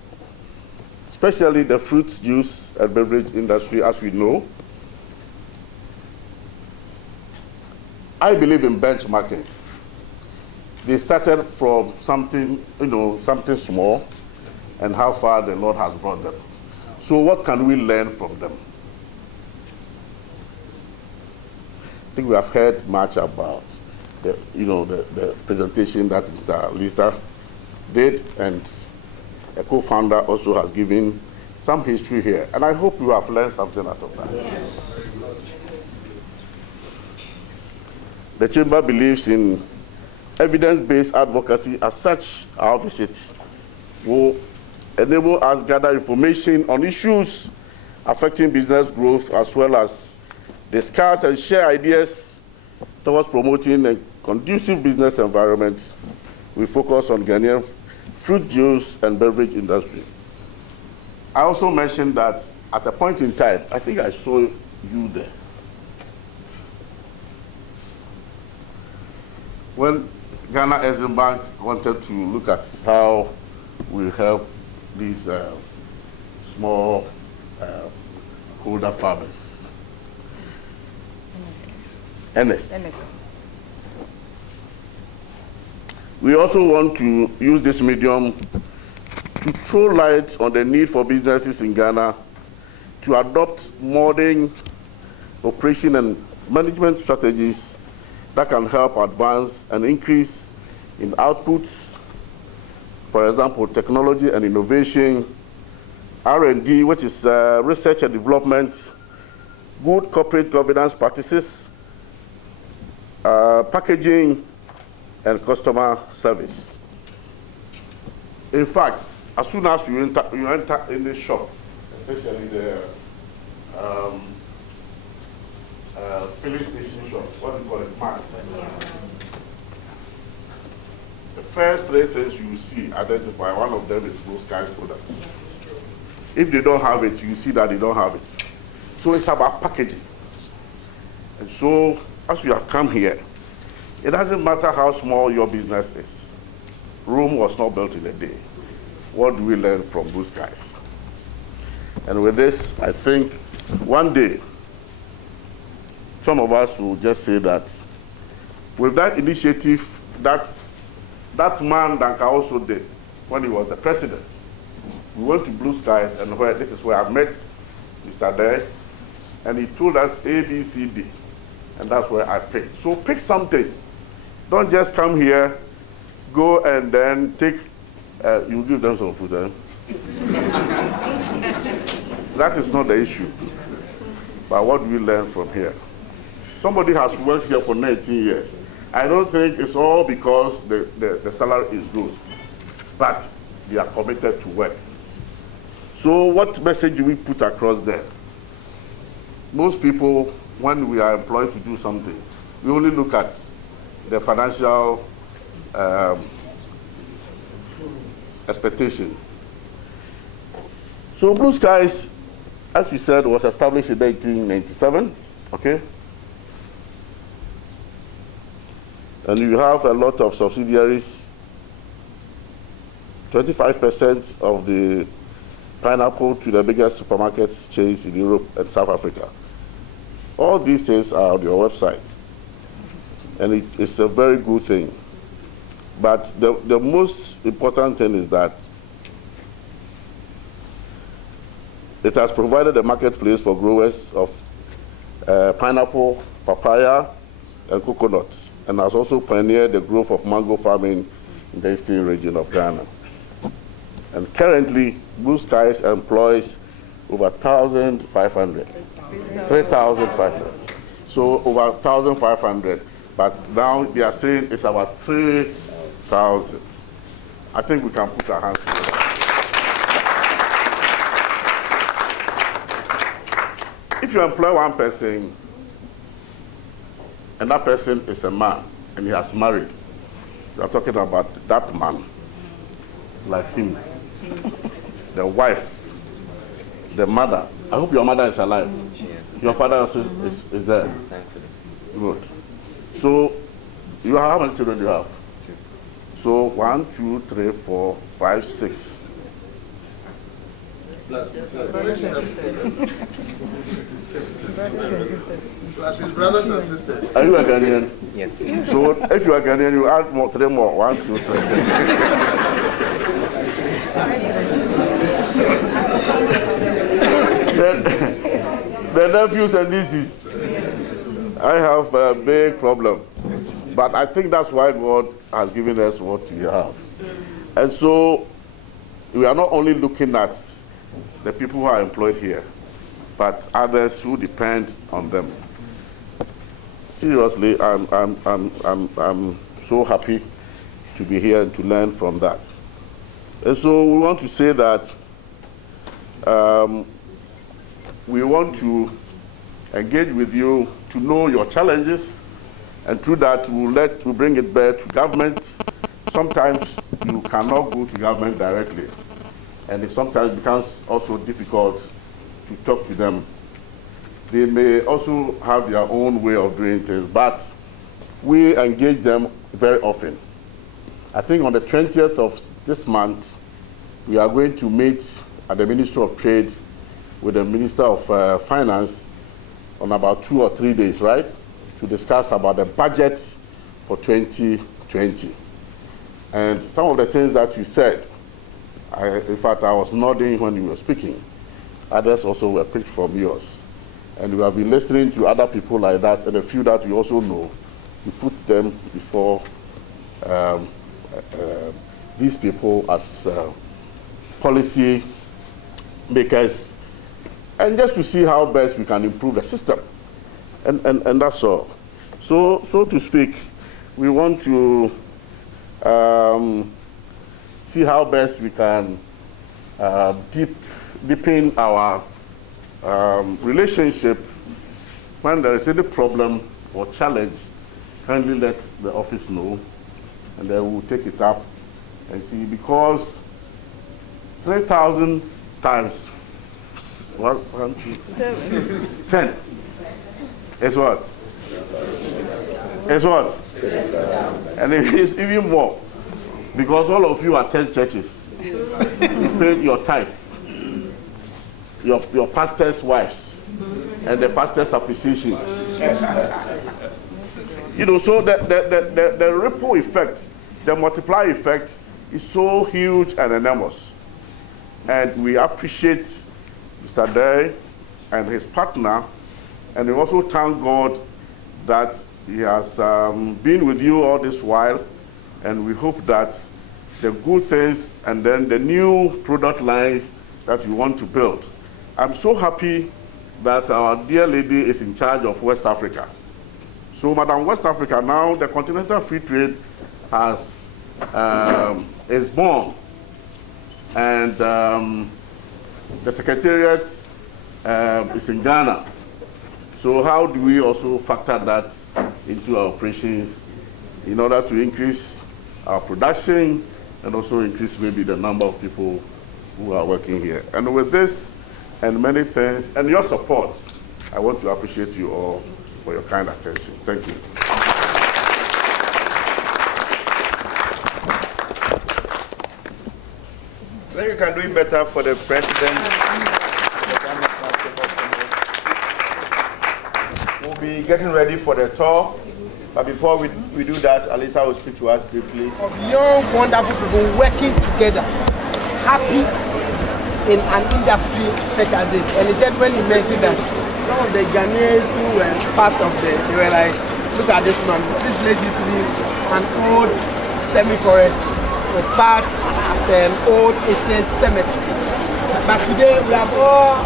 especially the fruit, juice, and beverage industry, as we know, I believe in benchmarking. They started from something, something small, and how far the Lord has brought them. So what can we learn from them? I think we have heard much about the presentation that Mr. Lisa did, and a co-founder also has given some history here. And I hope you have learned something out of that. Yes. The Chamber believes in evidence-based advocacy. As such, our visit will enable us to gather information on issues affecting business growth, as well as discuss and share ideas towards promoting a conducive business environment. We focus on Ghanaian fruit juice and beverage industry. I also mentioned that at a point in time, I think I saw you there, when Ghana Exim Bank wanted to look at how we help these small holder farmers. Ernest. We also want to use this medium to throw light on the need for businesses in Ghana to adopt modern operation and management strategies that can help advance and increase in outputs. For example, technology and innovation, R&D, which is research and development, good corporate governance practices, packaging, and customer service. In fact, as soon as you enter in the shop, especially the filling station shop, what do you call it, mass? The first three things you see, identify, one of them is Blue Skies products. If they don't have it, you see that they don't have it. So it's about packaging. And so, as you have come here, it doesn't matter how small your business is. Rome was not built in a day. What do we learn from Blue Skies? And with this, I think one day, some of us will just say that with that initiative that man Danka also did when he was the president, we went to Blue Skies, and this is where I met Mr. Day, and he told us A, B, C, D, and that's where I picked. So pick something. Don't just come here, go and then take, you give them some food, That is not the issue. But what do we learn from here? Somebody has worked here for 19 years. I don't think it's all because the salary is good, but they are committed to work. So what message do we put across there? Most people, when we are employed to do something, we only look at the financial expectation. So Blue Skies, as we said, was established in 1997, okay? And you have a lot of subsidiaries. 25% of the pineapple to the biggest supermarket chains in Europe and South Africa. All these things are on your website. And it's a very good thing. But the most important thing is that it has provided a marketplace for growers of pineapple, papaya, and coconut, and has also pioneered the growth of mango farming in the eastern region of Ghana. And currently, Blue Skies employs over 1,500, 3,500. So over 1,500, but now they are saying it's about 3,000. I think we can put our hands together. If you employ one person, and that person is a man, and he has married, you are talking about that man, like him, the wife, the mother. I hope your mother is alive. Your father also is there. Good. So, you have, how many children do you have? Two. So, 1, 2, 3, 4, 5, 6. Plus his brothers and sisters. Are you a Ghanaian? Yes. So if you are Ghanaian, you add more, 3 more. 1, 2, 3. The nephews and nieces, I have a big problem. But I think that's why God has given us what we have. And so we are not only looking at the people who are employed here, but others who depend on them. Seriously, I'm so happy to be here and to learn from that. And so we want to say that we want to engage with you to know your challenges, and through that we'll bring it back to government. Sometimes you cannot go to government directly, and it sometimes becomes also difficult to talk to them. They may also have their own way of doing things, but we engage them very often. I think on the 20th of this month, we are going to meet at the Ministry of Trade with the Minister of Finance on about 2 or 3 days, right? To discuss about the budget for 2020. And some of the things that you said, in fact, I was nodding when you were speaking. Others also were picked from yours. And we have been listening to other people like that, and a few that we also know. We put them before these people as policy makers, and just to see how best we can improve the system. And that's all. So to speak, we want to see how best we can deepen our relationship. When there is any problem or challenge, kindly let the office know, and then we'll take it up and see, because 3,000 times 1, 2, 10 is what? Is what? And it is even more, because all of you attend churches. You pay your tithes, your pastor's wives, and the pastor's appreciation. You know, so the ripple effect, the multiplier effect is so huge and enormous. And we appreciate Mr. Day and his partner, and we also thank God that he has been with you all this while, and we hope that the good things and then the new product lines that you want to build. I'm so happy that our dear lady is in charge of West Africa. So, Madam West Africa, now the Continental Free Trade is born, and the Secretariat is in Ghana. So how do we also factor that into our operations in order to increase our production and also increase maybe the number of people who are working here? And with this and many things and your support, I want to appreciate you all for your kind attention. Thank you. I think you can do it better for the president. We'll be getting ready for the tour, but before we do that, Alisa will speak to us briefly. Of young, wonderful people working together, happy in an industry such as this. And he said when he mentioned that some of the Ghanaians who were part of they were like, look at this man, this place used to be an old semi-forest with parts as an old ancient cemetery. But today we have all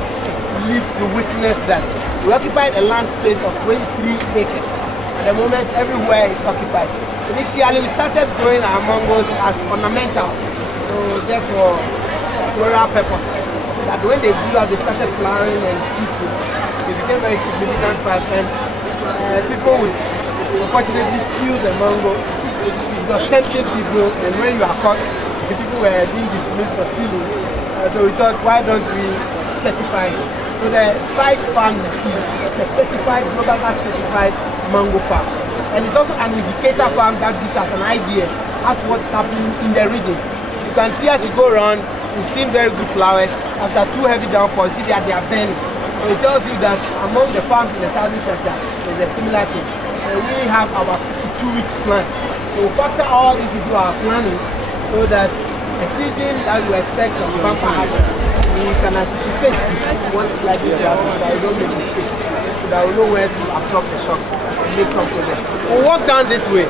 lived to witness that. We occupied a land space of 23 acres. At the moment, everywhere is occupied. Initially, we started growing our mangoes as ornamental, so just for floral purposes. But when they grew up, they started flowering and fruitful. They became very significant fast, and people would unfortunately steal the mango. It was tempting people, and when you are caught, the people were being dismissed for stealing. So we thought, why don't we certify it? So the site farm you see, it's a certified, global Act certified mango farm. And it's also an indicator farm that gives us an idea as to what's happening in the regions. You can see as you go around, we've seen very good flowers, after 2 heavy downpours, see that they are burning. So it tells you that among the farms in the southern sector, there's a similar thing. We have about 62 weeks plan. So we factor all this into our planning so that the season that we expect from bumper harvest, we can anticipate what it's like this year, so that we don't make mistakes, so that we know where to absorb the shocks and make some progress. We'll walk down this way.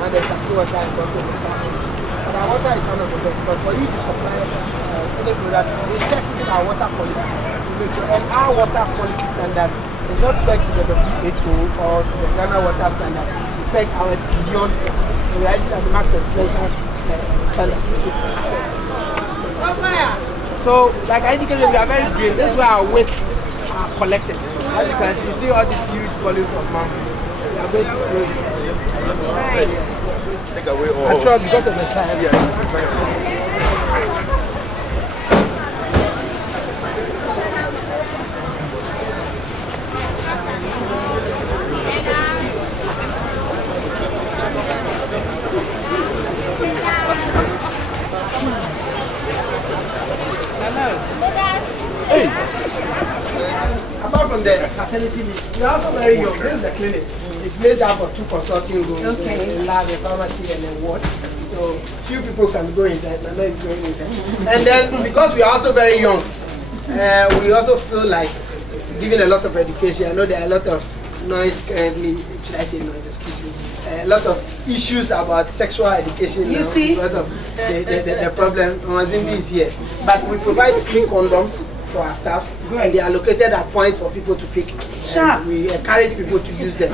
And there's actually water in front of the farm. But our water is one of the best. But for you to supply any product, we check with our water quality to make sure. And our water quality standard is not pegged to the WHO or to the Ghana water standard. We peg our beyond. So we are actually at the max extension standard. So, like I indicated, we are very green. This is where our waste are collected. As you can see all these huge volumes of mango. We are going to throw it. Take away all. I'm sure because of the time. Hey. Apart from the paternity leave, we are also very young. This is the clinic. It's made up of 2 consulting rooms, a lab, a pharmacy, and a ward. So few people can go inside. Nana is going inside. And then because we are also very young, we also feel like giving a lot of education. I know there are a lot of noise currently. Should I say noise? Excuse me. A lot of issues about sexual education. You see, because of the problem. Mazimbi is here, but we provide free condoms for our staffs, and they are located at points for people to pick. And we encourage people to use them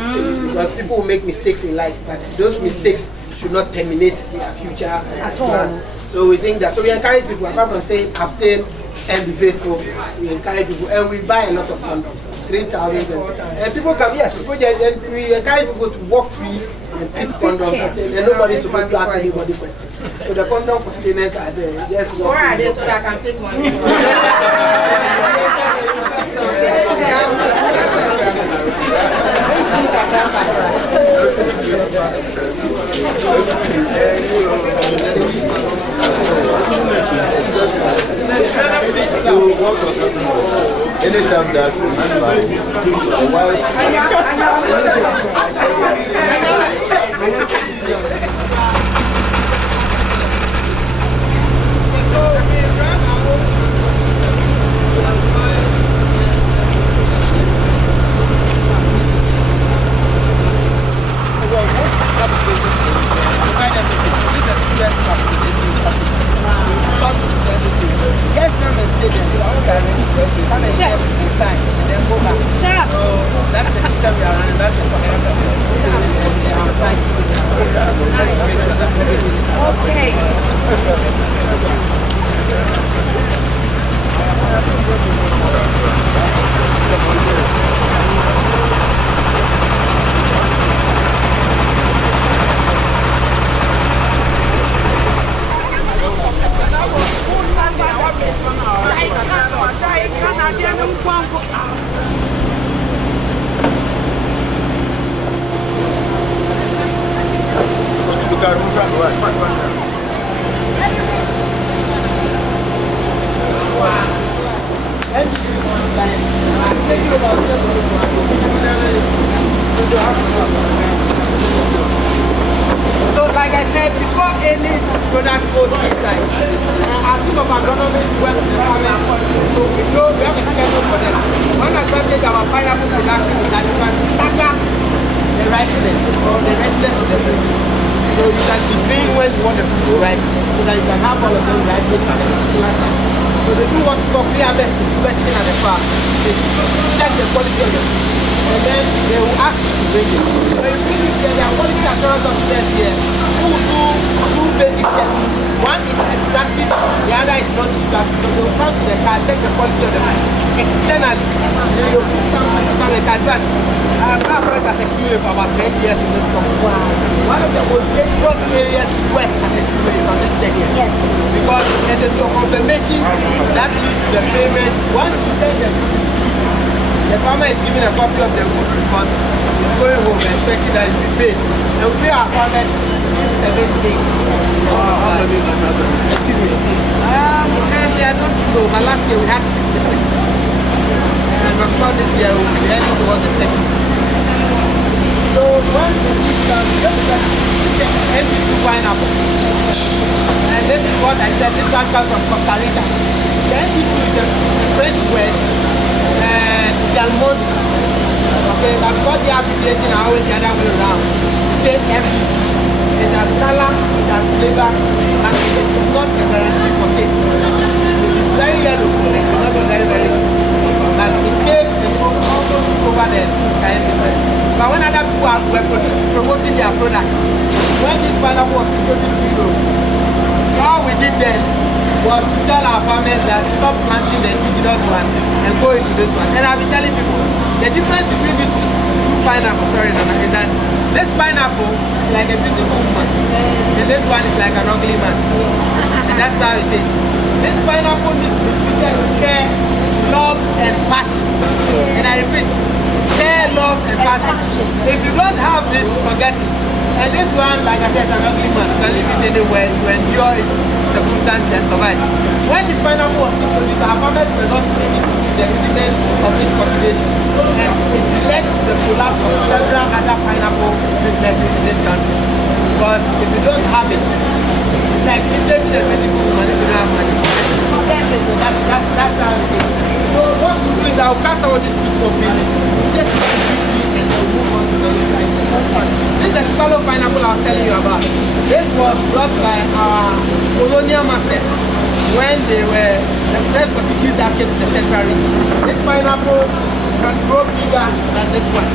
because people will make mistakes in life, but those mistakes should not terminate their future at all. So we think that, so we encourage people, apart from saying abstain and be faithful, we encourage people, and we buy a lot of condoms, 3,000, and people come, yes, and we encourage people to walk free and pick condoms, and nobody is supposed to ask anybody questions. So the condom containers are there. Just so where are they so that I can pick one? Anytime that Just come and stay there. Come and share and sign and then go back. So that's the system we are running. That's the contract. So like I said, before any product goes inside, our team of agronomists work with the farmers. So we know we have a schedule for them. One advantage of our pineapple production is that you can stagger the ripeness or the readiness of the fruit. So you can degrade when you want the fruit to ripe, so that you can have all of them ripening at a particular time. So they do what's called pre-harvest inspection at the farm. They check the quality of the fruit. and then they will ask you to bring it. When you bring it here, there are quality assurance officers here who will do two basic checks. One is extractive, the other is non-extractive. So they will come to the car, check the quality of the food externally. Then you put something to come and advance. I've had experience for about 10 years in this company. Wow. One of the most dangerous areas to work at experience on this deck here. Yes. Because it is your confirmation that leads to the payment. Once you send the farmer is given a copy of the food report, he's going home expecting that it will be paid. And we pay our farmers in 7 days. Excuse me. Currently I don't know, but last year we had 66. And I'm sure this year we'll be heading towards the 70. So when the fish comes, this is the MP2 pineapple. And this is what I said, this one comes from Costa Rica. The MP2 is the French word, Salmon. Okay, but because the application are always the other way around, it says MP2. It has color, it has flavor, and it is not a guarantee for taste. It's very yellow, it is not very, very but it makes the almost over the kind of difference. But when other people were promoting their product, when this pineapple was introduced to Europe, all we did then was to tell our farmers that stop planting the indigenous one and go into this one. And I've been telling people, the difference between these two pineapples, is that this pineapple is like a beautiful woman, and this one is like an ugly man. And that's how it is. This pineapple needs to be treated with care, love, and passion. And I repeat, care, love, and passion. If you don't have this, forget it. And this one, like I said, is an ugly man. You can leave it anywhere to endure its circumstances and survive. When this pineapple was introduced, our farmers were not seeing the rudiments of this cultivation. And it led to the collapse of several other pineapple businesses in this country. Because if you don't have it, it's like integrating a beautiful woman if you don't have money. That's how it is. So what we do is I'll cut out this piece of meat, just briefly, and we'll move on to the other side. This is the swallow pineapple I was telling you about. This was brought by our colonial masters when they were the first Portuguese that came to the central region. This pineapple can grow bigger than this one.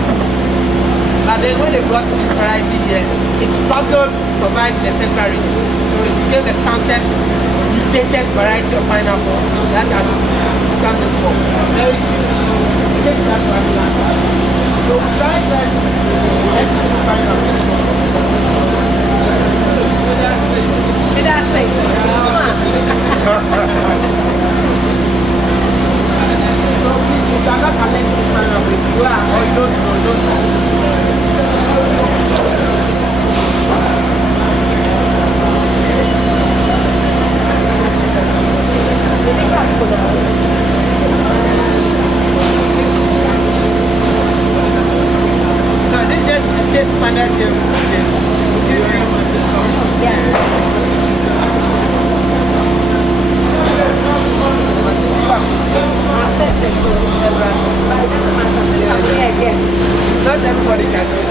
But then when they brought this variety here, it struggled to survive in the central region. So it became a standard mutated variety of pineapple that has become the form. Very sweet. Take that one. So we tried that pineapple. Did I say? So you cannot collect this pineapple if you are or you don't know. So this just pineapple. Not everybody can do it.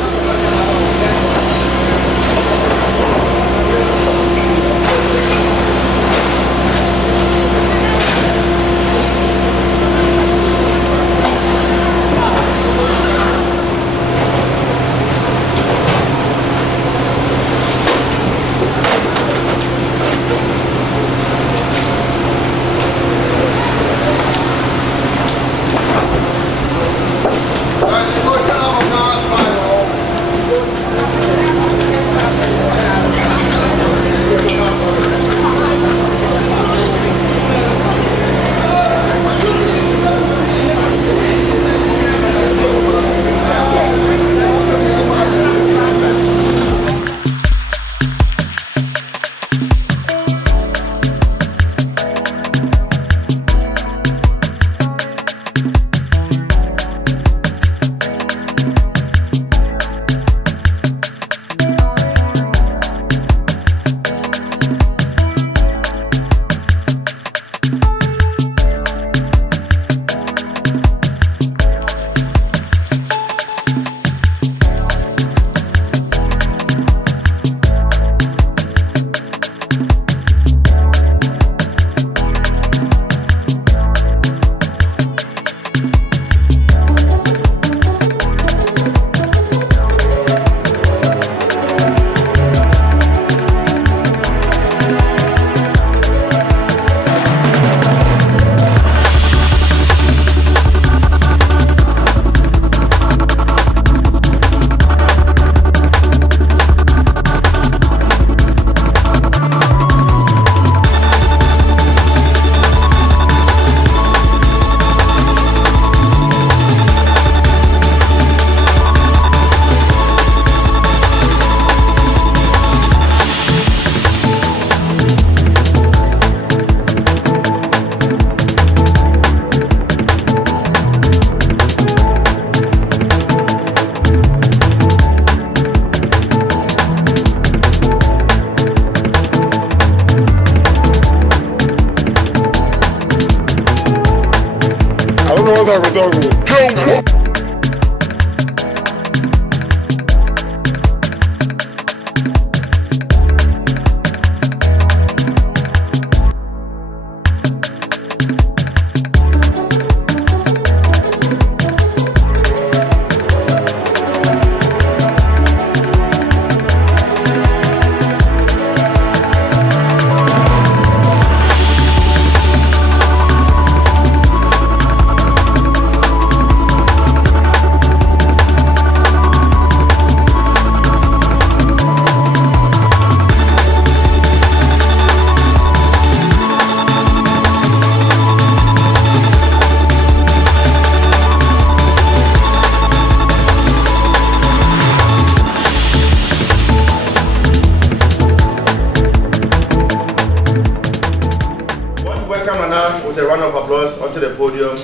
With a round of applause onto the podium.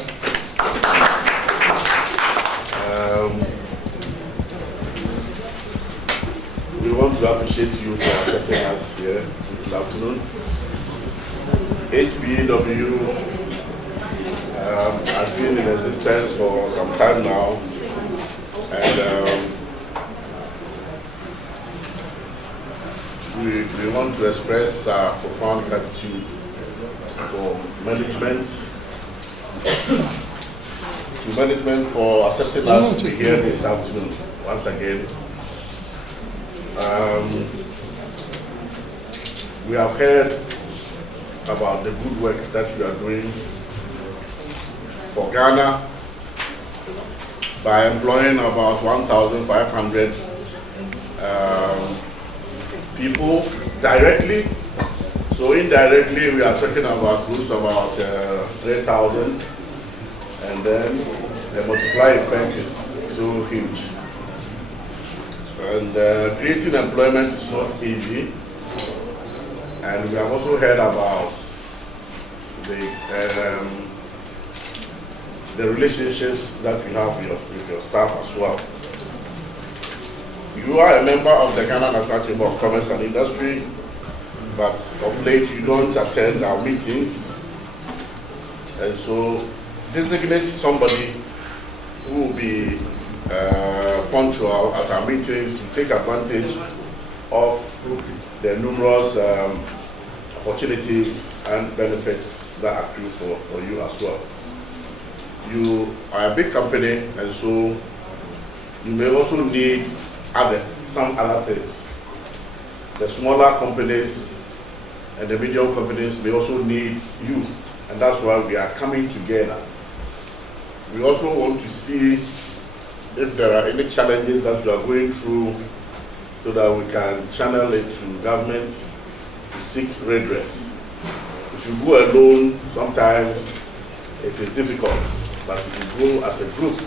We want to appreciate you for accepting us here this afternoon. HBW has been in existence for some time now, and we want to express our profound gratitude for management for accepting us to be here this afternoon once again. We have heard about the good work that you are doing for Ghana by employing about 1,500 people directly. So indirectly, we are talking about close to about 3,000, and then the multiply effect is so huge. And creating employment is not easy. And we have also heard about the relationships that you have with your staff as well. You are a member of the Ghana National Chamber of Commerce and Industry, but of late you don't attend our meetings, and so designate somebody who will be punctual at our meetings to take advantage of the numerous opportunities and benefits that accrue for you as well. You are a big company, and so you may also need some other things. The smaller companies and the medium companies may also need you, and that's why we are coming together. We also want to see if there are any challenges that you are going through, so that we can channel it to government to seek redress. If you go alone, sometimes it is difficult, but if you go as a group,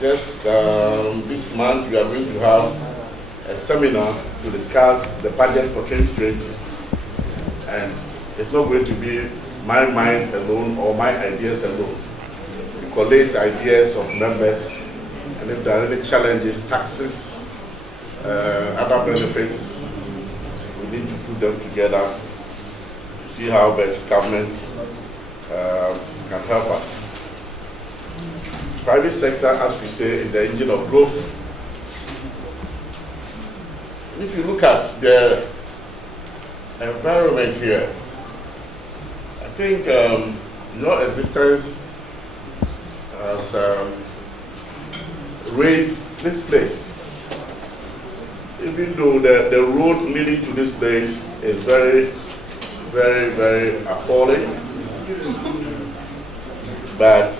just this month we are going to have a seminar to discuss the budget for 2020, and it's not going to be my mind alone or my ideas alone. We collate ideas of members, and if there are any challenges, taxes, other benefits, we need to put them together to see how best government can help us. Private sector, as we say, is the engine of growth. If you look at the environment here, I think your existence has raised this place. Even though the road leading to this place is very, very, very appalling, but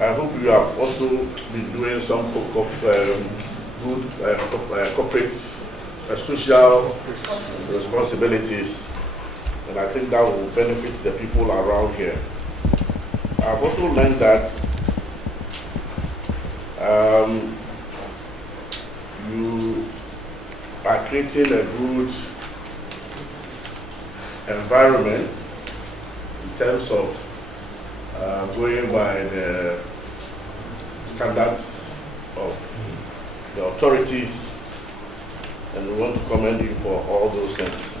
I hope you have also been doing some good corporate social responsibilities, and I think that will benefit the people around here. I've also learned that you are creating a good environment in terms of going by the standards of the authorities, and we want to commend you for all those things.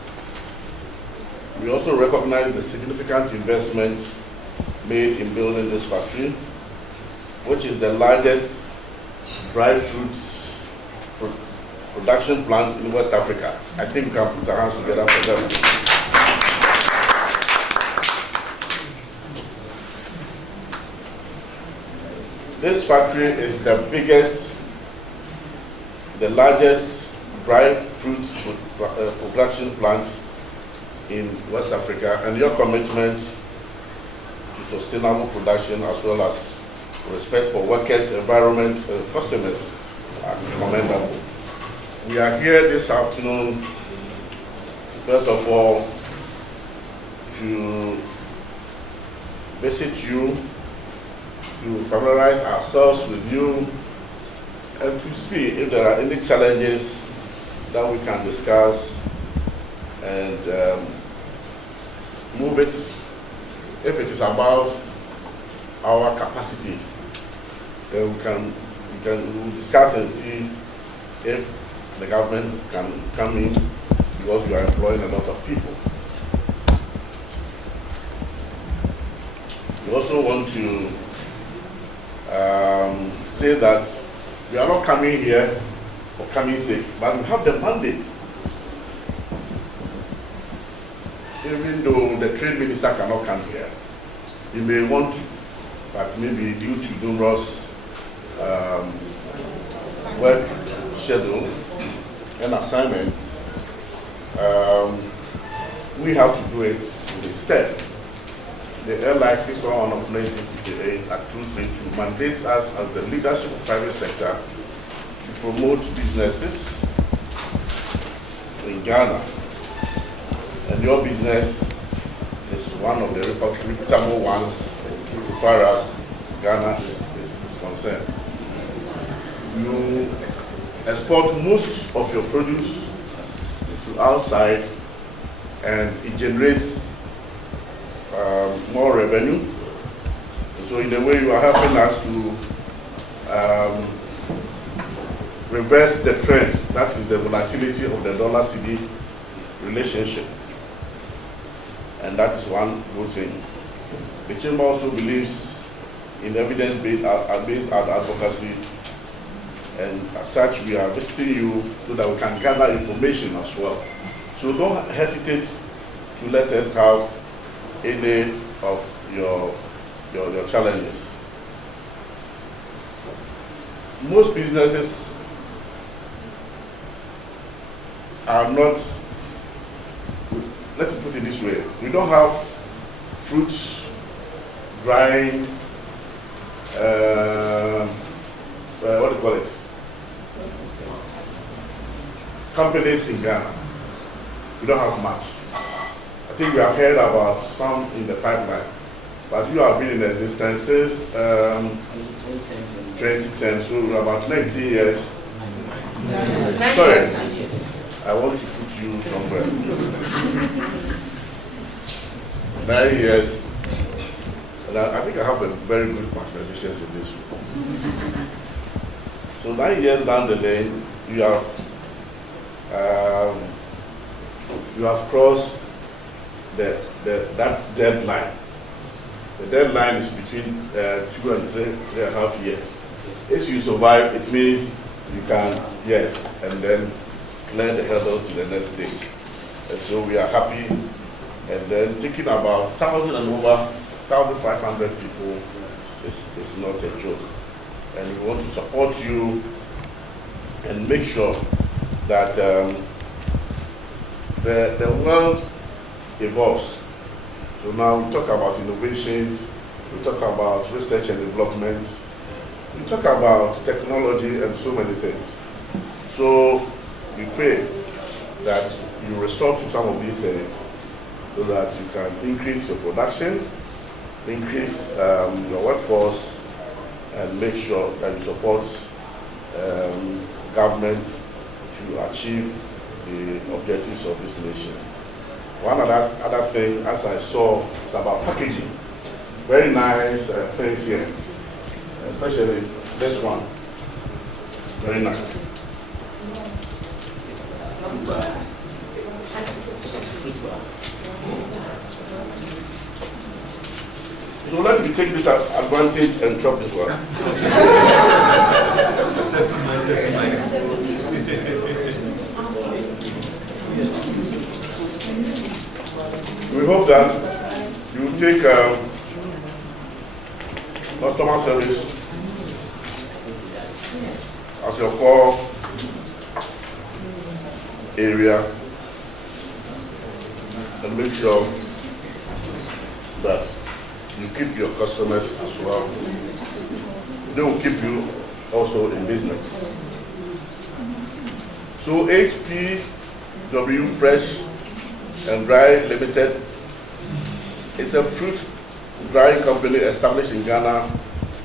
We also recognize the significant investment made in building this factory, which is the largest dry fruits production plant in West Africa. I think we can put our hands together for them. This factory is the biggest, the largest dry fruits production plant in West Africa, and your commitment to sustainable production as well as respect for workers, environment, and customers are commendable. We are here this afternoon, first of all, to visit you, to familiarize ourselves with you, and to see if there are any challenges that we can discuss and move it. If it is above our capacity, then we'll discuss and see if the government can come in, because we are employing a lot of people. We also want to say that we are not coming here for coming sake, but we have the mandate. Even though the trade minister cannot come here, he may want to, but maybe due to numerous work schedule and assignments, we have to do it instead. The LI 611 of 1968 Act 232 mandates us as the leadership of private sector to promote businesses in Ghana. And your business is one of the reputable ones as far as Ghana is concerned. You export most of your produce to outside, and it generates more revenue. So in a way, you are helping us to reverse the trend. That is the volatility of the dollar-cedi relationship. And that is one good thing. The Chamber also believes in evidence-based advocacy, and as such, we are visiting you so that we can gather information as well. So don't hesitate to let us have any of your challenges. Most businesses are not, let me put it this way, we don't have fruits drying, what do you call it? Companies in Ghana. We don't have much. I think we have heard about some in the pipeline, but you have been in existence since 2010, so about 90 years. Sorry, I want to put you somewhere. 9 years, and I think I have a very good mathematicians in this room. So 9 years down the lane, you have crossed that deadline. The deadline is between 2 and 3.5 years. If you survive, it means you can, yes, and then clear the hurdle to the next stage. And so we are happy. And then thinking about 1,000 and over 1,500 people is not a joke. And we want to support you and make sure that the world evolves. So now we talk about innovations, we talk about research and development, we talk about technology and so many things. So we pray that you resort to some of these things so that you can increase your production, increase your workforce, and make sure that you support government to achieve the objectives of this nation. One other thing, as I saw, is about packaging. Very nice things here, especially this one. Very nice. So let me take this advantage and chop this one. We hope that you take customer service as your core area and make sure that you keep your customers as well. They will keep you also in business. So HPW Fresh and Dry Limited is a fruit drying company established in Ghana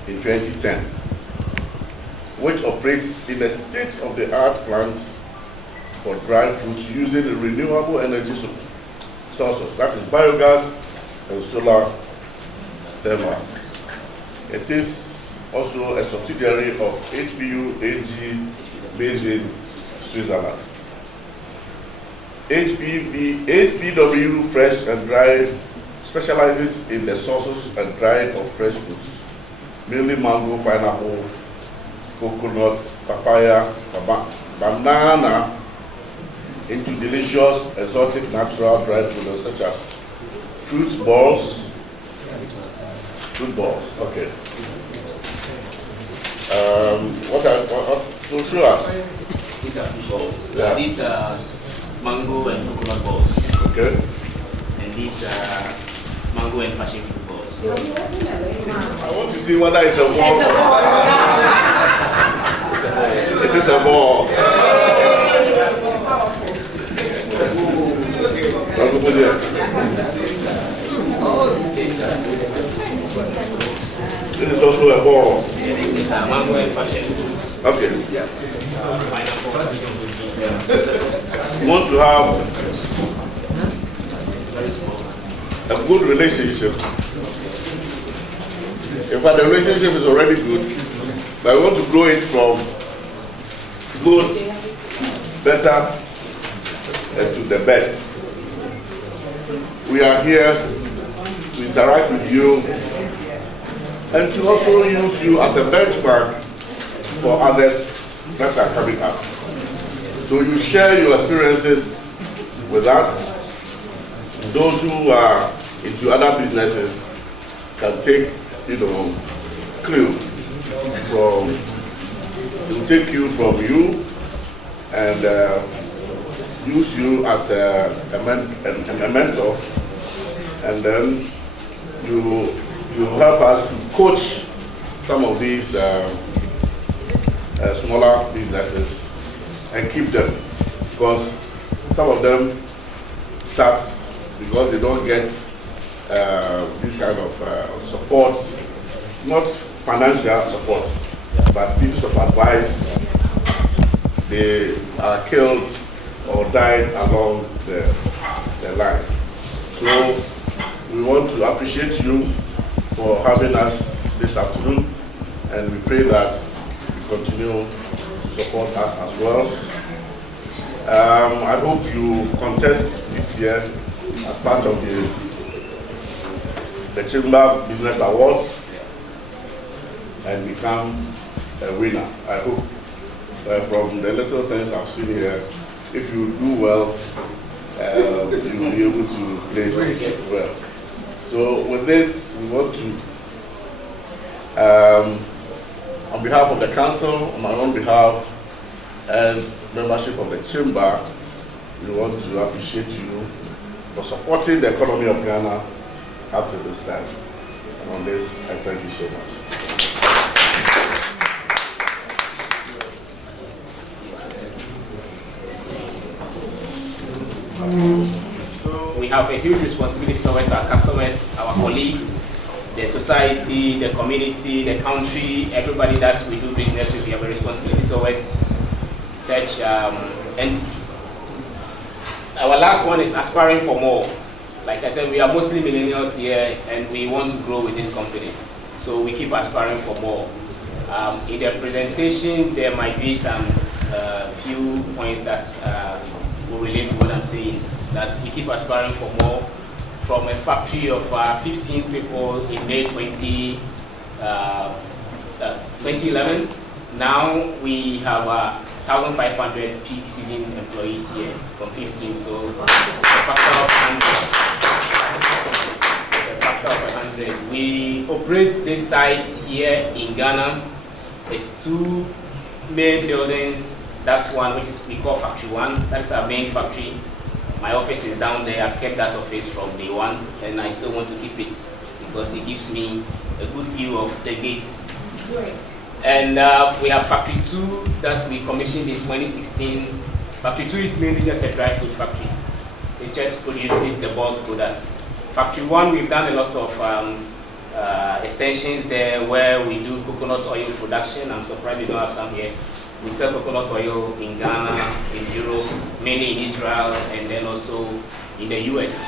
in 2010, which operates in a state-of-the-art plants for dry fruits using renewable energy sources, that is biogas and solar thermal. It is also a subsidiary of HPU AG based in Switzerland. HPW Fresh and Dry specializes in the sources and drying of fresh fruits, mainly mango, pineapple, coconut, papaya, banana, into delicious, exotic, natural dried products such as fruit balls. Fruit balls, okay. So show us. These are fruit balls. Yeah. These are mango and coconut balls. Okay. And these are mango and passion fruit balls. I want to see whether it's a ball. It is a ball. This is also a ball. This is mango and passion fruit. Okay. You want to have a good relationship. In fact, the relationship is already good, but I want to grow it from good, better, and to the best. We are here to interact with you and to also use you as a benchmark for others that are coming up. So you share your experiences with us. Those who are into other businesses can take, clue from, it will take you from you and use you as a mentor, and then you help us to coach some of these smaller businesses and keep them, because some of them start because they don't get this kind of support, not financial support, but pieces of advice. They are killed or died along the line. So we want to appreciate you for having us this afternoon, and we pray that you continue to support us as well. I hope you contest this year as part of the Chamber Business Awards and become a winner. I hope from the little things I've seen here, if you do well, you will be able to place well. So with this, we want to, on behalf of the council, on my own behalf, and membership of the chamber, we want to appreciate you for supporting the economy of Ghana up to this time. And on this, I thank you so much. We have a huge responsibility towards our customers, our colleagues, the society, the community, the country, everybody that we do business with. We have a responsibility towards such entity. Our last one is aspiring for more. Like I said, we are mostly millennials here, and we want to grow with this company. So we keep aspiring for more. In the presentation, there might be some few points that will relate to what I'm saying. That we keep aspiring for more from a factory of 15 people in May 2011. Now we have 1,500 peak season employees here from 15, so a factor of 100. We operate this site here in Ghana. It's 2 main buildings. That's one which is we call Factory 1. That's our main factory. My office is down there. I've kept that office from day one, and I still want to keep it because it gives me a good view of the gates. Great. And we have Factory 2 that we commissioned in 2016. Factory 2 is mainly just a dry food factory. It just produces the bulk products. Factory 1, we've done a lot of extensions there where we do coconut oil production. I'm surprised we don't have some here. We sell coconut oil in Ghana, in Europe, mainly in Israel, and then also in the US.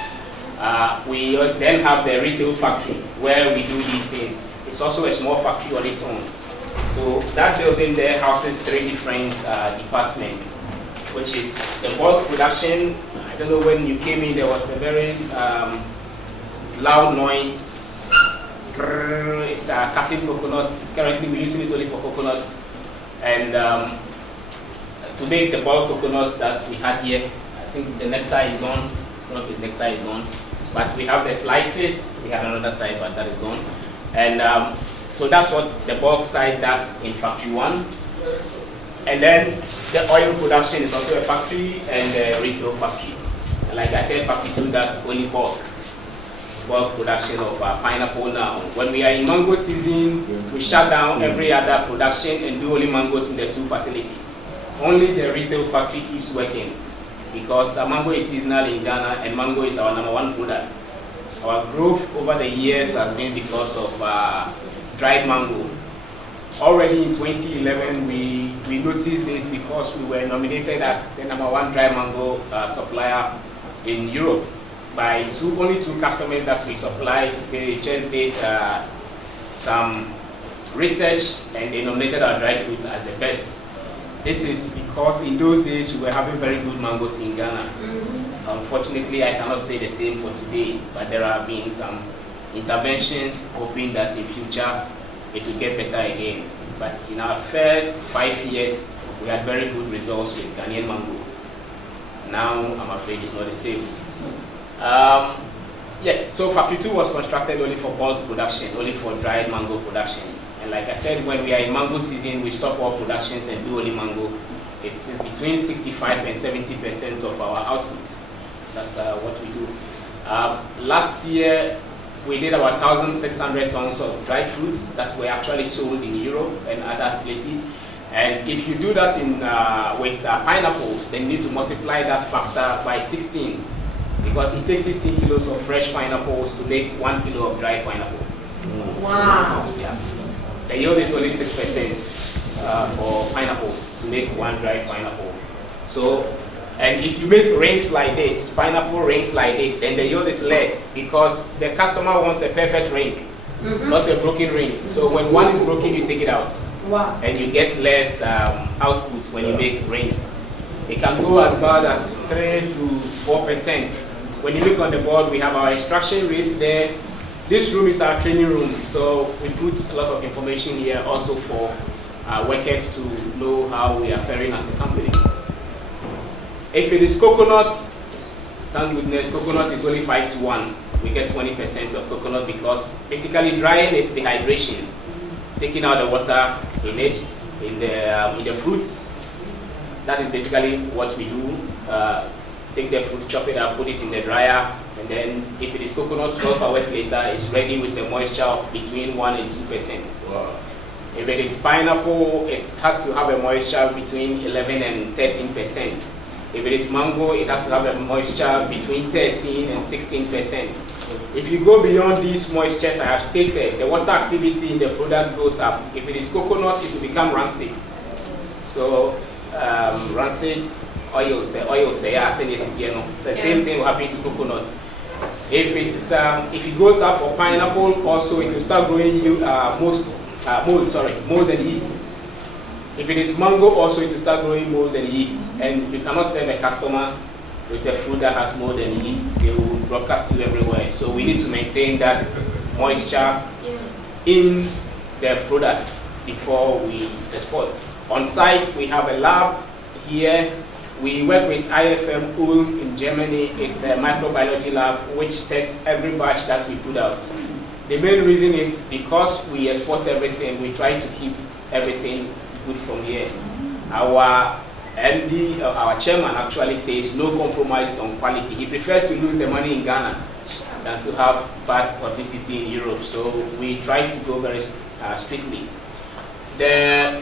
We then have the retail factory where we do these things. It's also a small factory on its own. So that building there houses 3 different departments, which is the bulk production. I don't know, when you came in, there was a very loud noise. It's cutting coconuts. Currently, we're using it only for coconuts. And to make the bulk coconuts that we had here, I think the nectar is gone. Not the nectar is gone. But we have the slices. We have another type, but that is gone. And so that's what the bulk side does in Factory 1. And then the oil production is also a factory and the retail factory. And like I said, Factory 2 does only bulk production of pineapple now. When we are in mango season, we shut down every other production and do only mangoes in the 2 facilities. Only the retail factory keeps working because mango is seasonal in Ghana and mango is our #1 product. Our growth over the years has been because of dried mango. Already in 2011, we noticed this because we were nominated as the #1 dry mango supplier in Europe by only two customers that we supply. They just did some research and they nominated our dried fruits as the best. This is because in those days we were having very good mangoes in Ghana. Unfortunately, I cannot say the same for today, but there have been some interventions hoping that in future it will get better again. But in our first 5 years, we had very good results with Ghanaian mango. Now, I'm afraid it's not the same. Yes, so Factory 2 was constructed only for bulk production, only for dried mango production. And like I said, when we are in mango season, we stop all productions and do only mango. It's between 65 and 70% of our output. That's what we do. Last year, we did about 1,600 tons of dried fruit that were actually sold in Europe and other places. And if you do that in with pineapples, then you need to multiply that factor by 16 because it takes 16 kilos of fresh pineapples to make 1 kilo of dried pineapple. Wow. Yeah. The yield is only 6% for pineapples to make 1 dried pineapple. So, and if you make rings like this, pineapple rings like this, then the yield is less because the customer wants a perfect ring, not a broken ring. So when one is broken, you take it out. Wow. And you get less output when you make rings. It can go as bad as 3 to 4%. When you look on the board, we have our extraction rates there. This room is our training room, so we put a lot of information here also for workers to know how we are faring as a company. If it is coconuts, thank goodness, coconut is only 5 to 1. We get 20% of coconut because basically drying is dehydration, taking out the water in it, in the fruits. That is basically what we do. Take the fruit, chop it up, put it in the dryer, and then if it is coconut, 12 hours later, it's ready with a moisture of between 1 and 2%. Wow. If it is pineapple, it has to have a moisture between 11 and 13%. If it is mango, it has to have a moisture between 13 and 16%. If you go beyond these moistures I have stated, the water activity in the product goes up. If it is coconut, it will become rancid. So rancid oil, the same thing will happen to coconut. If it goes up for pineapple, also it will start growing mold and yeast. If it is mango, also it will start growing mold and yeast, and you cannot serve a customer with a fruit that has more than yeast, they will broadcast to everywhere. So we need to maintain that moisture in the products before we export. On site, we have a lab here. We work with IFM Ulm in Germany. It's a microbiology lab which tests every batch that we put out. The main reason is because we export everything, we try to keep everything good from here. Our MD, our chairman actually says no compromise on quality. He prefers to lose the money in Ghana than to have bad publicity in Europe. So we try to go very strictly. The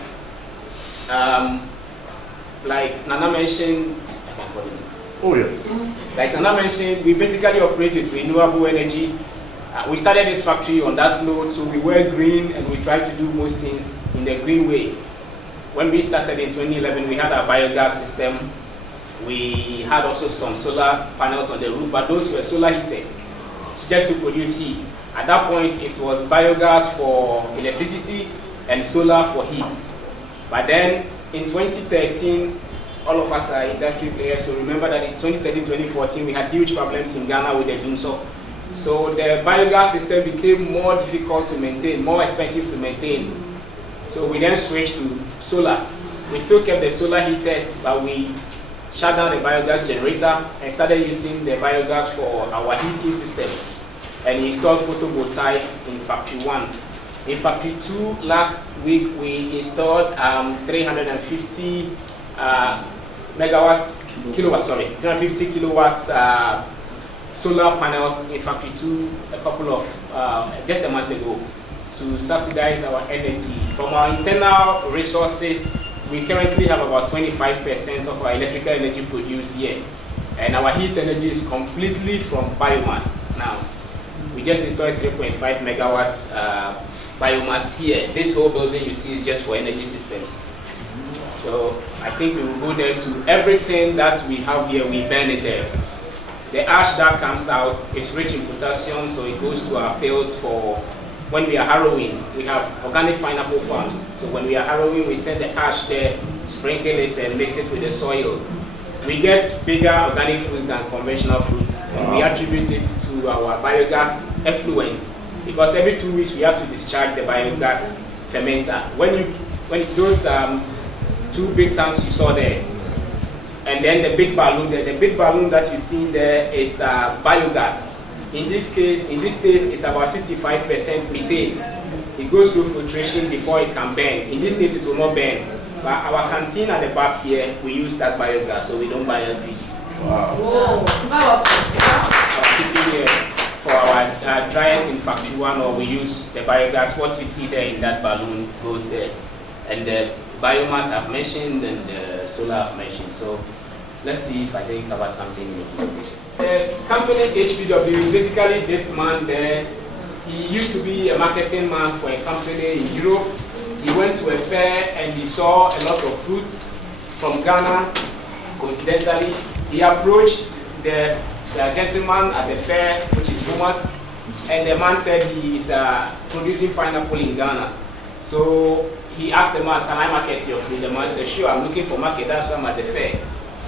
like Nana mentioned, I can call it. Oh yeah. Like Nana mentioned, we basically operate with renewable energy. We started this factory on that note, so we were green and we tried to do most things in the green way. When we started in 2011, we had our biogas system. We had also some solar panels on the roof, but those were solar heaters, just to produce heat. At that point, it was biogas for electricity and solar for heat. But then in 2013, all of us are industry players, so remember that in 2013-2014, we had huge problems in Ghana with the Gncci. So the biogas system became more difficult to maintain, more expensive to maintain. So we then switched to solar. We still kept the solar heaters, but we shut down the biogas generator and started using the biogas for our heating system and installed photovoltaics in Factory 1. In Factory 2, last week, we installed 350 kilowatts solar panels in Factory 2 a couple of, just a month ago, to subsidize our energy. From our internal resources, we currently have about 25% of our electrical energy produced here. And our heat energy is completely from biomass now. We just installed 3.5 megawatts biomass here. This whole building you see is just for energy systems. So I think we will go there to everything that we have here, we burn it there. The ash that comes out is rich in potassium, so it goes to our fields for when we are harrowing. We have organic pineapple farms. So when we are harrowing, we send the ash there, sprinkle it and mix it with the soil. We get bigger organic fruits than conventional fruits, and we attribute it to our biogas effluent, because every 2 weeks we have to discharge the biogas fermenter. When those 2 big tanks you saw there, and then the big balloon there, the big balloon that you see there is biogas. In this case, in this state, it's about 65% methane. It goes through filtration before it can burn. In this state, it will not burn. But our canteen at the back here, we use that biogas, so we don't buy LPG. Wow. For our dryers in Factory 1, or we use the biogas. What you see there in that balloon goes there. And the biomass I've mentioned and the solar I've mentioned. So let's see if I didn't cover something in the presentation. The company HPW is basically this man there. He used to be a marketing man for a company in Europe. He went to a fair and he saw a lot of fruits from Ghana. Coincidentally, he approached the gentleman at the fair, which is Bumat, and the man said he is producing pineapple in Ghana. So he asked the man, can I market your fruit? The man said, sure, I'm looking for market, that's why I'm at the fair.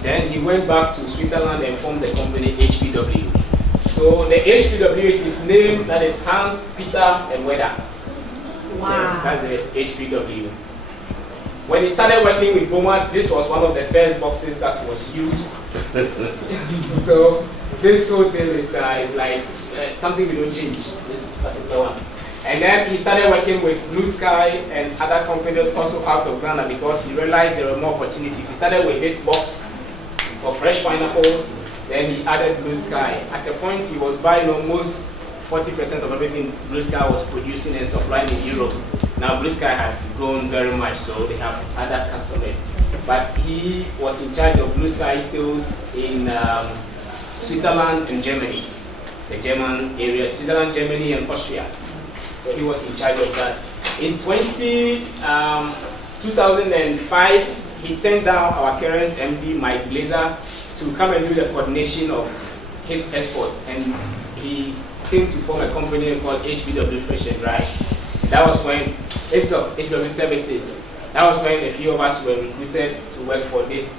Then he went back to Switzerland and formed the company HPW. So the HPW is his name, that is Hans, Peter, and Weather. Wow. That's the HPW. When he started working with Beaumont, this was one of the first boxes that was used. So this whole thing is like something we don't change, this particular one. And then he started working with Blue Sky and other companies also out of Ghana because he realized there were more opportunities. He started with this box for fresh pineapples, then he added Blue Sky. At the point he was buying almost 40% of everything Blue Sky was producing and supplying in Europe. Now Blue Sky had grown very much, so they have other customers. But he was in charge of Blue Sky sales in Switzerland and Germany, the German area, Switzerland, Germany, and Austria. So he was in charge of that. In 2005, he sent down our current MD, Mike Blazer, to come and do the coordination of his export. And he came to form a company called HPW Fresh and Dry. That was when, HPW Services, that was when a few of us were recruited to work for this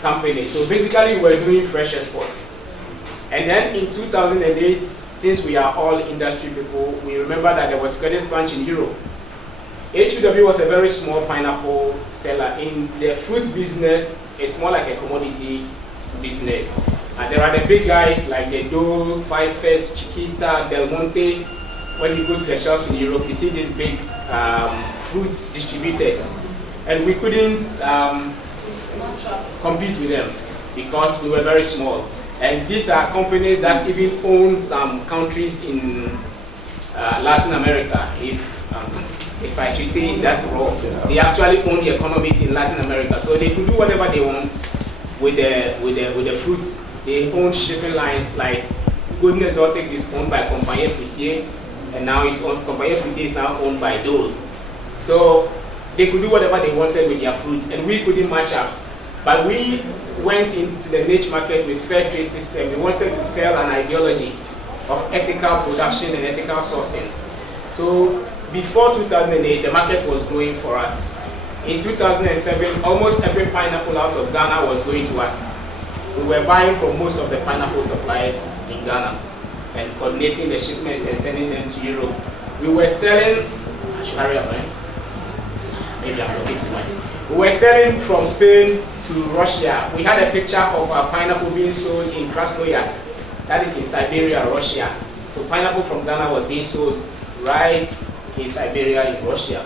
company. So basically we're doing fresh exports. And then in 2008, since we are all industry people, we remember that there was credit crunch in Europe. HPW was a very small pineapple seller. In the fruit business, it's more like a commodity business. And there are the big guys like the Dole, Five First, Chiquita, Del Monte. When you go to the shops in Europe, you see these big fruit distributors. And we couldn't compete with them because we were very small. And these are companies that even own some countries in Latin America, if I should say that wrong. They actually own the economies in Latin America, so they could do whatever they want with the fruit. They own shipping lines like Golden Exotics is owned by Compagnie Fruitier, and now Compagnie Fruitier is now owned by Dole. So they could do whatever they wanted with their fruit, and we couldn't match up. But we went into the niche market with fair trade system. We wanted to sell an ideology of ethical production and ethical sourcing. So before 2008, the market was growing for us. In 2007, almost every pineapple out of Ghana was going to us. We were buying from most of the pineapple suppliers in Ghana and coordinating the shipment and sending them to Europe. We were selling, I should hurry up, right? Maybe I'm talking too much. We were selling from Spain to Russia. We had a picture of a pineapple being sold in Krasnoyarsk, that is in Siberia, Russia. So pineapple from Ghana was being sold right in Siberia, in Russia.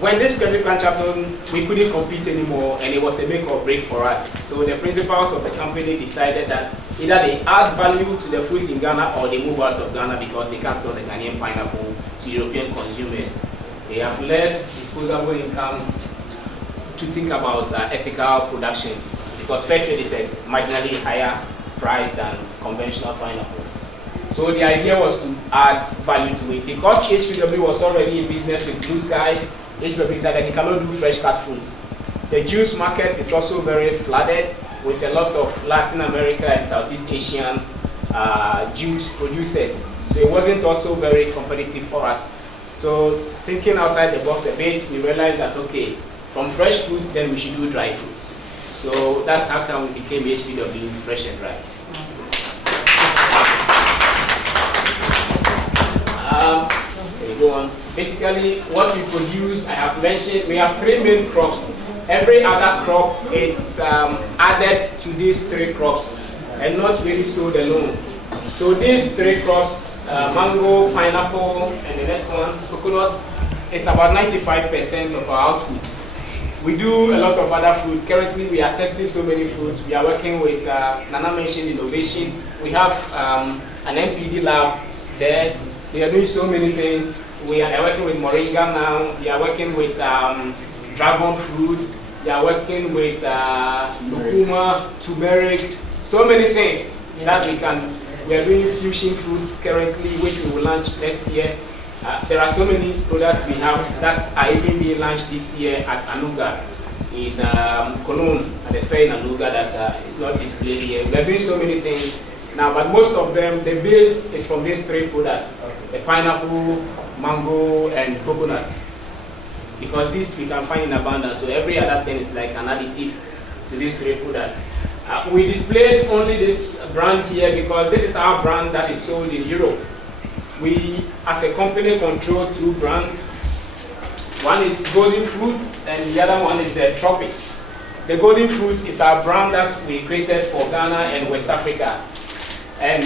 When this credit crunch happened, we couldn't compete anymore, and it was a make or break for us. So the principals of the company decided that either they add value to the fruits in Ghana or they move out of Ghana because they can't sell the Ghanaian pineapple to European consumers. They have less disposable income to think about ethical production because fair trade is a marginally higher price than conventional pineapple. So the idea was to add value to it. Because HPW was already in business with Blue Sky, HPW said that he cannot do fresh cut fruits. The juice market is also very flooded with a lot of Latin America and Southeast Asian juice producers. So it wasn't also very competitive for us. So thinking outside the box a bit, we realized that, okay, from fresh fruits, then we should do dry fruits. So that's how come we became HPW, Fresh and Dry. Okay, go on. Basically, what we produce, I have mentioned, we have 3 main crops. Every other crop is added to these 3 crops and not really sold alone. So these 3 crops, mango, pineapple, and the next one, coconut, is about 95% of our output. We do a lot of other fruits. Currently, we are testing so many fruits. We are working with Nana mentioned innovation. We have an MPD lab there. They are doing so many things. We are working with moringa now. We are working with dragon fruit. We are working with lucuma, turmeric, so many things that we can. We are doing fusion fruits currently, which we will launch next year. There are so many products we have that are even being launched this year at Anuga in Cologne, at the fair in Anuga that is not displayed here. We are doing so many things now, but most of them, the base is from these 3 products: the pineapple, mango, and coconuts. Because this we can find in abundance, so every other thing is like an additive to these 3 products. We displayed only this brand here because this is our brand that is sold in Europe. We, as a company, control 2 brands. One is Golden Fruits and the other one is the Tropics. The Golden Fruits is our brand that we created for Ghana and West Africa. And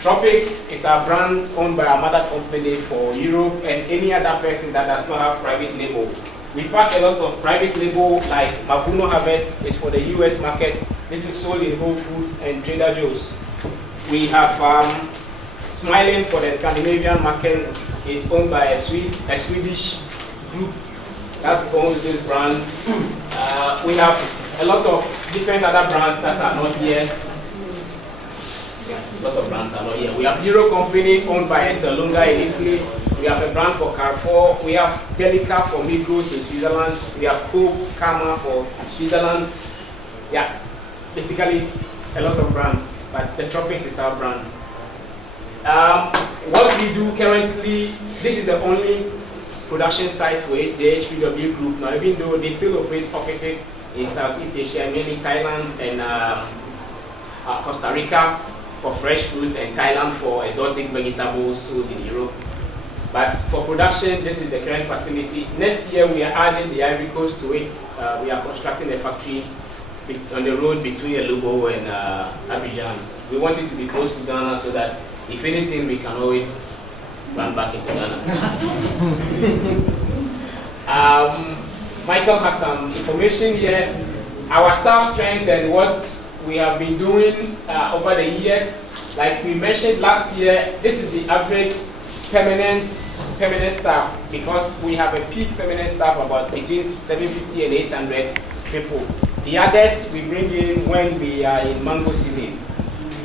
Tropics is our brand owned by our mother company for Europe and any other person that does not have private label. We pack a lot of private label like Mavuno Harvest is for the US market. This is sold in Whole Foods and Trader Joe's. We have Smiling for the Scandinavian market is owned by a Swedish group that owns this brand. We have a lot of different other brands that are not here. A lot of brands are not here. We have Euro Company owned by Esselunga in Italy. We have a brand for Carrefour. We have Delica for Migros in Switzerland. We have Coop Karma for Switzerland. Yeah, basically a lot of brands, but the Tropics is our brand. What we do currently, this is the only production site for the HPW group now, even though they still operate offices in Southeast Asia, mainly Thailand and Costa Rica for fresh fruits, and Thailand for exotic vegetables sold in Europe. But for production, this is the current facility. Next year, we are adding the Ivory Coast to it. We are constructing a factory on the road between Elubo and Abidjan. We want it to be close to Ghana so that if anything, we can always run back into Ghana. Michael has some information here. Our staff strength and what we have been doing over the years. Like we mentioned last year, this is the average permanent staff, because we have a peak permanent staff about between 750 and 800 people. The others we bring in when we are in mango season.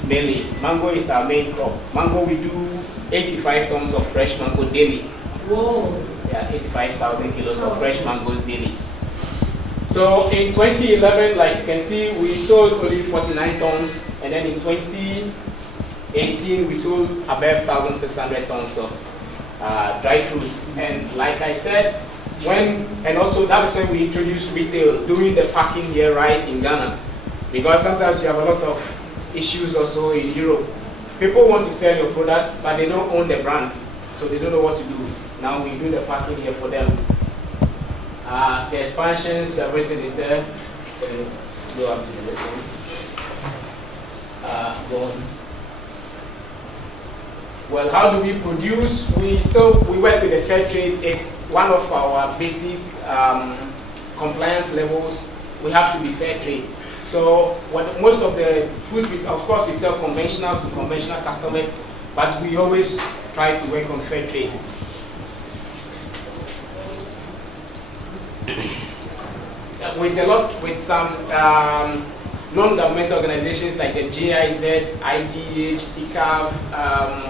Mainly, mango is our main crop. Mango, we do 85 tons of fresh mango daily. Whoa! Yeah, 85,000 kilos of fresh mangoes daily. So in 2011, like you can see, we sold only 49 tons, and then in 2018, we sold above 1,600 tons of dry fruits. And like I said, and also that is when we introduced retail, doing the packing here right in Ghana. Because sometimes you have a lot of issues also in Europe. People want to sell your products, but they don't own the brand, so they don't know what to do. Now we do the packing here for them. The expansions, everything is there. Go up to this one. Go on. Well, how do we produce? We work with the fair trade. It's one of our basic compliance levels. We have to be fair trade. So most of the food, of course, we sell conventional to conventional customers, but we always try to work on fair trade. With some non-governmental organizations like the GIZ, IDH, CCAV,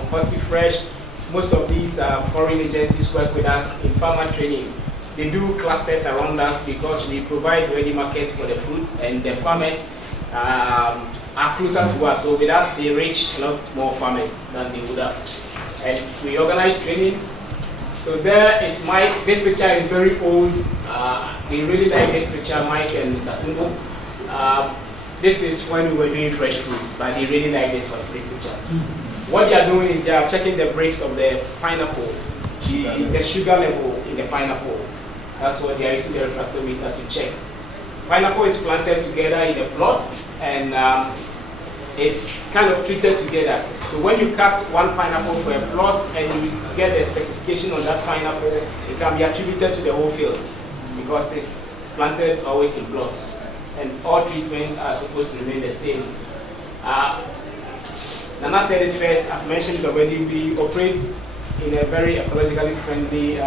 Hortifresh, most of these foreign agencies work with us in farmer training. They do clusters around us because we provide ready market for the fruit, and the farmers are closer to us. So with us, they reach a lot more farmers than they would have. And we organize trainings. So there is Mike. This picture is very old. We really like this picture, Mike and Mr. Ungo. This is when we were doing fresh fruits, but they really like this picture. What they are doing is they are checking the breaks of the pineapple, the sugar level in the pineapple. That's what they are using the refractometer to check. Pineapple is planted together in a plot, and it's kind of treated together. So when you cut one pineapple for a plot and you get the specification on that pineapple, it can be attributed to the whole field because it's planted always in plots. And all treatments are supposed to remain the same. Nana said it first, I've mentioned it already, we operate in a very ecologically friendly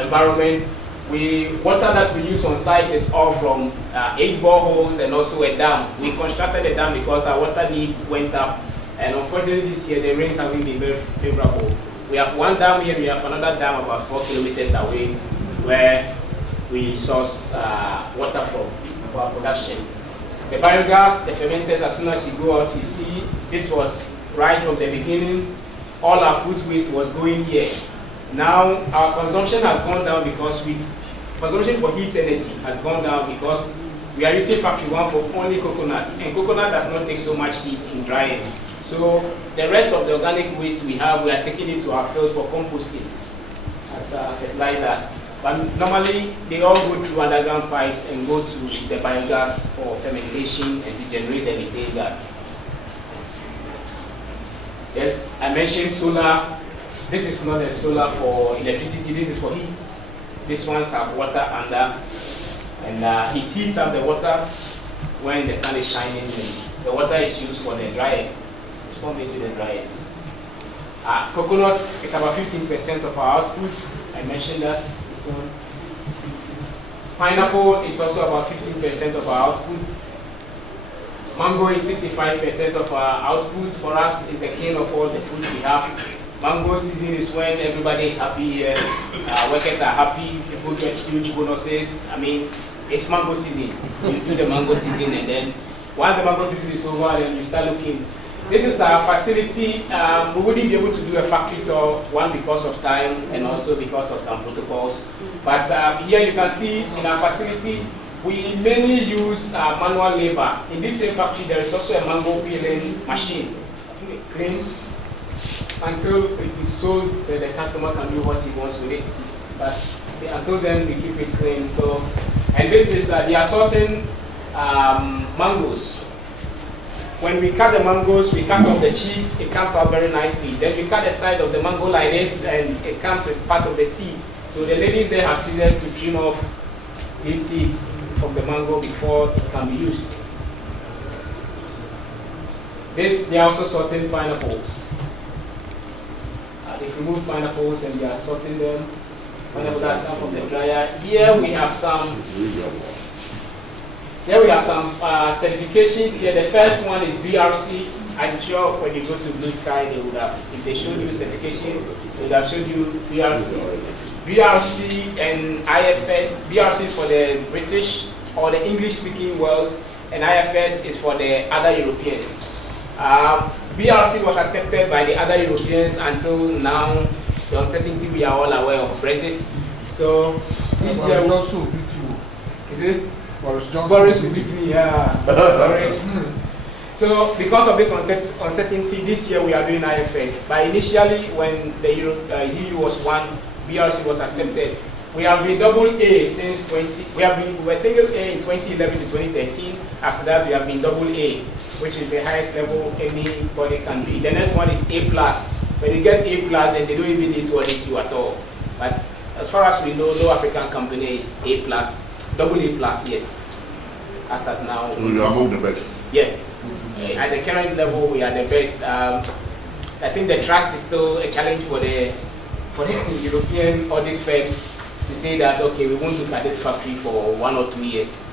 environment. Water that we use on site is all from 8 boreholes and also a dam. We constructed a dam because our water needs went up, and unfortunately this year the rains haven't been very favorable. We have one dam here, we have another dam about 4 kilometers away where we source water from for our production. The biogas, the fermenters, as soon as you go out, you see this was right from the beginning. All our food waste was going here. Now our consumption has gone down because consumption for heat energy has gone down because we are using factory one for only coconuts, and coconut does not take so much heat in drying. So the rest of the organic waste we have, we are taking it to our field for composting as fertilizer. But normally they all go through underground pipes and go to the biogas for fermentation and to generate the methane gas. Yes, I mentioned solar. This is not a solar for electricity, this is for heat. These ones have water under, and it heats up the water when the sun is shining. The water is used for the dryers. It's pumped into the dryers. Coconut is about 15% of our output. I mentioned that. This one. Pineapple is also about 15% of our output. Mango is 65% of our output. For us, it's the king of all the fruits we have. Mango season is when everybody is happy, workers are happy, people get huge bonuses. I mean, it's mango season. You do the mango season, and then once the mango season is over, then you start looking. This is our facility. We wouldn't be able to do a factory tour, one because of time and also because of some protocols. But here you can see in our facility, we mainly use manual labor. In this same factory, there is also a mango peeling machine. Clean until it is sold, then the customer can do what he wants with it. But until then, we keep it clean. So, and this is the assorting mangoes. When we cut the mangoes, we cut off the cheeks, it comes out very nicely. Then we cut the side of the mango like this, and it comes with part of the seed. So the ladies, they have scissors to trim off these seeds from the mango before it can be used. They are also sorting pineapples. They've removed pineapples and they are sorting them. Pineapple that come from the dryer. Here we have some certifications here. The first one is BRC. I'm sure when you go to Blue Sky, they would have, if they showed you certifications, they would have showed you BRC. BRC and IFS. BRC is for the British or the English-speaking world, and IFS is for the other Europeans. BRC was accepted by the other Europeans until now. The uncertainty, we are all aware of Brexit. So this year, is it? Boris will beat me, yeah. Boris. So because of this uncertainty, this year we are doing IFS. But initially, when the EU was one, BRC was accepted. We have been double A since we were single A in 2011 to 2013. After that, we have been double A, which is the highest level anybody can be. The next one is A+. When you get A+, then they don't even need to audit you at all. But as far as we know, no African company is A+, double A+ yet. As at now. So you are among the best? Yes. At the current level, we are the best. I think the trust is still a challenge for the European audit firms to say that, okay, we won't look at this factory for 1 or 2 years.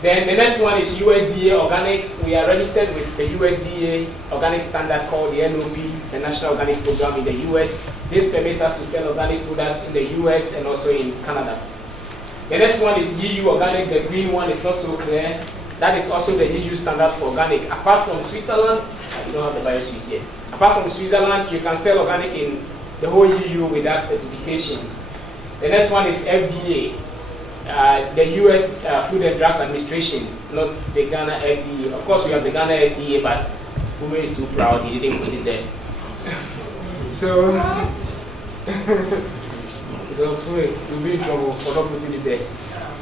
Then the next one is USDA organic. We are registered with the USDA organic standard called the NOP, the National Organic Program in the US. This permits us to sell organic products in the US and also in Canada. The next one is EU organic. The green one is not so clear. That is also the EU standard for organic. Apart from Switzerland, you don't have the bio-Swiss yet. Apart from Switzerland, you can sell organic in the whole EU with that certification. The next one is FDA. The US Food and Drugs Administration, not the Ghana FDA. Of course, we have the Ghana FDA, but Fume is too proud, he didn't put it there. So Fume will be in trouble for not putting it there.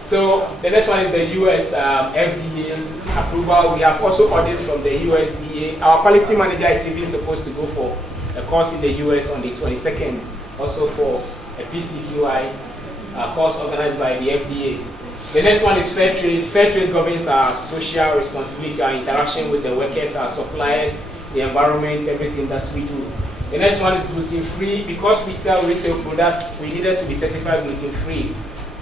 So the next one is the US FDA approval. We have also audits from the USDA. Our quality manager is even supposed to go for a course in the US on the 22nd, also for a PCQI course organized by the FDA. The next one is fair trade. Fair trade governs our social responsibility, our interaction with the workers, our suppliers, the environment, everything that we do. The next one is gluten-free. Because we sell retail products, we needed to be certified gluten-free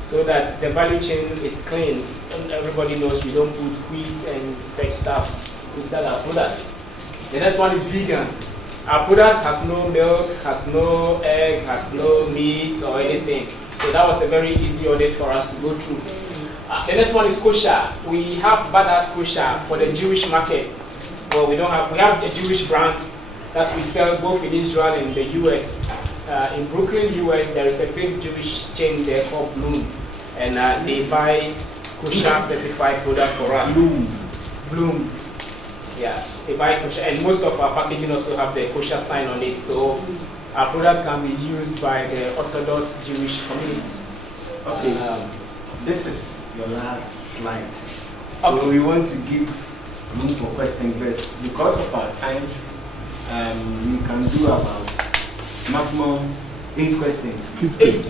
so that the value chain is clean. And everybody knows we don't put wheat and such stuff inside our products. The next one is vegan. Our product has no milk, has no egg, has no meat or anything. So that was a very easy audit for us to go through. The next one is kosher. We have badass kosher for the Jewish market. Well, we have a Jewish brand that we sell both in Israel and the US. In Brooklyn, US, there is a big Jewish chain there called Bloom. And they buy kosher certified product for us. Bloom. Yeah, they buy kosher. And most of our packaging also have the kosher sign on it. So our product can be used by the Orthodox Jewish community. Okay, this is your last slide. So we want to give room for questions, but because of our time, we can do about maximum 8 questions. 8.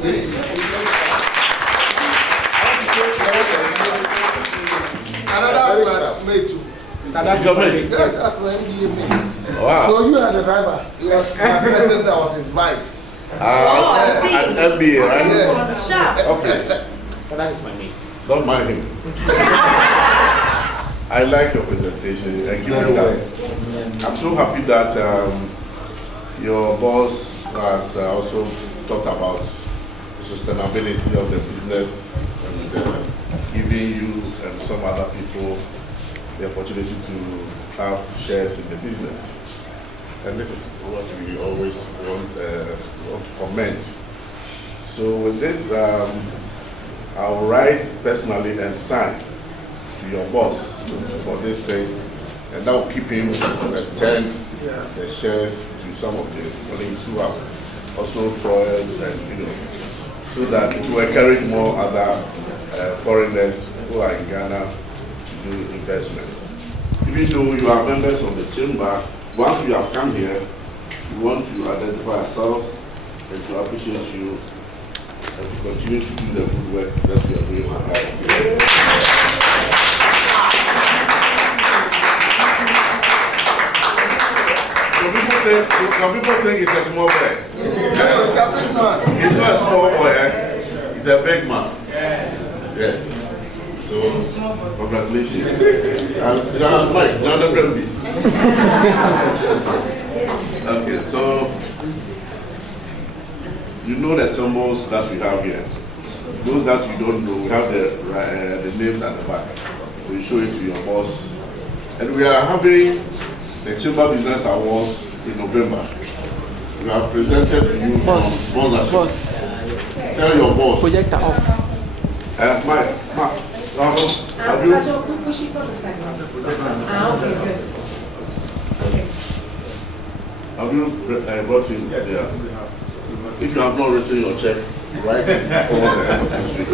Another flight, made too. That's for NDA mates. Wow. So you are the driver? Yes, my president was his vice. At MBA, right? Yes. Okay. So that is my mate. Don't mind him. I like your presentation. Thank you very much. I'm so happy that your boss has also talked about the sustainability of the business and giving you and some other people the opportunity to have shares in the business. And this is what we always want to comment. So with this, I'll write personally and sign to your boss for this thing, and that will keep him to extend the shares to some of the colleagues who have also toiled and so that it will encourage more other foreigners who are in Ghana to do investments. Even though you are members of the chamber, once you have come here, we want to identify ourselves and to appreciate you and to continue to do the good work that we are doing. Some people think it's a small boy. It's a big man. It's not a small boy, it's a big man. Yes. So, congratulations. Mike, okay, so you know the symbols that we have here. Those that you don't know, we have the names at the back. We'll show it to your boss. And we are having the Chamber Business Awards in November. We have presented to you sponsorship. Boss. Tell your boss. Projector off. Mike, have you? Have you brought him? Yes. Yeah. If you have not written your check, write it before the end of this week.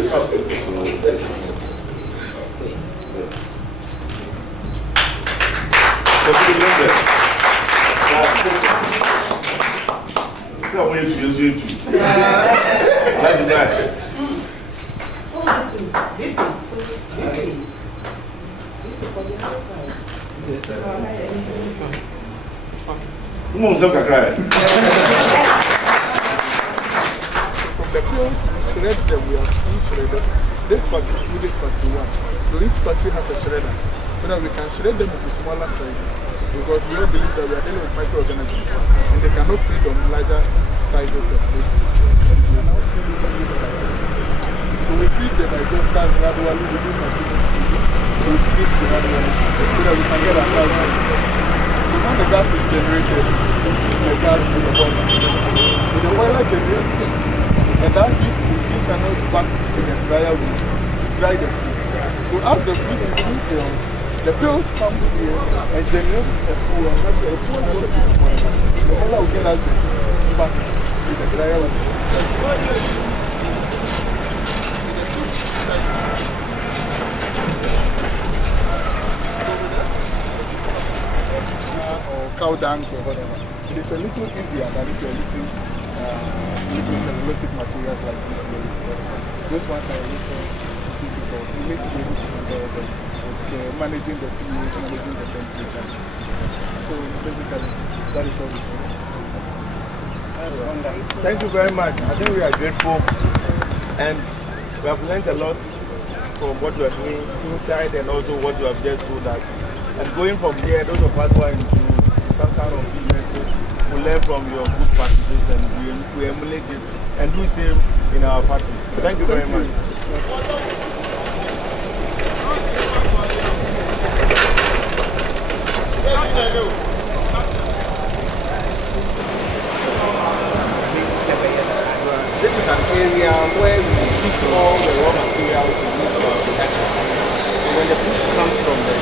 Come on, some cry. From the field, we shred them, we have two shredders. This factory 2, this factory 1. So each factory has a shredder, so that we can shred them into smaller sizes. Because we all believe that we are dealing with microorganisms and they cannot feed on larger sizes of this. So we feed the digester gradually, we do continuous feeding. We feed gradually so that we can get our gas. So when the gas is generated, we feed the gas to the boiler. So the boiler generates it, and that heat is being channeled back to the dryer room to dry the food. So as the food is being filled, the pills come here and generate a fuel, and that's a fuel that is the boiler will get us back to the dryer room. Or cow dung or whatever. It is a little easier than if you're using cellulosic materials like this. Those ones are a little difficult. You need to be able to handle them. Managing the pH, managing the temperature. So basically, that is what we do. That's wonderful. Thank you very much. I think we are grateful, and we have learned a lot from what we are doing inside and also what you have just told us. And going from here, those of us who are into some kind of businesses will learn from your good practices and we emulate it and do the same in our factory. Thank you very much. This is an area where we receive all the raw materials we need for our production. So when the food comes from the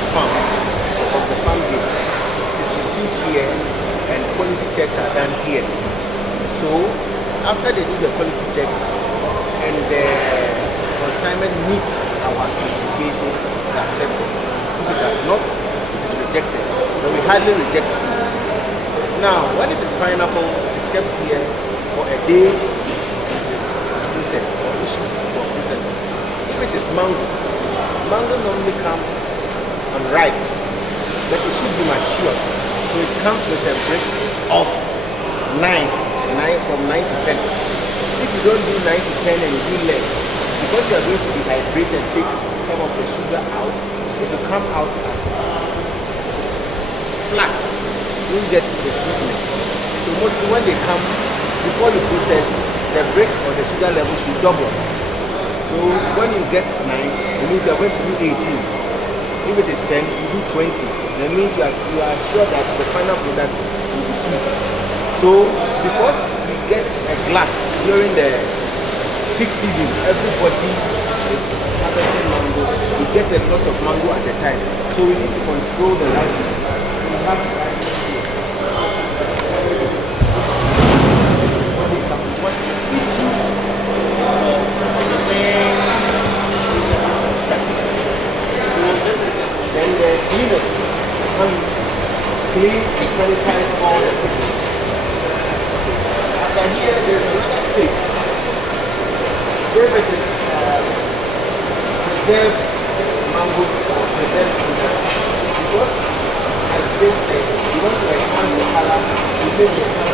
farm gates, it is received here and quality checks are done here. So after they do the quality checks and the consignment meets our specification, it is accepted. If it does not, it is rejected. But we hardly reject foods. Now, when it is pineapple, it is kept here for a day. Or issue for processing. If it is mango normally comes unripe, but it should be matured. So it comes with the bricks of 9 from 9 to 10. If you don't do 9 to 10 and you do less, because you are going to dehydrate and take some of the sugar out, it will come out as flat. You will get the sweetness. So mostly when they come, before you process, the bricks or the sugar level should double. So when you get 9, it means you are going to do 18. If it is 10, you do 20. That means you are sure that the final product will be sweet. So because we get a glut during the peak season, everybody this harvested mango, we get a lot of mango at a time. So we need to control the ripening. We have to ripen here. What issues then the cleaners come clean and sanitize all the equipment. After here, there's another stage. If it is preserved mangoes or preserved fruit, because as Jim said, you want to enhance the color, you make the color